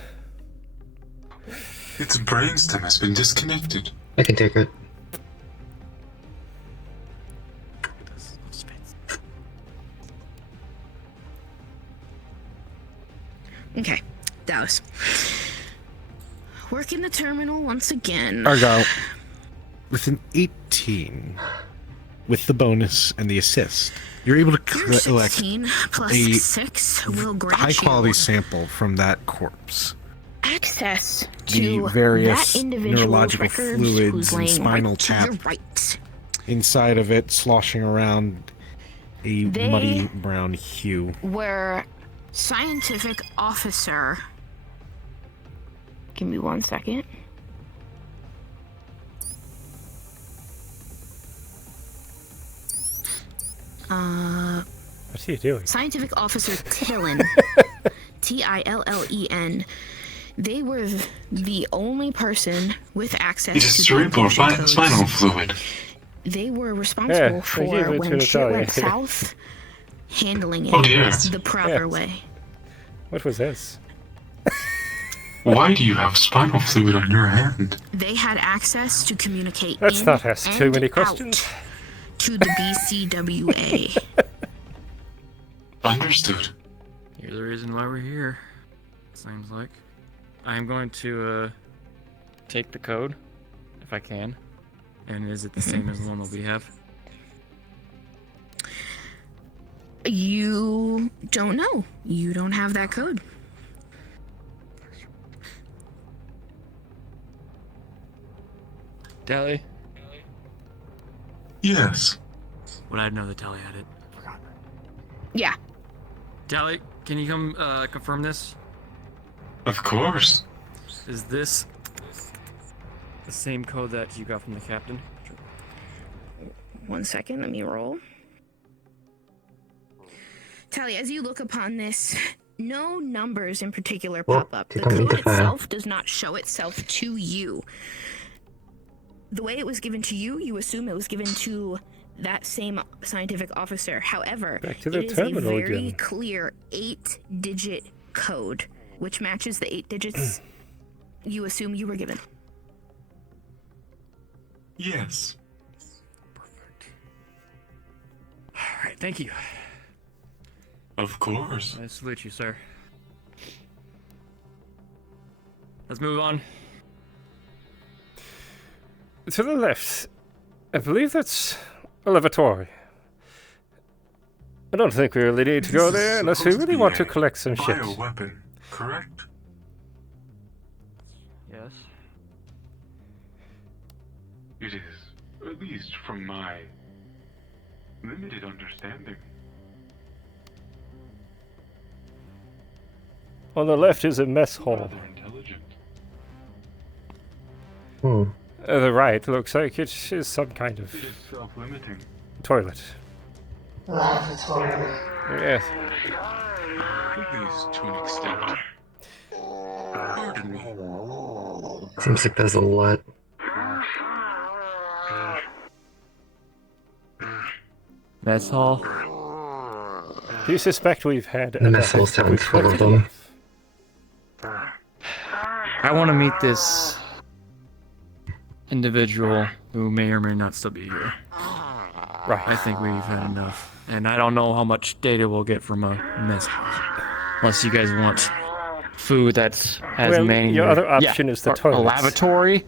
Its brainstem has been disconnected. I can take it. Okay, Dallas. Working the terminal once again. Argyll, with an 18, with the bonus and the assist, you're able to Your collect 16 plus a 6 will grant high-quality you sample from that corpse. access The to various that individual's neurological records fluids who's and laying spinal right to tap. your right. Inside of it, sloshing around a They- muddy brown hue. Where scientific officer. Give me 1 second. What's he doing? Scientific Officer Tillen, Tillen. They were the only person with access It is to cerebral the codes. spinal fluid. They were responsible I gave for it when to shit Natalia. went south, handling it Oh, dear. the proper Yes. way. What was this? Why do you have spinal fluid on your hand? They had access to communicate Let's in not ask too and many out questions. to the BCWA. Understood. You're the reason why we're here. Seems like. I'm going to take the code, if I can. And is it the same as the one that we have? You don't know. You don't have that code. Tally? Yes. Would I know that Tally had it? Yeah. Tally, can you come confirm this? Of course. Is this the same code that you got from the captain? 1 second, let me roll. Tally, as you look upon this, no numbers in particular pop up. The don't need code to file. itself does not show itself to you. The way it was given to you, you assume it was given to that same scientific officer. However, Back to the it is terminal a very again. clear 8-digit code, which matches the 8 digits you assume you were given. Yes. Alright, thank you. Of course. I salute you, sir. Let's move on. To the left. I believe that's a lavatory. I don't think we really need to go there unless we really want to collect some shit. Bioweapon, correct? Yes. It is, at least from my limited understanding. On the left is a mess hall. Rather intelligent. The right looks like it is some kind of It is self-limiting. toilet. Lavatory. Yes. At least to an extent. Pardon me. Seems like there's a lot. Mess hall. Do you suspect we've had The mess hall sounds full of them. I want to meet this individual who may or may not still be here. Right. I think we've had enough. And I don't know how much data we'll get from a mess hall. Unless you guys want food that has Well, manual. your other option is the or a toilets. lavatory.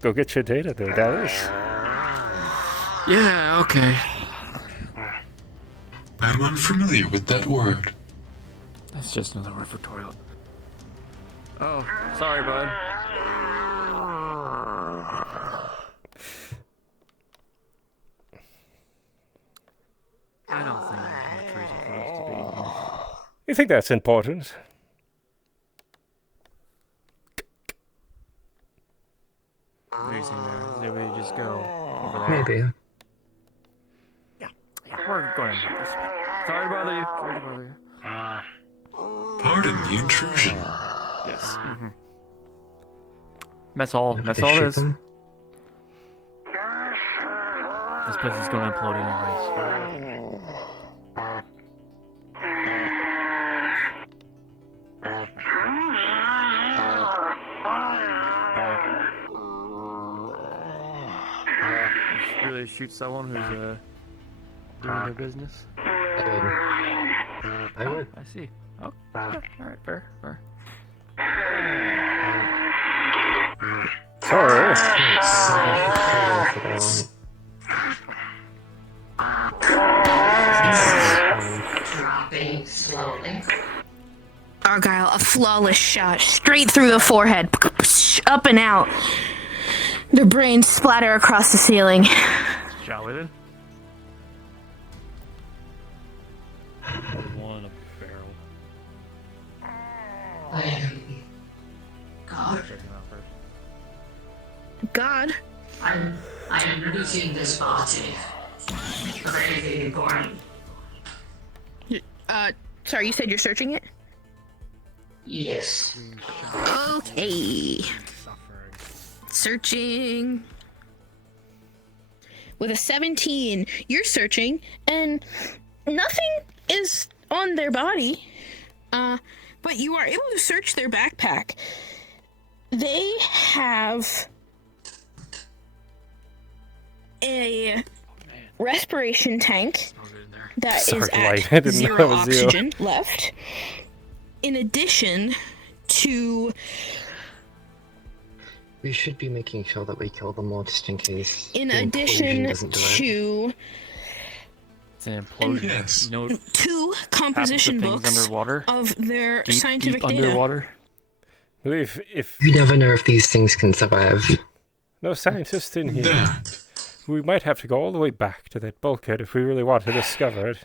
Go get your data there, Dallas. Yeah, okay. I'm unfamiliar with that word. That's just another word for toilet. Oh, sorry, bud. I don't think there's much reason for us to be here. You think that's important? Reason there, we just go over there. Maybe. Yeah, we're going this way. Sorry to bother you. Sorry to bother you. Pardon the intrusion. Yes. Mess hall. Mess They hall shoot is. them? This place is going to implode anyways. to shoot someone who's doing their business? I would. I see. Oh, okay. All right, fair. Sorry. Dropping slowly. Argyll, a flawless shot, straight through the forehead, up and out. Their brains splatter across the ceiling. Shot with it. One in a barrel. I am God. God? I'm losing this body. Very important. Sorry, you said you're searching it? Yes. Okay. Searching. With a 17, you're searching, and nothing is on their body. But you are able to search their backpack. They have a respiration tank that is at 0 oxygen left. In addition to... We should be making sure that we kill them all just in case. In the addition implosion doesn't do it. to... It's an implosion. Yes. No, 2 composition things books underwater. of their Deep scientific data. underwater. If You never know if these things can survive. no scientists in here, we might have to go all the way back to that bulkhead if we really want to discover it.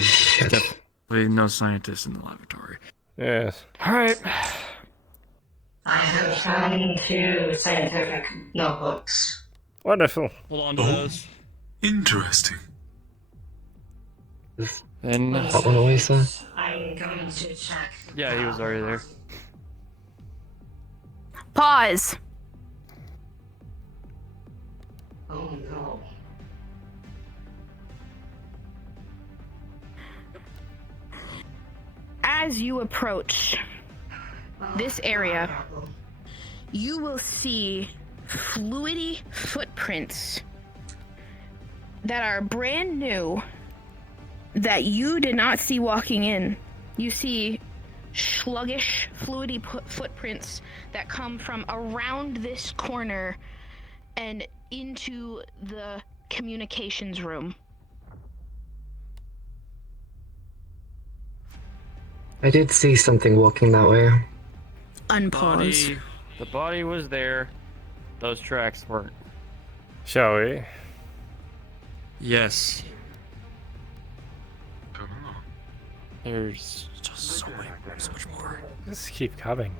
Shit. Definitely no scientists in the laboratory. Yes. All right. I have found 2 scientific notebooks. Wonderful. Hold on to those. Interesting. Then. That one always there? I'm going to check. Yeah, he was already there. Pause. Oh no. As you approach this area, you will see fluidy footprints that are brand new that you did not see walking in. You see sluggish, fluidy footprints that come from around this corner and into the communications room. I did see something walking that way. Unpause. The body was there. Those tracks weren't. Shall we? Yes. There's just so much more. Just keep coming.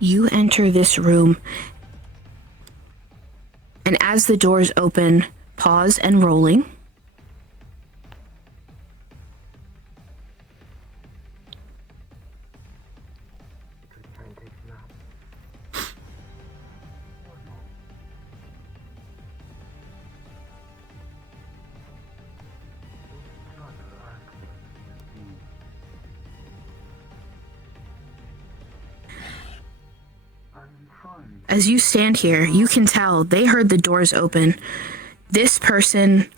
You enter this room, and as the doors open, pause and rolling. As you stand here, you can tell they heard the doors open. This person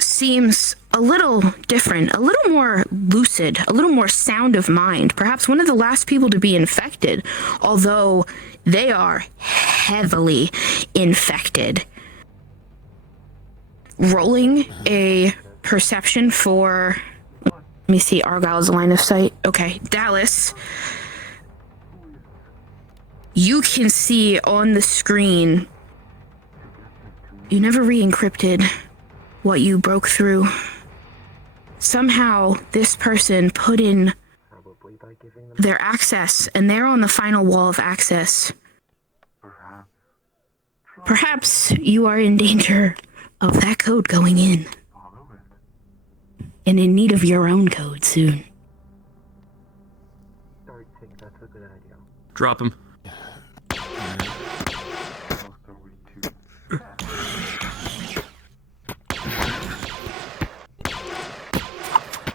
seems a little different, a little more lucid, a little more sound of mind. Perhaps one of the last people to be infected, although they are heavily infected. Rolling a perception for... Let me see Argyll's line of sight. Okay, Dallas. You can see on the screen, you never re-encrypted what you broke through. Somehow, this person put in Probably by their access, and they're on the final wall of access. Perhaps you are in danger of that code going in. And in need of your own code soon. Drop him.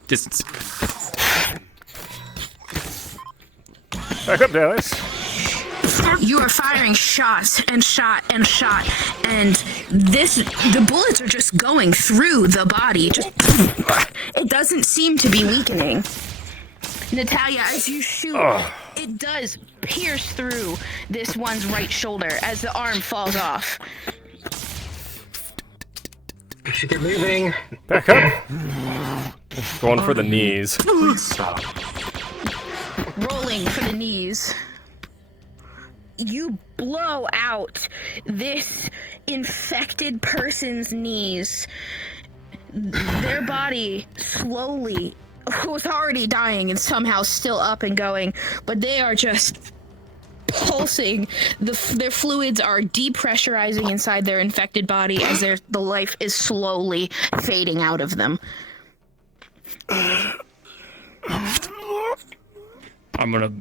Distance. Back up, Dallas. You are firing shots and shot and shot, and the bullets are just going through the body. It doesn't seem to be weakening. Natalia, as you shoot, it does pierce through this one's right shoulder as the arm falls off. We should get moving. Back up. Going for the knees. Please stop. Rolling for the knees. You blow out this infected person's knees. Their body slowly, was already dying and somehow still up and going, but they are just pulsing. Their fluids are depressurizing inside their infected body as the life is slowly fading out of them. I'm gonna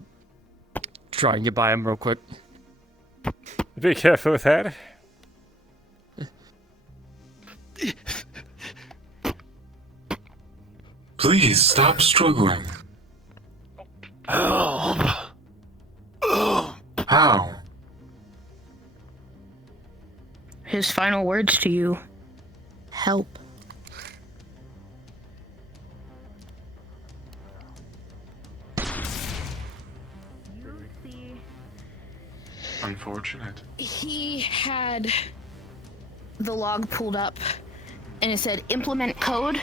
try and get by him real quick. Be careful with that. Please stop struggling. Help. How? His final words to you: help. Unfortunate. He had the log pulled up and it said implement code ?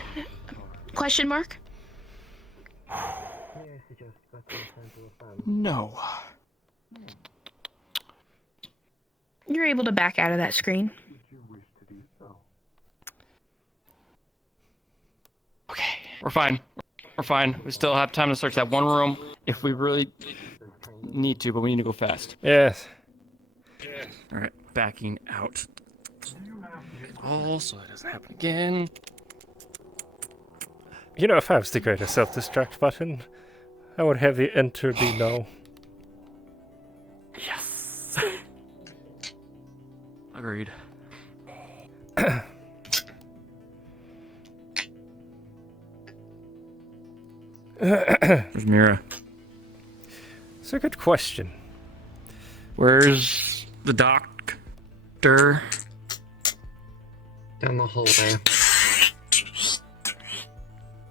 No. You're able to back out of that screen. Okay, we're fine. We're fine. We still have time to search that one room if we really need to, but we need to go fast. Yes. All right, backing out. Oh, so it doesn't happen again. You know, if I was to create a self-destruct button, I would have the enter be no. Yes. Agreed. Where's Mira? It's a good question. Where's the doctor? Down the hallway.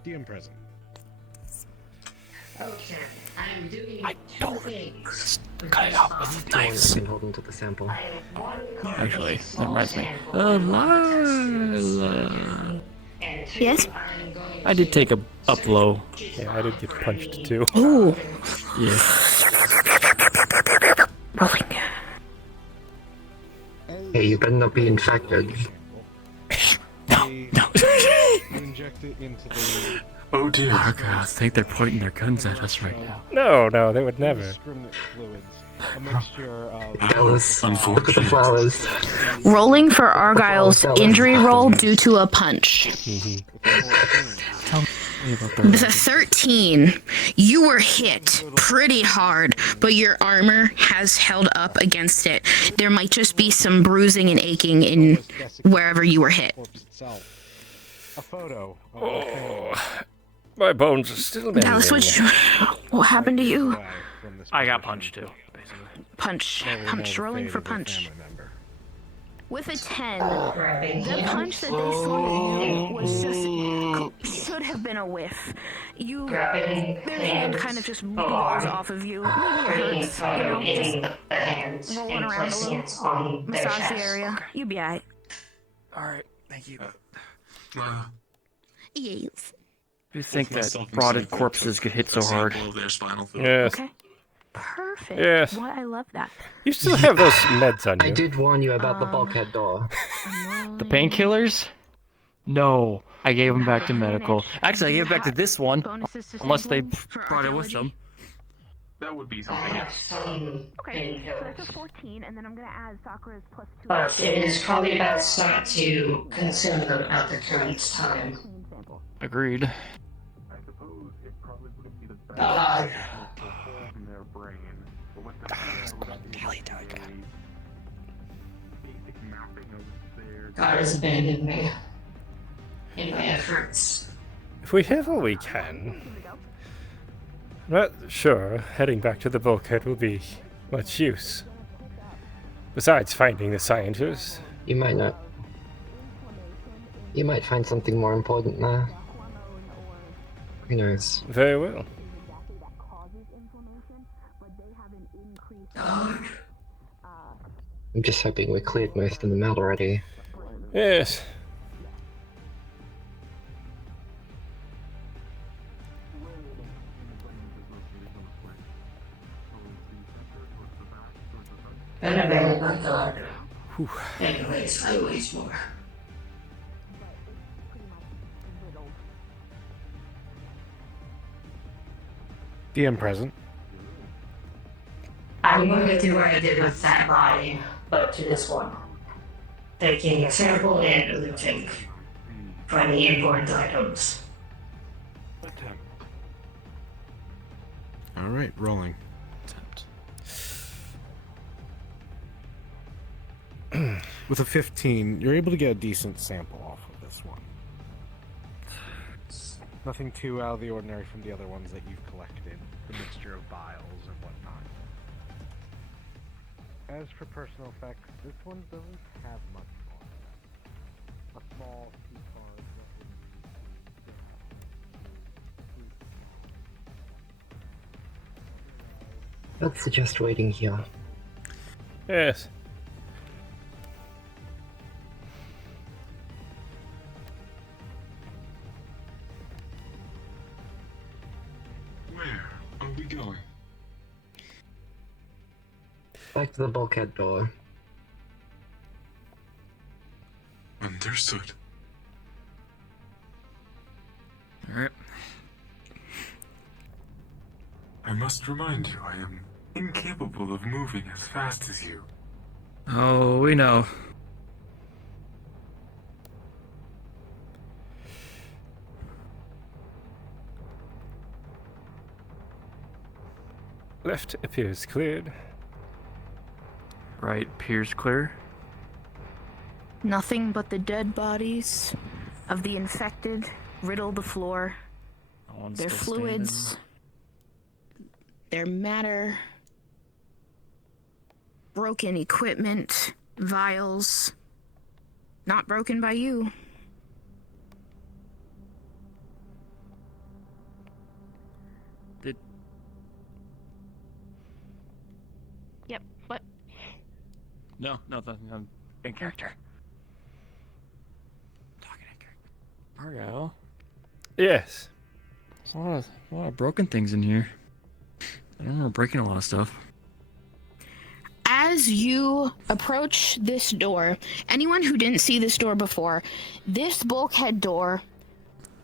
DM present. Okay, I'm doing Cut it out with knives. And hold into the sample. Actually, that reminds me. Lila. Yes? I did take a blow. Yeah, I did get punched too. Ooh. Yeah. Rolling. Hey, you better not be infected. No. Inject it into the Oh dear. I think they're pointing their guns at us right now. No, they would never. indiscriminate fluids. A mixture of That was look at the flowers. Rolling for Argyll's injury roll due to a punch. Tell me about that. With a 13, you were hit pretty hard, but your armor has held up against it. There might just be some bruising and aching in wherever you were hit. a photo. Oh, my bones are still bending. Dallas, what happened to you? I got punched too. Punch. Rolling for punch. With a 10, the punch that they threw at you was just should have been a whiff. Their hand kind of just rolls off of you. Maybe it hurts, just rolling around a little, massage the area. You'll be alright. Alright, thank you. Yes. You think that rotted corpses could hit so hard? Yes. Okay. Perfect. Yes. Boy, I love that. You still have those meds on you. I did warn you about the bulkhead door. The painkillers? No, I gave them back to medical. Actually, I gave it back to this one, unless they brought it with them. That would be something else. Okay, so that's a 14, and then I'm gonna add Sakura's +2. But it is probably best not to consume them at the current time. Agreed. I suppose it probably wouldn't be the best God. to hold in their brain, but with the basic mapping of their... God has abandoned me in my efforts. If we have all we can, I'm not sure heading back to the bulkhead will be much use. Besides finding the scientists. You might not. You might find something more important there. Who knows? Very well. I'm just hoping we cleared most of them out already. Yes. Anyways, I waste more. DM present. I'm going to do what I did with that body, but to this one. Taking a sample and looting for any important items. Alright, rolling. With a 15, you're able to get a decent sample off of this one. Nothing too out of the ordinary from the other ones that you've collected. The mixture of vials and whatnot. As for personal effects, this one doesn't have much more. A small key card. I'd suggest waiting here. Yes. Where are we going? Back to the bulkhead door. Understood. Alright. I must remind you, I am incapable of moving as fast as you. Oh, we know. Left appears cleared. Right appears clear. Nothing but the dead bodies of the infected riddle the floor. Their fluids, their matter, broken equipment, vials, not broken by you. Yep, what? No, nothing. I'm in character. Talking in character. Argyll. Yes. There's a lot of broken things in here. I don't remember breaking a lot of stuff. As you approach this door, anyone who didn't see this door before, this bulkhead door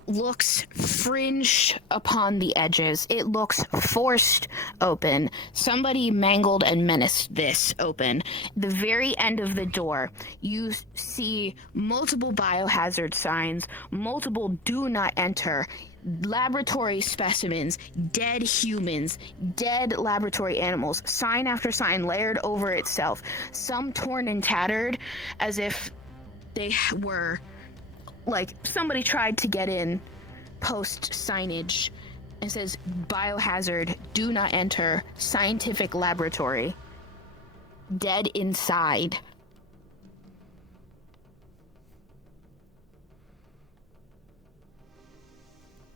looks fringed upon the edges. It looks forced open. Somebody mangled and menaced this open. The very end of the door, you see multiple biohazard signs, multiple do not enter, laboratory specimens, dead humans, dead laboratory animals, sign after sign layered over itself, some torn and tattered as if they were like somebody tried to get in post signage. It says biohazard, do not enter, scientific laboratory, dead inside.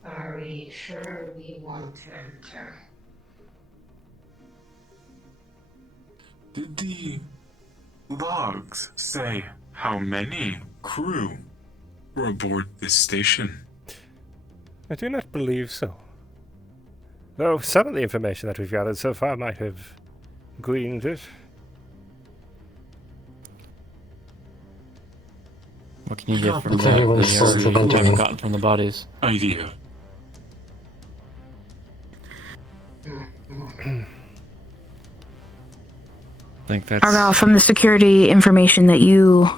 Are we sure we want to enter? Did the logs say how many crew were aboard this station? I do not believe so. Though some of the information that we've gathered so far might have gleaned it. What can you get from It's everyone's fault for what have entering. gotten from the bodies? Idea. I think that's. Argyll, from the security information that you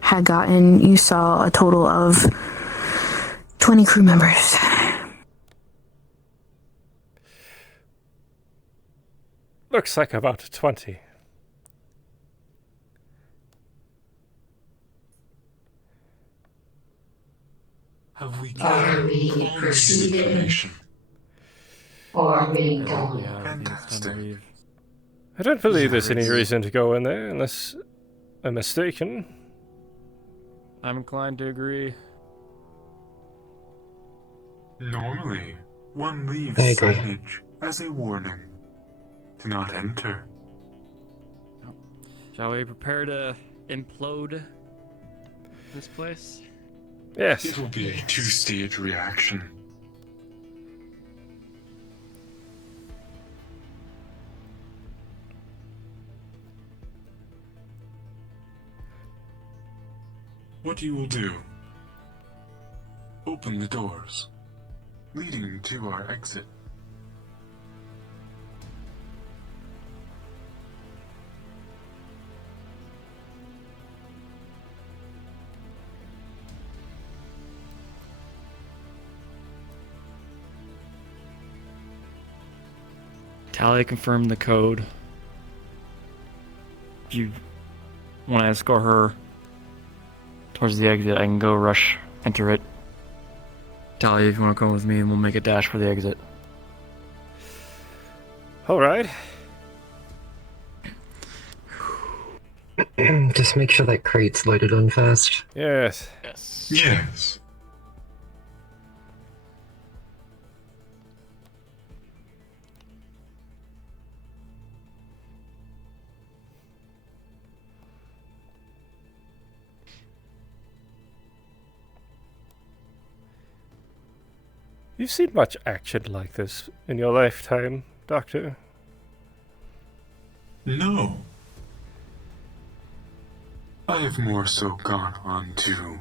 had gotten, you saw a total of 20 crew members. Looks like about 20. Have we Are we proceeding? Or are we going? Fantastic. I don't believe there's any reason to go in there unless I'm mistaken. I'm inclined to agree. Normally, one leaves I agree. signage as a warning. Do not enter. Shall we prepare to implode this place? Yes. It will be a two-stage reaction. What you will do, open the doors leading to our exit. Tally confirmed the code. If you want to escort her towards the exit, I can go rush, enter it. Tally, if you want to come with me, and we'll make a dash for the exit. Alright. Just make sure that crate's loaded on fast. Yes. Yes. You've seen much action like this in your lifetime, Doctor? No. I have more so gone on to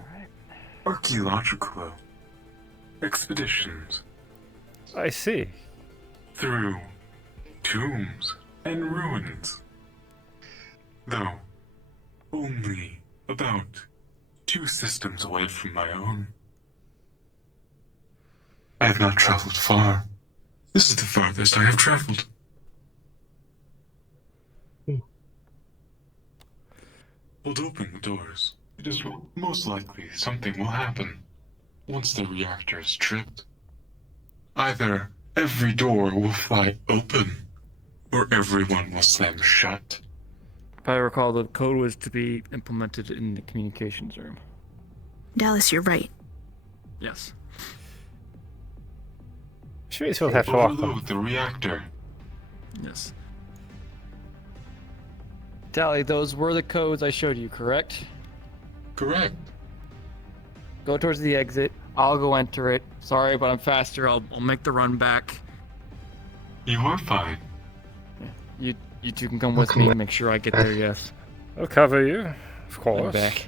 archaeological expeditions. I see. Through tombs and ruins. Though, only about 2 systems away from my own. I have not traveled far. This is the farthest I have traveled. Hold open the doors. It is most likely something will happen once the reactor is tripped. Either every door will fly open, or everyone will slam shut. If I recall, the code was to be implemented in the communications room. Dallas, you're right. Yes. Which means we'll have to walk them. Overload the reactor. Yes. Tally, those were the codes I showed you, correct? Correct. Go towards the exit. I'll go enter it. Sorry, but I'm faster. I'll make the run back. You are fine. You two can come with me and make sure I get there, yes. I'll cover you, of course. Back.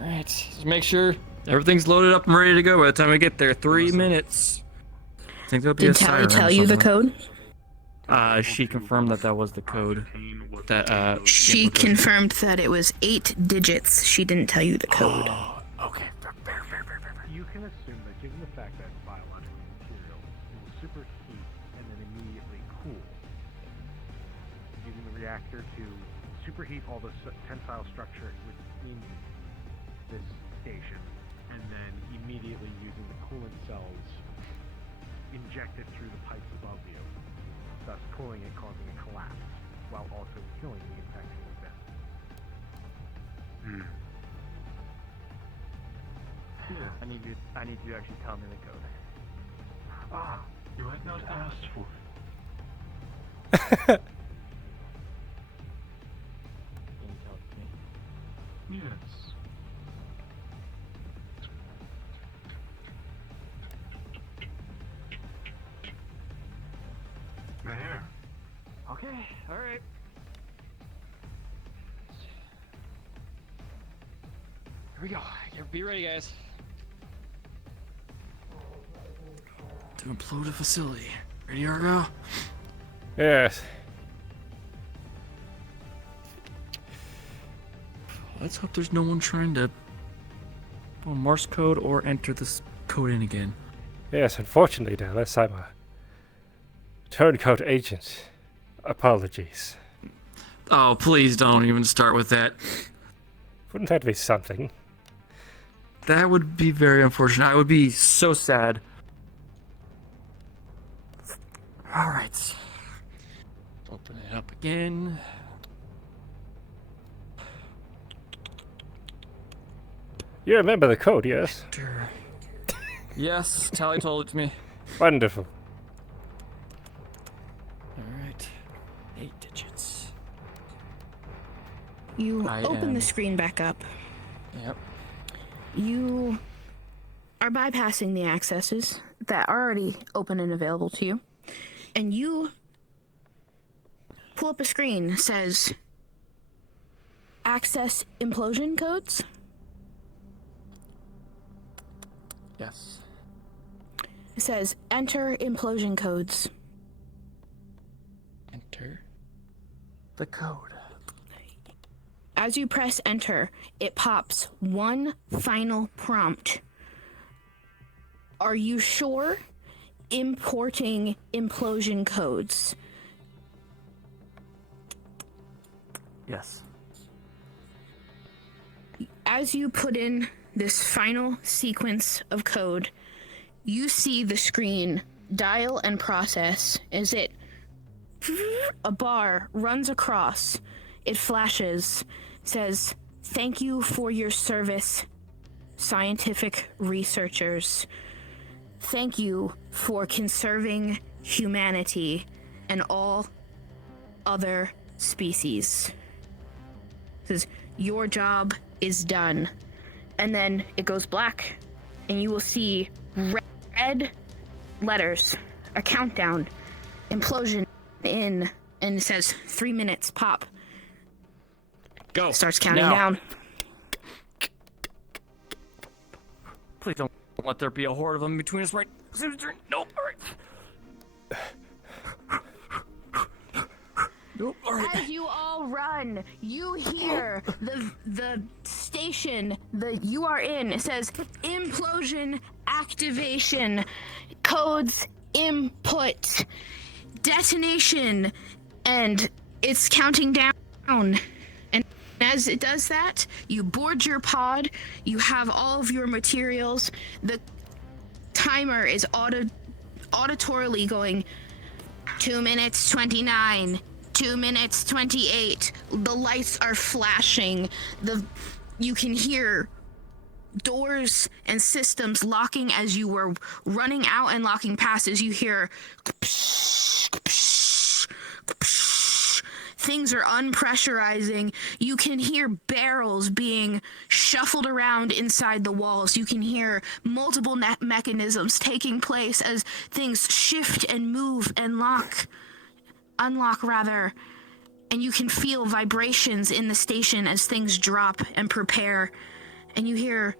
Alright, just make sure everything's loaded up and ready to go by the time we get there. 3 minutes. I think there'll be Did a Tally siren tell you the somewhere. code? She confirmed that was the code. That She confirmed that it was 8 digits. She didn't tell you the code. Okay. You can assume that given the fact that biological material will superheat and then immediately cool, using the reactor to superheat all the tensile structure within this station, and then immediately using the coolant cells injected through the pipes above you, thus cooling it, causing a collapse, while also killing the infecting event. I need you to actually tell me the code. Ah, you had not asked for it. Yes. There. Okay, alright. Here we go. Be ready, guys. To implode a facility. Ready, Argyll? Yes. Let's hope there's no one trying to Morse code or enter this code in again. Yes, unfortunately, Dallas, I'm a turncoat agent. Apologies. Oh, please don't even start with that. Wouldn't that be something? That would be very unfortunate. I would be so sad. All right. Open it up again. You remember the code, yes? Yes, Tally told it to me. Wonderful. All right. 8 digits. You I open am- the screen back up. Yep. You are bypassing the accesses that are already open and available to you. And you pull up a screen that says access implosion codes. Yes. It says enter implosion codes. Enter the code. As you press enter, it pops one final prompt. Are you sure? Importing implosion codes. Yes. As you put in this final sequence of code, you see the screen dial and process as it a bar runs across. It flashes, says, "Thank you for your service, scientific researchers. Thank you for conserving humanity and all other species." It says, "Your job is done." And then it goes black, and you will see red letters, a countdown, implosion in, and it says 3 minutes pop. Go. Starts counting Now. down. Please don't let there be a horde of them between us right. Nope. All right. Nope. All right. As you all run, you hear the station that you are in. It says implosion activation, codes input, detonation, and it's counting down. And as it does that, you board your pod. You have all of your materials. The timer is auditorily going 2 minutes 29. 2 minutes 28. The lights are flashing. You can hear doors and systems locking as you were running out and locking past. As you hear things are unpressurizing. You can hear barrels being shuffled around inside the walls. You can hear multiple mechanisms taking place as things shift and move and unlock rather, and you can feel vibrations in the station as things drop and prepare, and you hear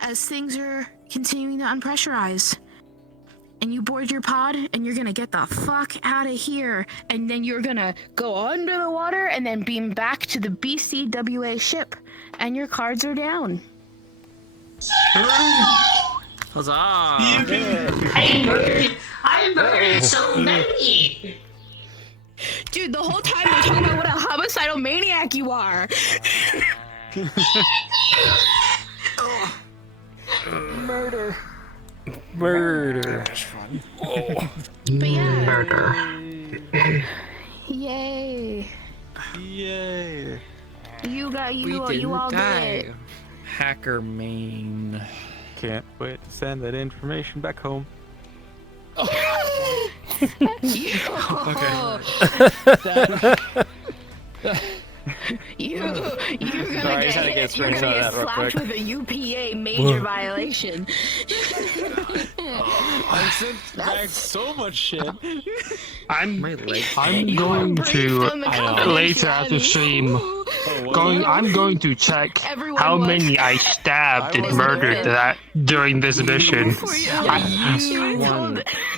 as things are continuing to unpressurize. And you board your pod, and you're gonna get the fuck out of here, and then you're gonna go under the water and then beam back to the BCWA ship, and your cards are down. Huzzah! I murdered so many. Dude, the whole time they're talking about what a homicidal maniac you are. Murder. Murder. But yeah. Murder. Yay. Yay. You didn't all die. did it. Hacker main. Can't wait to send that information back home. You're gonna Sorry, I just had to get a you're gonna screenshot of get that real slapped quick. with a UPA major violation. I sent back so much shit. I'm My legs. I'm You going were to briefed on the later after stream I'm going to check Everyone how was. many I stabbed and murdered that during this mission.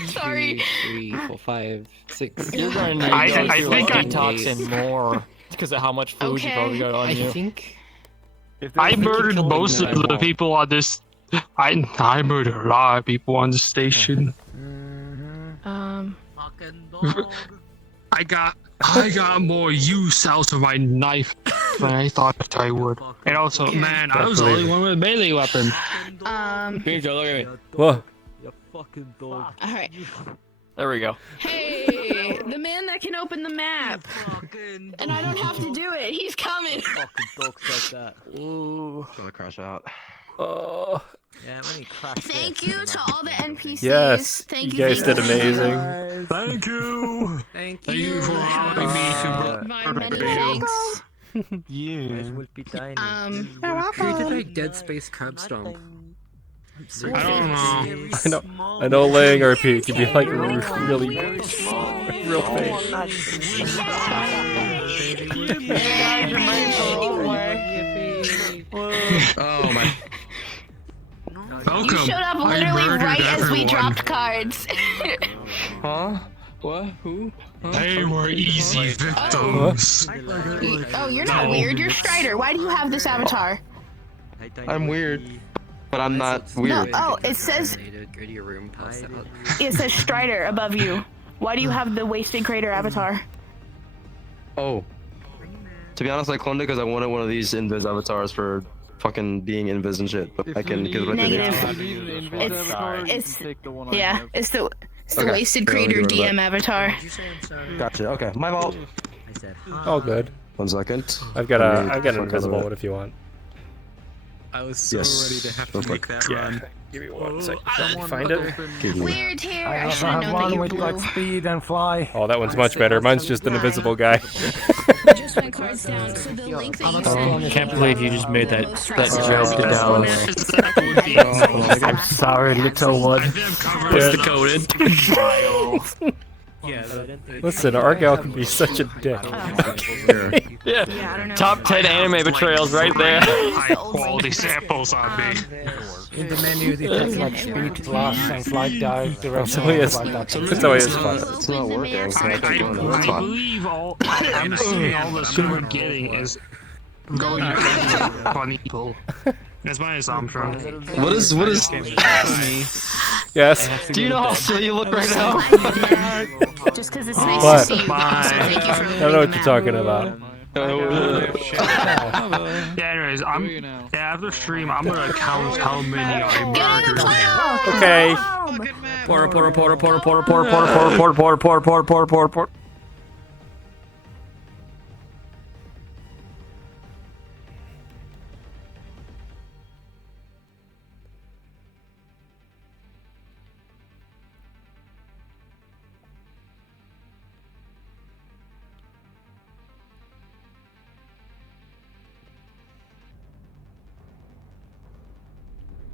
Sorry. 3, 4, 5, 6. You're gonna need I think I detoxing more because of how much food you probably got on you. I think I murdered most of the people on this. I murdered a lot of people on the station. I got more use out of my knife than I thought I would. And also, man, I was the only one with a melee weapon. Pedro, look at me. Whoa. You fucking dog. Alright. There we go. Hey, the man that can open the map. And I don't have to do it. He's coming. Fucking dogs like that. Ooh. Gonna crash out. Oh. Yeah, when you crash. Thank you to all the NPCs. Yes. Thank you guys did amazing. Thank you. Thank you for allowing me to My many thanks. You will be dying. Who did I Dead Space crab stomp? I don't know. I know laying RP can be like really real pain. Oh my. Welcome. You showed up I literally murdered right as we everyone. dropped cards. Huh? What? Who? Huh? They were easy victims. Oh, you're not weird. You're Strider. Why do you have this avatar? I'm weird, but I'm not weird. No. Oh, it says Go to your room, pass out. it says Strider above you. Why do you have the Wasted Crater avatar? Oh. To be honest, I cloned it because I wanted one of these invis avatars for fucking being invis and shit, but I can get rid of it. It's the Okay. Wasted Yeah, let me Crater get rid of DM avatar. Gotcha. Okay, my fault. All good. 1 second. I've got an invisible one if you want. I was so ready to have to make that run. Give me 1 second. Find it. Weird hair. I also should have have known one that you with blew. like speed and fly. Oh, that one's much better. Mine's just an invisible guy. Just went cards down. So the link that you I can't believe you just made that joke to Dallas. I'm sorry, little one. What's the code? Listen, Argyll can be such a dick. Yeah. Top 10 anime betrayals right there. High quality samples on me. In the menu, they take like speed, flash, and flight dive direction. So he is. Like that. That's how he is fun. It's not working. So I keep going. I That's fine. believe I'm assuming all the shit we're getting is going to funny people. That's my assumption. What is? Yes. Do you know how silly you look right now? Just because it's nice What? to see you. Also, thank you for I don't know what you're talking about. Yeah, anyways, after stream, I'm gonna count how many I murdered. Okay. Porter.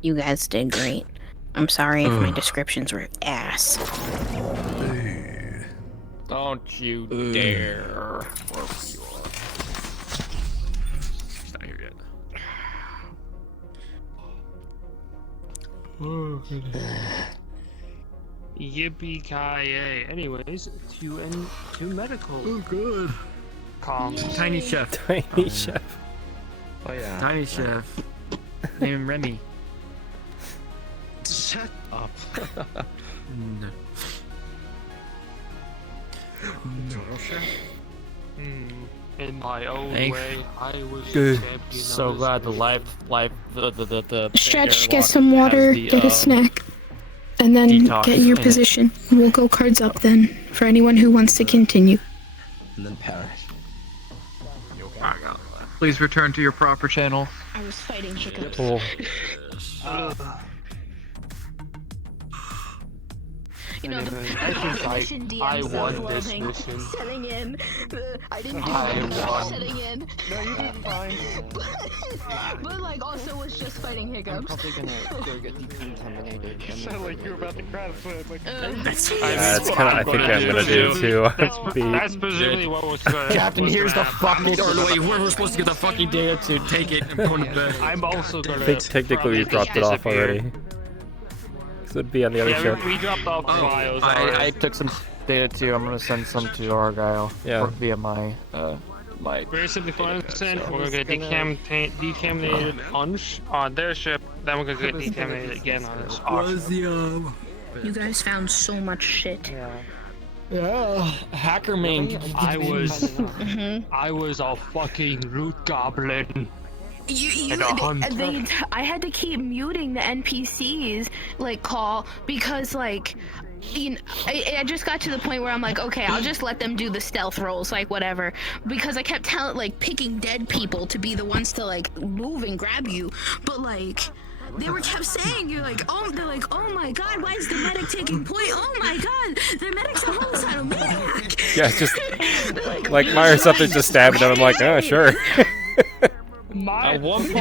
You guys did great. I'm sorry if my descriptions were ass. Don't you dare. It's not here yet. Yippee-ki-yay. Anyways, to medical. Oh, good. Calm. Tiny Chef. Tiny Chef. Oh yeah. Tiny Chef. Name him Remy. Shut up. No. In my own Thanks. way, I was Good. champion of So this glad the the Stretch, get some water, get a snack, and then detox get in your in it. position. We'll go cards up then, for anyone who wants to continue. And then perish. Please return to your proper channel. I was fighting hiccups. Cool. You know, the I think mission DMs I was won this loving. mission. Setting in. I didn't do I it. won. Setting in. No, you did fine. but like also was just fighting I'm hiccups. probably gonna go get decontaminated. You sound like you were about to cry. Like, That's kind of. I think I'm gonna do too. That's presumably what was going. Captain, here's the fucking. Or gonna- wait, whoever's supposed to get the fucking data to take it and put it back. I'm also I gonna. think technically we dropped it off already. So it'd be on the other Yeah, ship. we dropped off the files. I took some data too. I'm gonna send some to Argyll. Yeah. Via my my. Very simply for understand, we're gonna get decontaminated on their ship, then we're gonna get decontaminated again on this our ship. You guys found so much shit. Yeah, hacker main. I was a fucking root goblin. I had to keep muting the NPCs like call because like you know, I just got to the point where I'm like, okay, I'll just let them do the stealth rolls, like whatever, because I kept picking dead people to be the ones to like move and grab you, but like they kept saying they're like, oh my god, why is the medic taking point? Oh my god, the medic's a homicidal maniac. Yeah, it's just like Meyer something just stabbing him. I'm like, oh sure. At one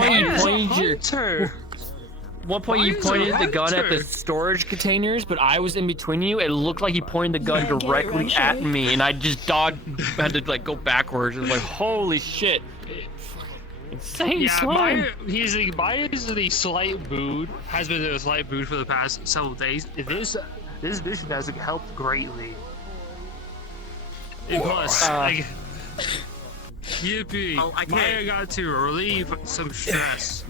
point you pointed the gun at the storage containers, but I was in between you. It looked like he pointed the gun directly at me, and I just had to like go backwards. It was like, holy shit. Insane slime. He's the slight mood has been a slight mood for the past several days. This mission has helped greatly. Plus, yippee! Maya got to relieve some stress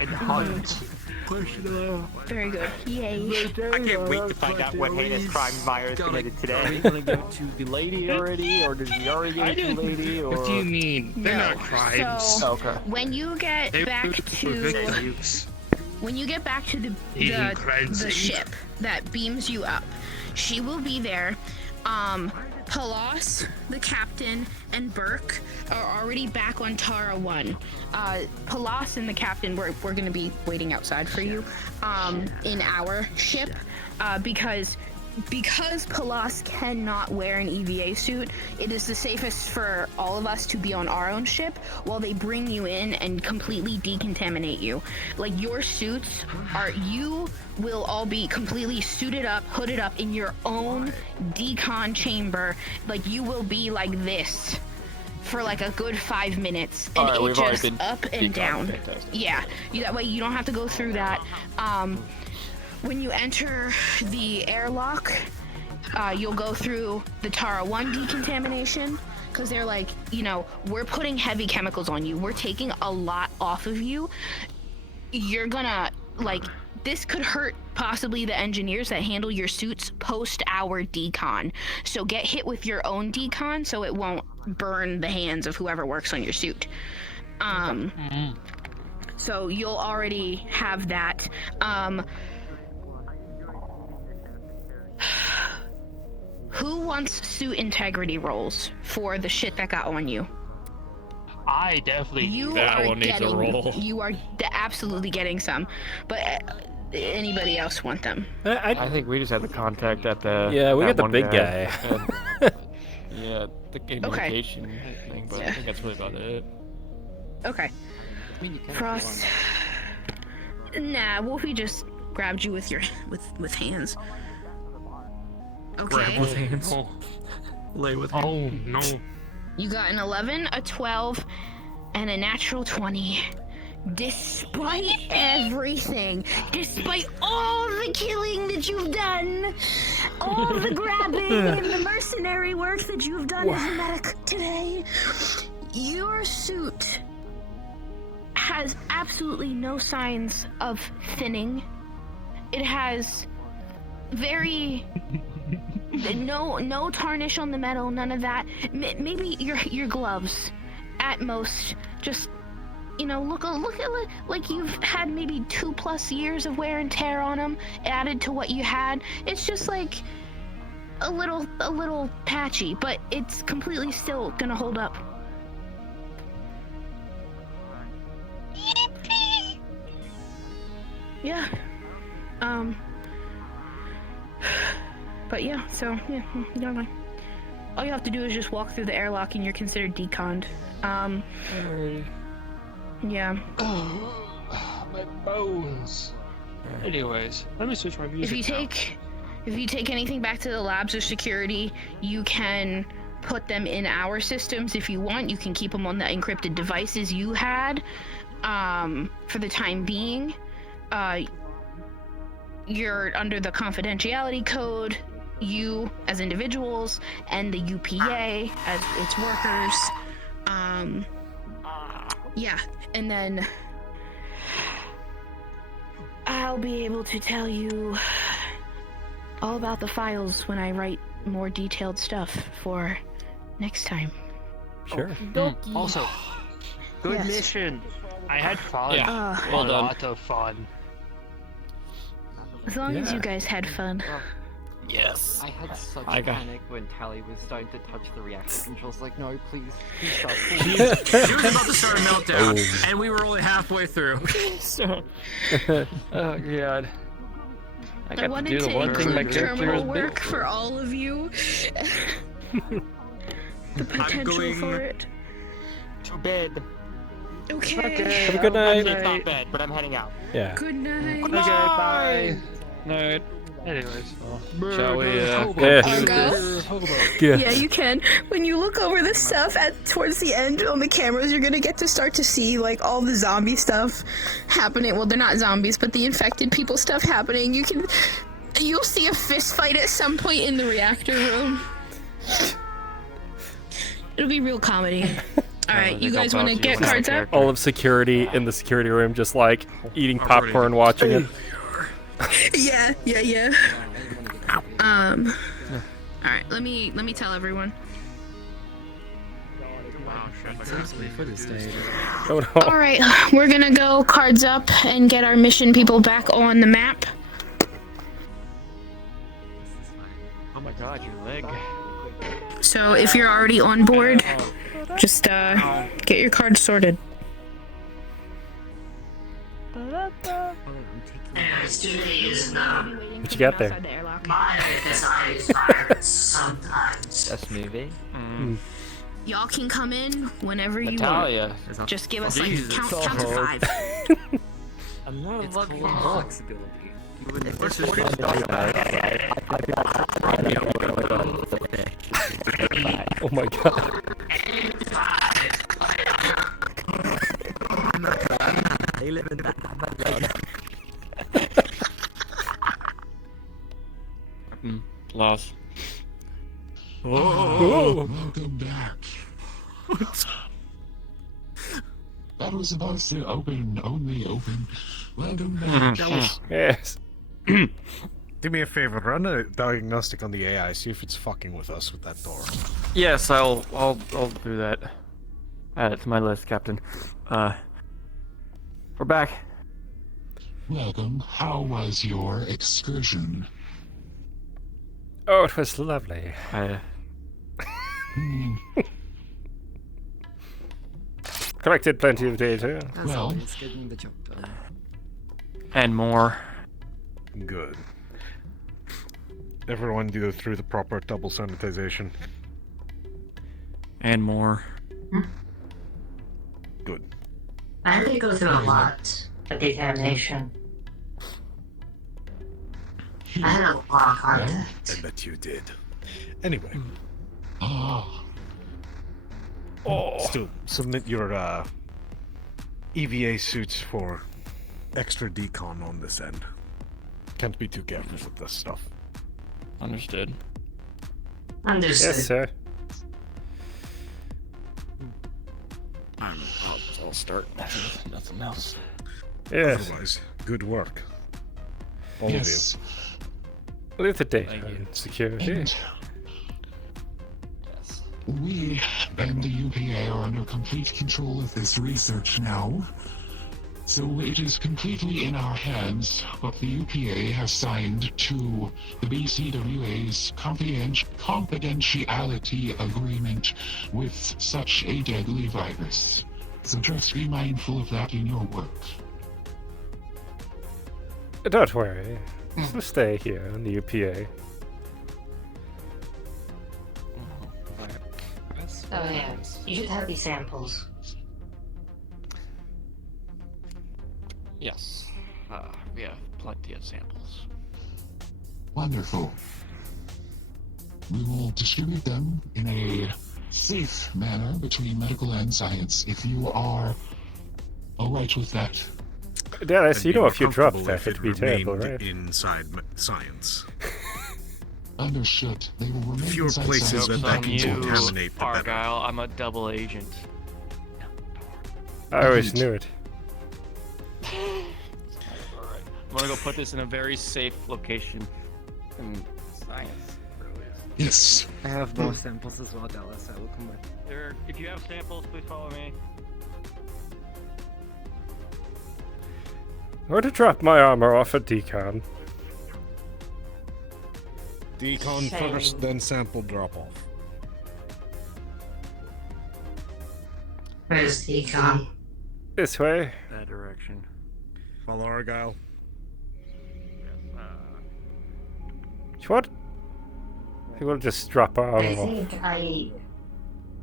and hunt. Very good. Yay. I can't wait to find out what heinous crime Myers committed today. Are we gonna give it to the lady already, or did we already give it to the lady? Or... What do you mean? They're not crimes. So, okay. When you get back to the ship that beams you up, she will be there. Palas, the captain, and Burke are already back on Tara 1. Palas and the captain, we're going to be waiting outside for you in our ship because Palas cannot wear an EVA suit. It is the safest for all of us to be on our own ship while they bring you in and completely decontaminate you. Like, your suits you will all be completely suited up, hooded up in your own decon chamber. Like, you will be like this for like a good 5 minutes, and it just up and down. Yeah, that way you don't have to go through that. When you enter the airlock, you'll go through the Tara 1 decontamination, because they're like, we're putting heavy chemicals on you. We're taking a lot off of you. You're gonna, this could hurt possibly the engineers that handle your suits post our decon. So get hit with your own decon so it won't burn the hands of whoever works on your suit. So you'll already have that. Who wants suit integrity rolls for the shit that got on you? I definitely You are absolutely getting some, but anybody else want them? I think we just had the contact at the. Yeah, we got the one big guy. Yeah, the communication thing, but I think that's really about it. Okay. Frost. Nah, Wolfie just grabbed you with your with hands. Okay. Grab with hands. Lay with hands. Oh no. You got an 11, a 12, and a natural 20. Despite everything, despite all the killing that you've done, all the grabbing and the mercenary work that you've done as a medic today, your suit has absolutely no signs of thinning. It has no tarnish on the metal, none of that. Maybe your gloves, at most, just look like you've had maybe 2+ years of wear and tear on them added to what you had. It's just like a little patchy, but it's completely still gonna hold up. Yeah. But yeah, so yeah, never mind. All you have to do is just walk through the airlock and you're considered deconned. Yeah. My bones. Anyways, let me switch my music. If you take anything back to the labs or security, you can put them in our systems if you want. You can keep them on the encrypted devices you had for the time being. You're under the confidentiality code, you as individuals, and the UPA as its workers. Yeah, and then I'll be able to tell you all about the files when I write more detailed stuff for next time. Sure. Also, good Yes. mission. I had fun. Yeah. A lot of fun. As long as you guys had fun. Yes. I had such I got- panic when Tally was starting to touch the reactor controls. Like, no, please stop. She was about to start a meltdown, and we were only halfway through. So, Oh god. I I got to wanted do the to one thing my include character is terminal built work for all of you. The potential for it. To bed. Okay. Have a good night. It's not bed, but I'm heading out. Yeah. Good night. Okay, bye. Night. Anyways, Shall we Yeah. conclude this? Yeah, you can. When you look over the stuff towards the end on the cameras, you're gonna get to start to see like all the zombie stuff happening. Well, they're not zombies, but the infected people stuff happening. You'll see a fist fight at some point in the reactor room. It'll be real comedy. All right, you guys want to get cards up? All of security in the security room, just like eating popcorn, watching it. Yeah. All right, let me tell everyone. Oh no. All right, we're gonna go cards up and get our mission people back on the map. Oh my god, your leg. So if you're already on board, just get your cards sorted. What you got there? My desire is violence sometimes. That's movie. Y'all can come in whenever you Natalia. want. Just give us like Jesus. count to 5. I'm not It's lucky. called flexibility. Even if it's Oh my god. They live in that. Loss. Welcome back. That was supposed to only open. Welcome back. Yes. Do me a favor, run a diagnostic on the AI, see if it's fucking with us with that door. Yes, I'll do that. Add it to my list, Captain. We're back. Welcome. How was your excursion? Oh, it was lovely. Collected plenty of data. Well, It's getting the job done. And more. Good. Everyone do through the proper double sanitization. And more. Good. I had to go through a lot of decontamination. I had a lot of contact. I bet you did. Anyway. Still, submit your EVA suits for extra decon on this end. Can't be too careful with this stuff. Understood. Understood. Yes, sir. I'll start. Nothing else. Yes. Otherwise, good work. All yes. Leave the data in security. And we and the UPA are under complete control of this research now. So it is completely in our hands, but the UPA has signed to the BCWA's confidentiality agreement with such a deadly virus. So just be mindful of that in your work. Don't worry. Just stay here in the UPA. Oh yeah, you should have these samples. Yes. We have plenty of samples. Wonderful. We will distribute them in a safe manner between medical and science, if you are alright with that. Dennis, you I'd be know more if you dropped comfortable that, if it it'd be terrible, remained right? inside science. Understood. They will remain Fewer inside places science. that can You, contaminate the better. Argyll, I'm a double agent. I always knew it. Alright. I'm gonna go put this in a very safe location. In science. Yes. I have more samples as well, Dallas. I will come with. If you have samples, please follow me. I'm going to drop my armor off at Decon. Decon Same. first, then sample drop off. Where's the econ? This way. That direction. Follow Argyll. What? He will just drop our I armor off. think I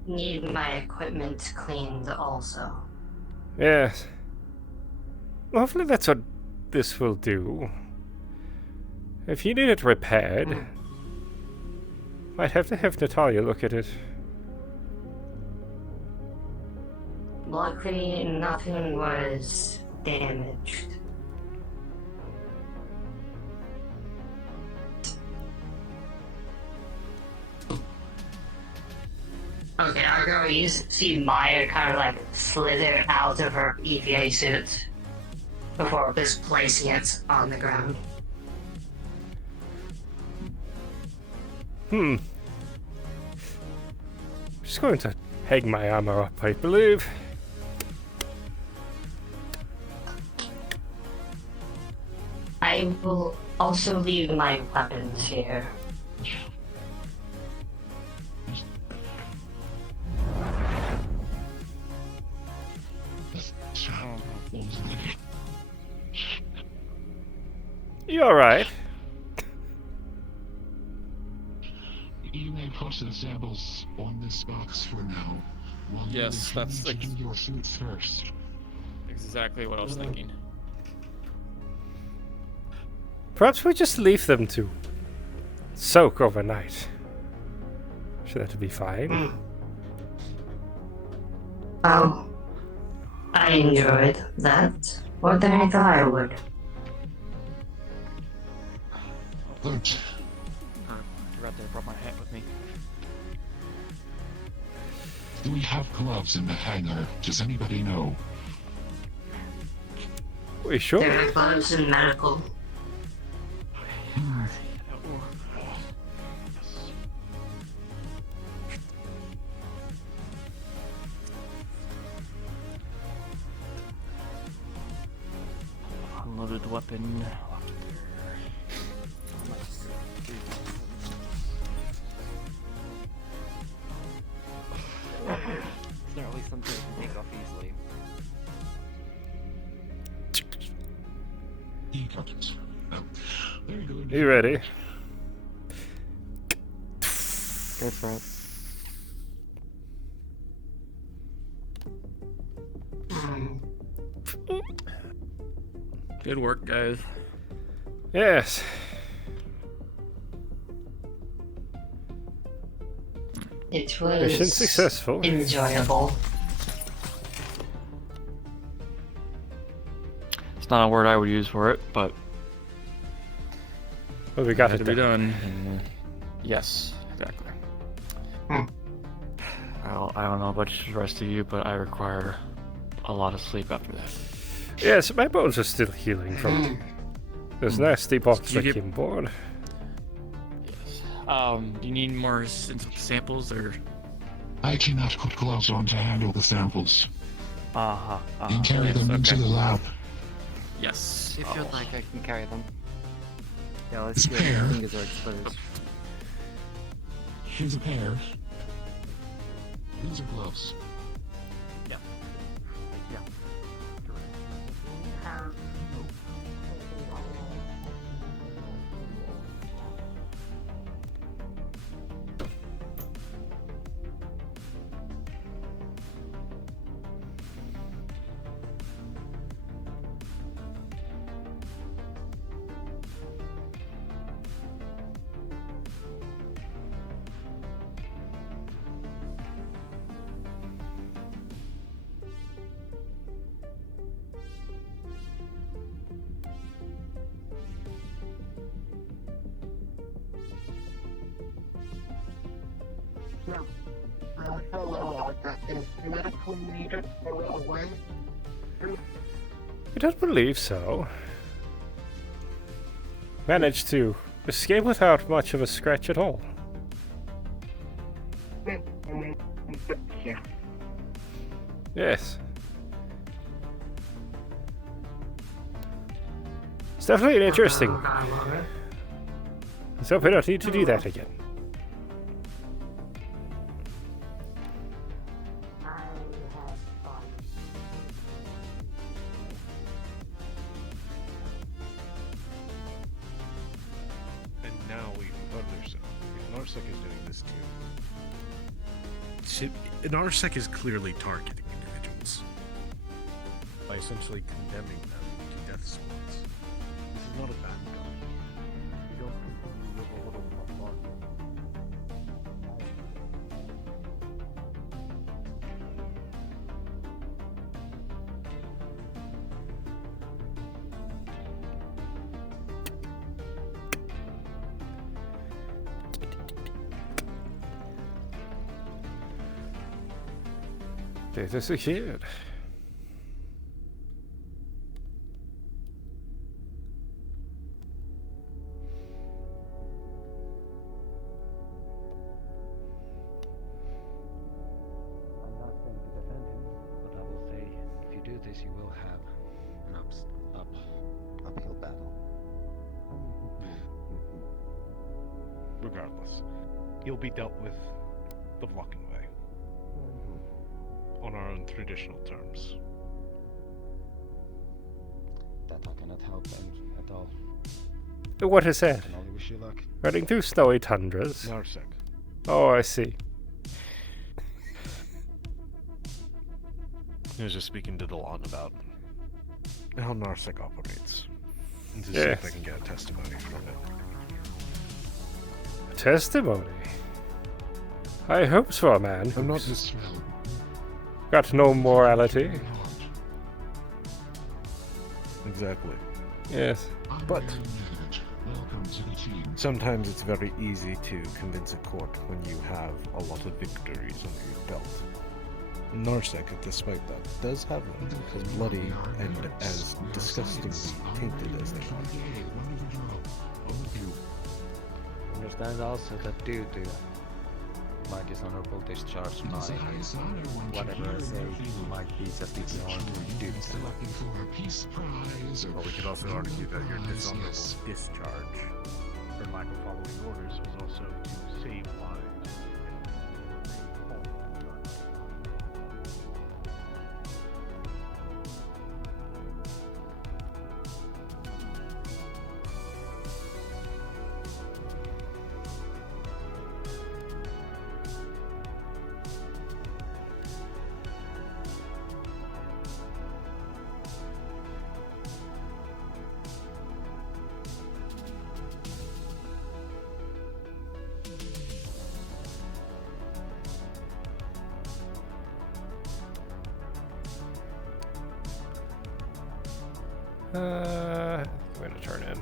need my equipment cleaned also. Yes. Well, hopefully that's what this will do. If you need it repaired, might have to have Natalia look at it. Luckily, nothing was damaged. Okay, I go. You see Maya kind of like slither out of her EVA suit before just placing it on the ground. Just going to hang my armor up, I believe. I will also leave my weapons here. You alright? You may put the samples on this box for now. While Yes, you that's change into your suits first. Exactly what I was thinking. Perhaps we just leave them to soak overnight. Sure, that'll be fine. Oh, I enjoyed that. What the heck I would. Good. Forgot that I brought my hat with me. Do we have gloves in the hangar? Does anybody know? We sure? There are gloves in medical. Unloaded weapon. Is there at least something I can take off easily? He got it. Very good. You ready? Go for it. Good work, guys. Yes. It was Mission successful. enjoyable. It's not a word I would use for it, but Well, we got Had it to be done. done. yes, exactly. Hmm. I don't know about the rest of you, but I require a lot of sleep after that. Yes, my bones are still healing from those nasty bots Did you that get- came aboard. Do you need more samples or? I cannot put gloves on to handle the samples. Uh-huh. And carry yes, them into okay. the lab. Yes. If you'd like, I can carry them. Yeah, It's let's a see if pair. my fingers are exposed. Here's a pair. These are gloves. Yeah. Yeah. No. Is medical needed for a way? I don't believe so. Managed to escape without much of a scratch at all. Yeah. Yes. It's definitely interesting. So we don't need to do that again. And now we can further so. If Narsec is doing this too. Narsec is clearly targeting individuals by essentially condemning them to death spots. This is not a bad guy. We don't continue with a little bombardment. Data secured. I'm not going to defend him, but I will say, if you do this, you will have an uphill battle. Regardless, he'll be dealt with the blocking way. On our own traditional terms. That I cannot help him at all. What is that? I can only wish you luck. Running through snowy tundras. Narsec. Oh, I see. I was just speaking to Delon about how Narsec operates. And to see Yes. if I can get a testimony from it. Testimony? High hopes for a man. I'm not who's just... got no morality. Exactly. Yes. But sometimes it's very easy to convince a court when you have a lot of victories under your belt. Narsec, despite that, does have them, as bloody and as disgustingly tainted as they are. Understand also that due to my dishonorable discharge, my whatever I say might be just ignored and duped. Well, we could also argue that your dishonorable discharge, or lack of following orders, was also to save lives. I'm gonna turn in.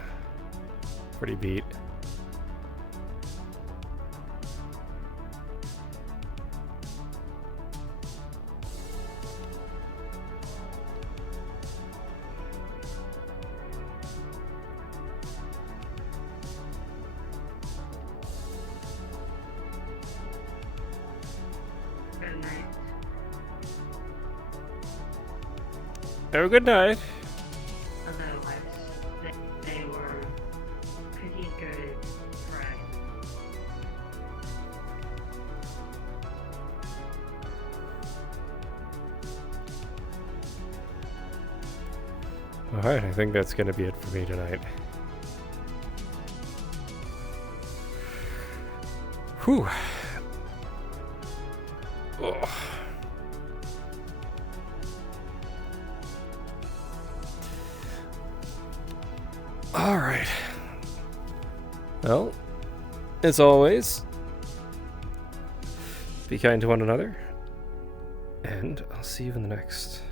Pretty beat. Have a good night. Otherwise, they were pretty good friends. Alright, I think that's gonna be it for me tonight. Whew. Oh. Alright. Well, as always, be kind to one another, and I'll see you in the next